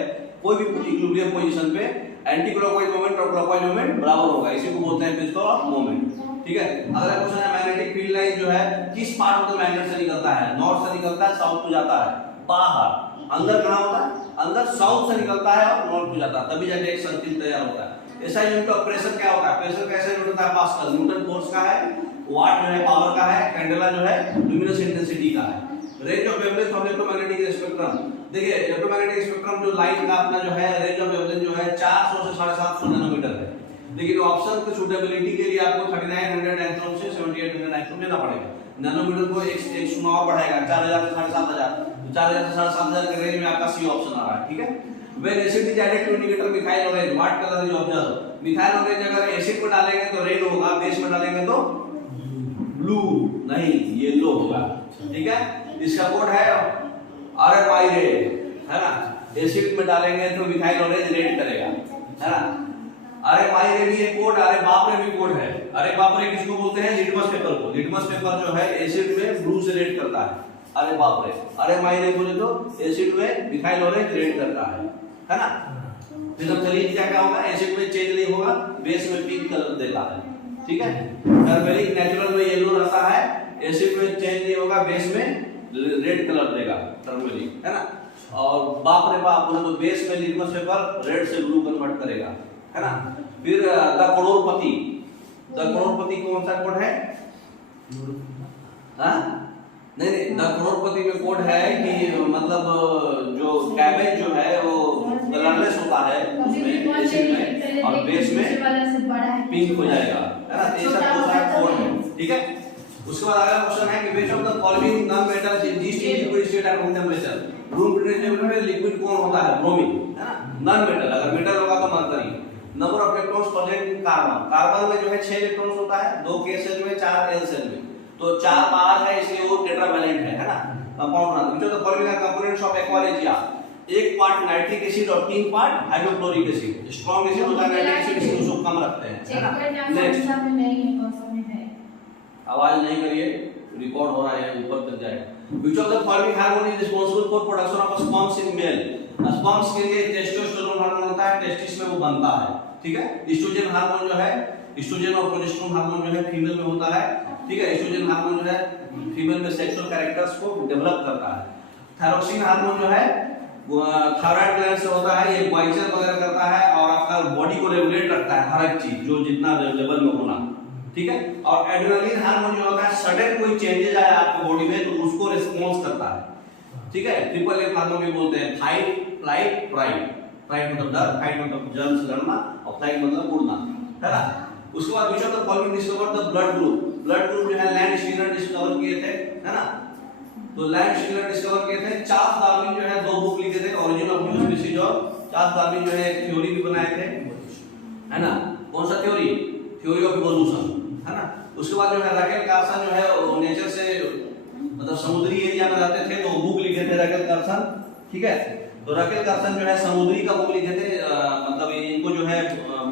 कोई भी इक्विलिब्रियम पोजीशन पे एंटी क्लॉकवाइज मोमेंट और क्लॉकवाइज मोमेंट बराबर होगा, इसी को बोलते हैं प्रिंसिपल ऑफ मोमेंट, ठीक है। अगला क्वेश्चन है मैग्नेटिक फील्ड लाइन जो है किस पार्ट ऑफ द मैग्नेट से निकलता है? नॉर्थ से निकलता है, साउथ को जाता है, बाहर। अंदर कहां होता है? अंदर साउथ से निकलता है और नॉर्थ को जाता है, तभी जाके एक सर्किल तैयार होता है। ऐसा यूनिट ऑफ प्रेशर क्या होता है? प्रेशर कैसे यूनिट होता है? पास्कल। न्यूटन फोर्स का है, वाट जो है पावर का है, कैंडेला जो है लुमिनस इंटेंसिटी का है। Range of wavelength of electromagnetic spectrum, देखिए इलेक्ट्रोमैग्नेटिक स्पेक्ट्रम जो लाइट का अपना जो है रेंज ऑफ वेवलेंथ जो है 400 से 750 नैनोमीटर है। लेकिन ऑप्शन की सूटेबिलिटी के लिए आपको 3900 एंगस्ट्रॉम से 7800 एंगस्ट्रॉम लेना पड़ेगा। नैनोमीटर को एक सुना और बढ़ाएगा, 4000 से 7500, तो 4000 से 7500 के रेंज में आपका सी ऑप्शन आ रहा है, ठीक है। When acid is added to indicator methyl orange, what color is observed? Methyl orange अगर एसिड में डालेंगे तो रेड होगा, बेस में डालेंगे तो ब्लू नहीं, येलो होगा, ठीक है। इसका कोड है RFI रेड, है ना। एसिड में डालेंगे तो मिथाइल ऑरेंज रेड करेगा, है ना। अरे माई रे भी एक कोड, अरे बाप रे भी कोड है। अरे बाप रे किसको बोलते हैं? लिटमस पेपर को। लिटमस पेपर जो है एसिड में ब्लू से रेड करता है। अरे बाप रे। अरे माई रे बोले तो एसिड में मिथाइल ऑरेंज रेड करता है ना। फिनोल्फथलीन क्या होगा? एसिड में चेंज नहीं होगा, बेस में पिंक कलर देता है, ठीक है। टर्मेरिक नेचुरल में येलो रहता है, एसिड में चेंज नहीं होगा, बेस में रेड कलर देगा टर्मेरिक, है ना। और बाप रे बाप बोले तो बेस में लिटमस पेपर रेड से ब्लू कन्वर्ट करेगा, है ना। फिर द करोड़पति, द करोड़पति कौन सा कोड है? हाँ नहीं, द करोड़पति में कोड है कि मतलब जो कैबेज जो है वो कलरलेस होता है उसमें एसिड में, और बेस में पिंक हो जाएगा, है ना। ये सब कोड है, ठीक है। उसके बाद अगला क्वेश्चन है कि which of the following non metals exist in liquid state at room temperature. Room temperature में लिक्विड कौन होता है? ब्रोमीन, है ना। नॉन मेटल, अगर मेटल होगा तो mercury. Number of electrons present in carbon, carbon में जो है 6 इलेक्ट्रॉन्स होता है, 2 k शेल में, 4 l शेल में, तो 4 बार है इसलिए वो टेट्रावैलेंट है ना। कंपाउंड बनाता है। Which of the following are components of aqua regia. 1 part nitric acid और 3 part hydrochloric acid. Strong acid होता है नाइट्रिक एसिड, इसको कम रखते हैं, है ना। नेक्स्ट आवाज नहीं करिए, रिकॉर्ड हो रहा है, ऊपर तक जाएगा। Which of the following hormone is responsible for production of sperms in male. Sperms के लिए टेस्टोस्टेरोन हार्मोन होता है, टेस्टिस में वो बनता है, ठीक है। एस्ट्रोजन हार्मोन जो है, एस्ट्रोजन और प्रोजेस्टेरोन हार्मोन जो है फीमेल में होता है, ठीक है। एस्ट्रोजन हार्मोन जो है फीमेल में सेक्सुअल कैरेक्टर्स को डेवलप करता है। थायरोक्सिन हार्मोन जो है थायराइड ग्लैंड से होता है, ये ग्वाइचर वगैरह करता है और आपका बॉडी को रेगुलेट रखता है, हर एक चीज जो जितना लेवल में होना, ठीक है। और एड्रेनलिन हार्मोन जो होता है, सडन कोई चेंजेस आए आपके बॉडी में तो उसको रिस्पांस करता है, ठीक है। ट्रिपल एफ हार्मोन भी बोलते हैं, फाइट, फ्लाइट, फ्राइट। फ्लाइट मतलब डर, फाइट मतलब जंग से लड़ना, और फ्लाइट मतलब उड़ना, है ना। उसके बाद which of the following discovered the blood group. Blood group जो है लैंड स्टीनर डिस्कवर किए थे, है ना। तो लैंड स्टीनर डिस्कवर किए थे। चार्ल्स डार्विन जो है 2 बुक लिखे थे, ओरिजिन ऑफ न्यू स्पीशीज, और चार्ल्स डार्विन जो है एक थ्योरी भी बनाए थे, है ना। कौन सा थ्योरी? थ्योरी ऑफ इवोल्यूशन, है ना। उसके बाद जो है राकेल कार्सन जो है नेचर से मतलब समुद्री एरिया में रहते थे, तो बुक लिखे थे राकेल कार्सन, ठीक है। तो राकेल कार्सन जो है समुद्री का बुक लिखे थे, मतलब इनको जो है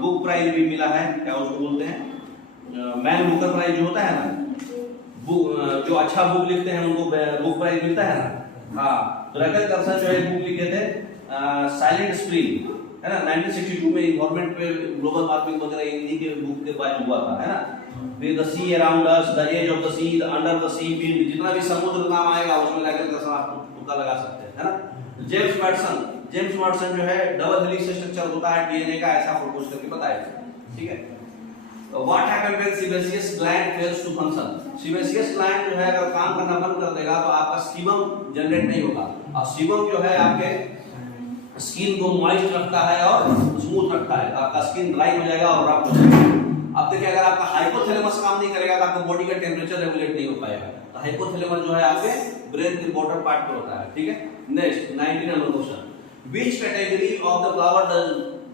बुक प्राइज भी मिला है, क्या उसको बोलते हैं, मैन बुकर प्राइज जो होता है ना, बुक जो अच्छा बुक लिखते हैं उनको बुक प्राइज मिलता है ना। हाँ, तो राकेल कार्सन जो है बुक लिखे थे साइलेंट स्प्रिंग, है ना। 1962 में गवर्नमेंट पे ग्लोबल वार्मिंग वगैरह हिंदी के बुक के बाद हुआ था, है ना। फिर the sea around us, the edge of the sea, the under the sea, जितना भी समुद्र नाम आएगा उसमें राकेल कार्सन आप तुक्का लगा सकते हैं, है ना। जेम्स वाटसन जो है डबल हेलिक्स स्ट्रक्चर होता है डीएनए का, ऐसा प्रपोज करके बताया, ठीक है। What happened when sebaceous gland fails to function? Sebaceous gland जो है अगर काम करना बंद कर देगा तो आपका सीबम जनरेट नहीं होगा, और सीबम जो है आपके स्किन को मॉइस्ट रखता है और स्मूथ रखता है, आपका स्किन ड्राई हो जाएगा और रफ हो जाएगा। अब देखिए अगर आपका हाइपोथैलेमस काम नहीं करेगा तो आपका बॉडी का टेम्परेचर रेगुलेट नहीं हो पाएगा। तो हाइपोथैलेमस जो है आपके ब्रेन के बॉटम पार्ट पर होता है, ठीक है। Next 19 number question, which category of the flower does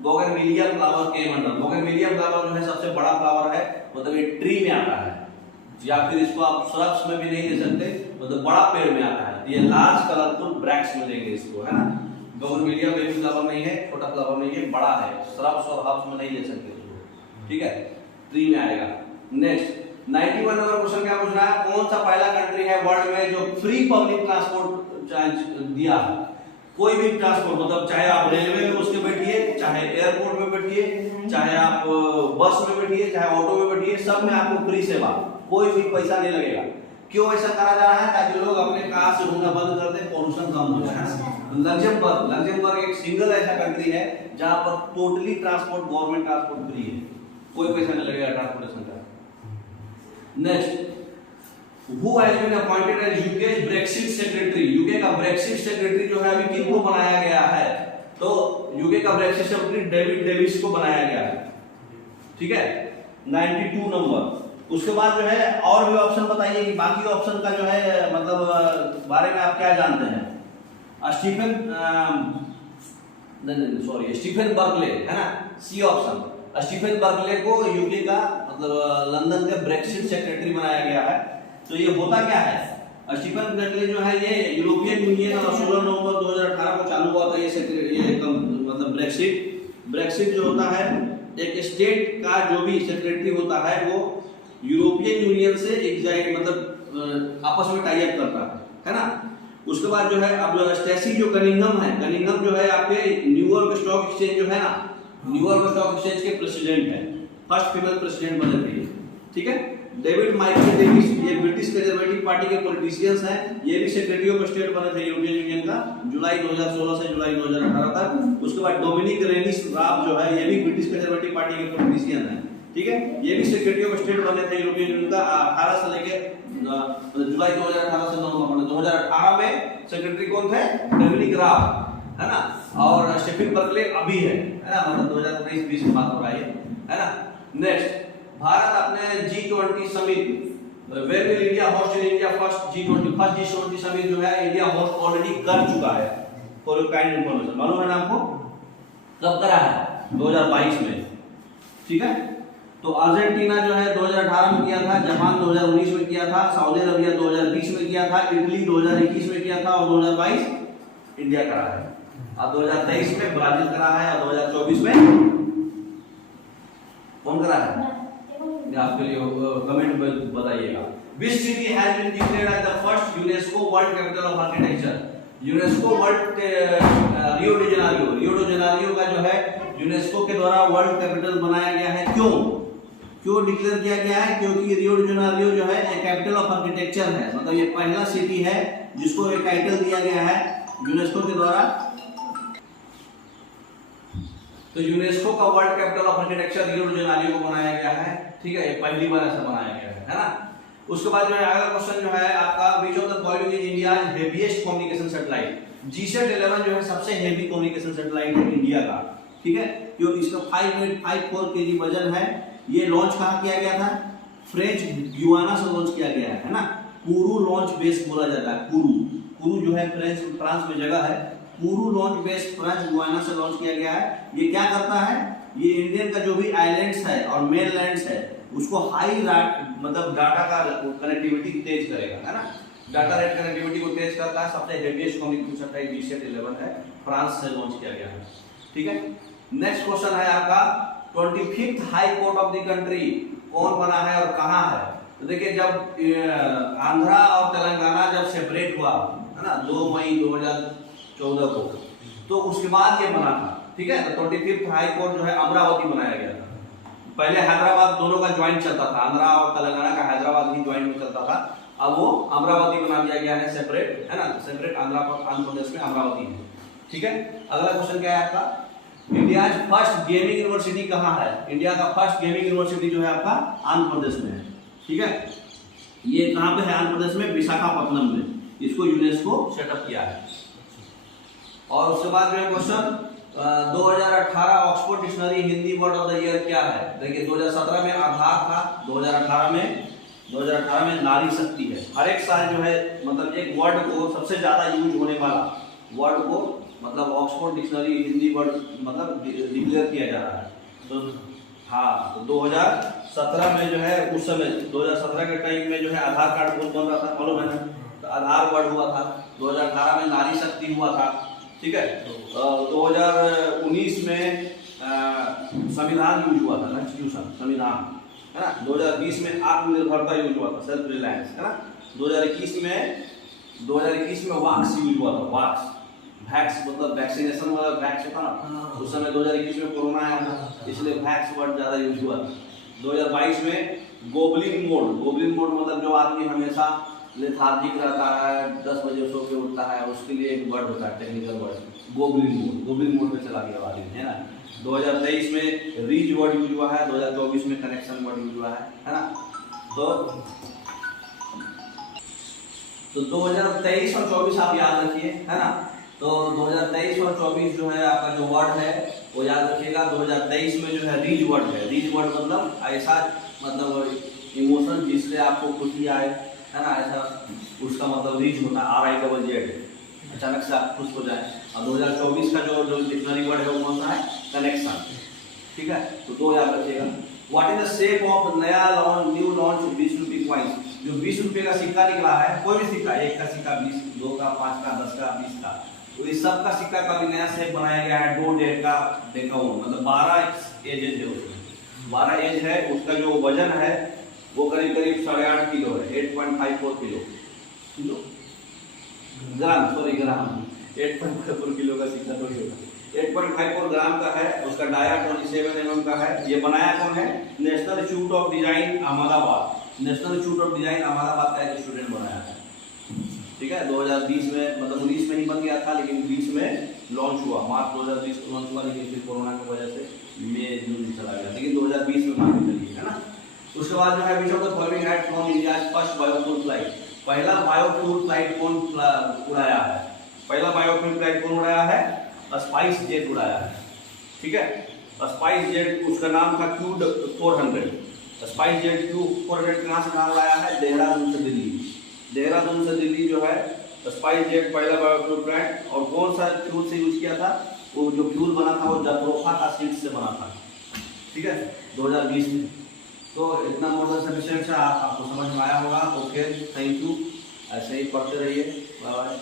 bougainvillea flower came under. Bougainvillea flower जो है सबसे बड़ा फ्लावर है, मतलब ये ट्री में आता है, या फिर इसको आप श्रब्स में भी नहीं ले सकते, मतलब बड़ा पेड़ में आता है। ये लार्ज कलरफुल ब्रैक्ट्स मिलेंगे इसको, है ना। बोगनविलिया बेबी फ्लावर नहीं है, छोटा फ्लावर नहीं है, बड़ा है, श्रब्स और हर्ब्स में नहीं ले सकते इसको, ठीक है, ट्री में आएगा। नेक्स्ट 91 नंबर क्वेश्चन क्या पूछ रहा है, कौन सा पहला कंट्री है वर्ल्ड में जो फ्री पब्लिक ट्रांसपोर्ट दिया है। कोई भी ट्रांसपोर्ट, मतलब चाहे आप रेलवे में उसके बैठिए, चाहे एयरपोर्ट में बैठिए, चाहे आप बस में बैठिए, चाहे ऑटो में बैठिए, सब में आपको फ्री सेवा, कोई भी पैसा नहीं लगेगा। क्यों ऐसा करा जा रहा है? ताकि लोग अपने कार से घूमना बंद कर दें, पॉल्यूशन कम हो जाए। लग्जमबर्ग एक सिंगल ऐसा कंट्री है जहां पर totally transport, government transport free है, कोई पैसा नहीं लगेगा ट्रांसपोर्टेशन का। Next, Who has been appointed as UK's Brexit secretary? UK का ब्रेक्सिट सेक्रेटरी जो है अभी किनको बनाया गया है? तो UK का ब्रेक्सिट सेक्रेटरी डेविड डेविस को बनाया गया है, ठीक है। 92 नंबर। उसके बाद जो है और भी ऑप्शन बताइए कि बाकी ऑप्शन का जो है मतलब बारे में आप क्या जानते हैं। स्टीफन बर्कले, है ना, सी ऑप्शन। स्टीफन बर्कले को यूके का मतलब लंदन का ब्रेक्सिट सेक्रेटरी बनाया गया है। तो ये होता क्या है, स्टीफन बर्कले जो है ये यूरोपियन यूनियन और 16 नवंबर 2018 को चालू हुआ था ये मतलब ब्रेक्सिट जो होता है एक स्टेट का जो भी सेक्रेटरी होता है वो यूरोपियन यूनियन से एग्जैक्ट मतलब आपस में टाई अप करता है ना। उसके बाद जो है अब स्टेसी जो कनिंघम है, कनिंघम जो है आपके न्यूयॉर्क स्टॉक एक्सचेंज जो है ना, न्यूयॉर्क स्टॉक एक्सचेंज के प्रेसिडेंट है, फर्स्ट फीमेल प्रेसिडेंट बने थे, ठीक है। डेविड माइकल डेविस ये ब्रिटिश कंजर्वेटिव पार्टी के पॉलिटिशियंस हैं, ये भी सेक्रेटरी ऑफ स्टेट बने थे यूरोपियन यूनियन का जुलाई 2016 से जुलाई 2018 तक। उसके बाद डोमिनिक रेनिस राब जो है ये भी ब्रिटिश कंजर्वेटिव पार्टी के पॉलिटिशियन हैं, ठीक है। ये भी सेक्रेटरी ऑफ स्टेट बने थे यूरोपियन यूनियन का 18 से लेके जुलाई 2018 से नवंबर 2018 में सेक्रेटरी कौन थे? डोमिनिक राब, है ना। और स्टीफन बर्कले अभी है ना, मतलब 2019-20 की बात हो रहा है ना। नेक्स्ट, भारत अपने G20 summit where will India host in India first G20 summit जो है इंडिया होस्ट ऑलरेडी कर चुका है। फॉर योर काइंड इंफॉर्मेशन, मालूम है ना आपको कब करा है? 2022 में, ठीक है। तो अर्जेंटीना जो है 2018 में किया था, जापान 2019 में किया था, सऊदी अरबिया 2020 में किया था, इटली 2021 में किया था और 2022 इंडिया करा है। अब 2023 में ब्राजील करा है और 2024 में कौन करा है? आपके लिए कमेंट में बताइएगा। Which city has been declared as the first UNESCO world capital of architecture? UNESCO world Rio de Janeiro का जो है यूनेस्को के द्वारा वर्ल्ड कैपिटल बनाया गया है। क्यों डिक्लेयर किया गया है? क्योंकि रियो डी जेनेरियो जो है एक कैपिटल ऑफ आर्किटेक्चर है, मतलब ये पहला सिटी है जिसको एक टाइटल दिया गया है यूनेस्को के द्वारा। तो यूनेस्को का world capital of architecture Rio de Janeiro को बनाया गया है, ठीक है। ये पहली बार ऐसा बनाया गया है ना। उसके बाद जो है अगला क्वेश्चन जो है आपका, विच of the following is India's heaviest communication satellite? GSAT-11 जो है सबसे हेवी कम्युनिकेशन सैटेलाइट है इंडिया का, ठीक है। जो इसका 5.54 kg वजन है। ये लॉन्च कहां किया गया था? फ्रेंच गुयाना से लॉन्च किया गया है ना। कोरू लॉन्च बेस बोला जाता है, कोरू जो है फ्रांस में जगह है। कोरू लॉन्च बेस फ्रेंच गुयाना से लॉन्च किया गया है। ये क्या करता है? ये इंडियन का जो भी आइलैंड्स है और मेनलैंड्स है उसको हाई मतलब डाटा का कनेक्टिविटी तेज करेगा, है ना। डाटा रेट कनेक्टिविटी को तेज करता है। सबसे हेवीएस्ट कम्युनिकेशन सैटेलाइट GSAT-11 है, फ्रांस से लॉन्च किया गया है, ठीक है। नेक्स्ट क्वेश्चन है आपका, 25th high court of the country कौन बना है और कहां है? तो देखिए जब आंध्रा और तेलंगाना जब सेपरेट हुआ है ना 2 मई 2014 को, तो उसके बाद ये बना था, ठीक है। तो 25th हाई कोर्ट जो है अमरावती बनाया गया था। पहले हैदराबाद दोनों का ज्वाइंट चलता था, आंध्रा और तेलंगाना का हैदराबाद ही ज्वाइंट में चलता था। अब वो अमरावती बना दिया गया है सेपरेट, है ना। सेपरेट आंध्र प्रदेश में अमरावती है, ठीक है। अगला क्वेश्चन क्या है आपका, इंडिया फर्स्ट गेमिंग यूनिवर्सिटी कहाँ है? इंडिया का फर्स्ट गेमिंग यूनिवर्सिटी जो है आपका आंध्र प्रदेश में है, ठीक है। ये कहाँ पे है? आंध्र प्रदेश में विशाखापट्टनम में। इसको यूनेस्को सेटअप किया है। और उसके बाद जो है question 2018 Oxford dictionary Hindi word of the year क्या है? देखिए 2017 में आधार था, 2018 में नारी शक्ति है। हर एक साल जो है मतलब एक वर्ड को सबसे ज्यादा यूज होने वाला वर्ड को मतलब ऑक्सफोर्ड डिक्शनरी हिंदी वर्ड मतलब डिक्लेयर किया जा रहा है। तो हाँ, तो 2017 में जो है उस समय 2017 के टाइम में जो है आधार कार्ड बहुत बन रहा था, मालूम है ना। तो आधार वर्ड हुआ था, 2018 में नारी शक्ति हुआ था, ठीक है। 2019 में संविधान यूज हुआ था, कॉन्स्टिट्यूशन संविधान, है ना। 2020 में आत्मनिर्भरता यूज हुआ था, सेल्फ रिलायंस, है ना। 2021 में वैक्स यूज हुआ था, वैक्स मतलब वैक्सीनेशन वाला वैक्स था ना, उस समय 2021 में कोरोना आया था, इसलिए वैक्स वर्ड ज्यादा यूज हुआ था। 2022 में गोबलिन मोड मतलब जो आदमी हमेशा लेथार्जिक रहता है, 10 बजे सो के उठता है, उसके लिए एक वर्ड होता है, टेक्निकल वर्ड गोबलिन मोड पे चला गया आदमी, है ना। 2023 में रीच वर्ड यूज हुआ है, 2024 में कनेक्शन वर्ड यूज हुआ है ना। तो 2023 और 24 आप याद रखिए, है ना। तो 2023 और 24 जो है आपका जो वर्ड है वो याद रखिएगा। 2023 में जो है रीच वर्ड है, रीच वर्ड मतलब ऐसा मतलब इमोशन जिससे आपको खुशी आए, है ना, ऐसा उसका मतलब रीच होता है, RIZZ, अचानक से आप खुश हो जाए। और 2024 का जो डिक्शनरी वर्ड है वो कौन सा है? कनेक्शन, ठीक है। तो 2 याद रखिएगा। What is the shape of new launch 20 रुपये कॉइंस? जो 20 रुपये का सिक्का निकला है, कोई भी सिक्का, 1 का सिक्का, 20, 2 का, 5 का, 10 का, 20 का, तो इस सब का सिक्का का भी नया शेप बनाया गया है। 2 डेकाउन मतलब 12 एजेज है उसमें, 12 एज है। उसका जो वजन है वो करीब करीब 8.5 किलो है, 8.54 किलो ग्राम, सॉरी ग्राम, 8.54 किलो का सिक्का थोड़ी होगा, 8.54 ग्राम का है। उसका डाया 27 mm का है। ये बनाया कौन है? National institute of design Ahmedabad, national institute of design Ahmedabad का एक स्टूडेंट बनाया है। ठीक है, 2020 में, मतलब 19 में ही बन गया था, लेकिन 20 में लॉन्च हुआ, मार्च 2020 को लॉन्च हुआ, लेकिन फिर कोरोना की वजह से मई जून चला गया, लेकिन 2020 में मार्केट चली है ना। उसके बाद जो है विच of the following had flown India's first biofuel flight, पहला बायोफ्यूल फ्लाइट कौन उड़ाया है? पहला बायोफ्यूल फ्लाइट कौन उड़ाया है? स्पाइस जेट उड़ाया है। ठीक है, स्पाइस जेट, उसका नाम था क्यू 400। स्पाइस जेट क्यू 400 कहाँ से कहाँ लाया है? देहरादून से दिल्ली, देहरादून से दिल्ली जो है स्पाइस जेट पहला बायोफ्यूल प्लांट। और कौन सा फ्यूल से यूज किया था? वो जो फ्यूल बना था वो जत्रोफा का सीड से बना था। ठीक है, 2020 में। तो इतना मॉडल सफिशिएंट है, आपको समझ में आया होगा। ओके, थैंक यू, ऐसे ही पढ़ते रहिए, बाय बाय।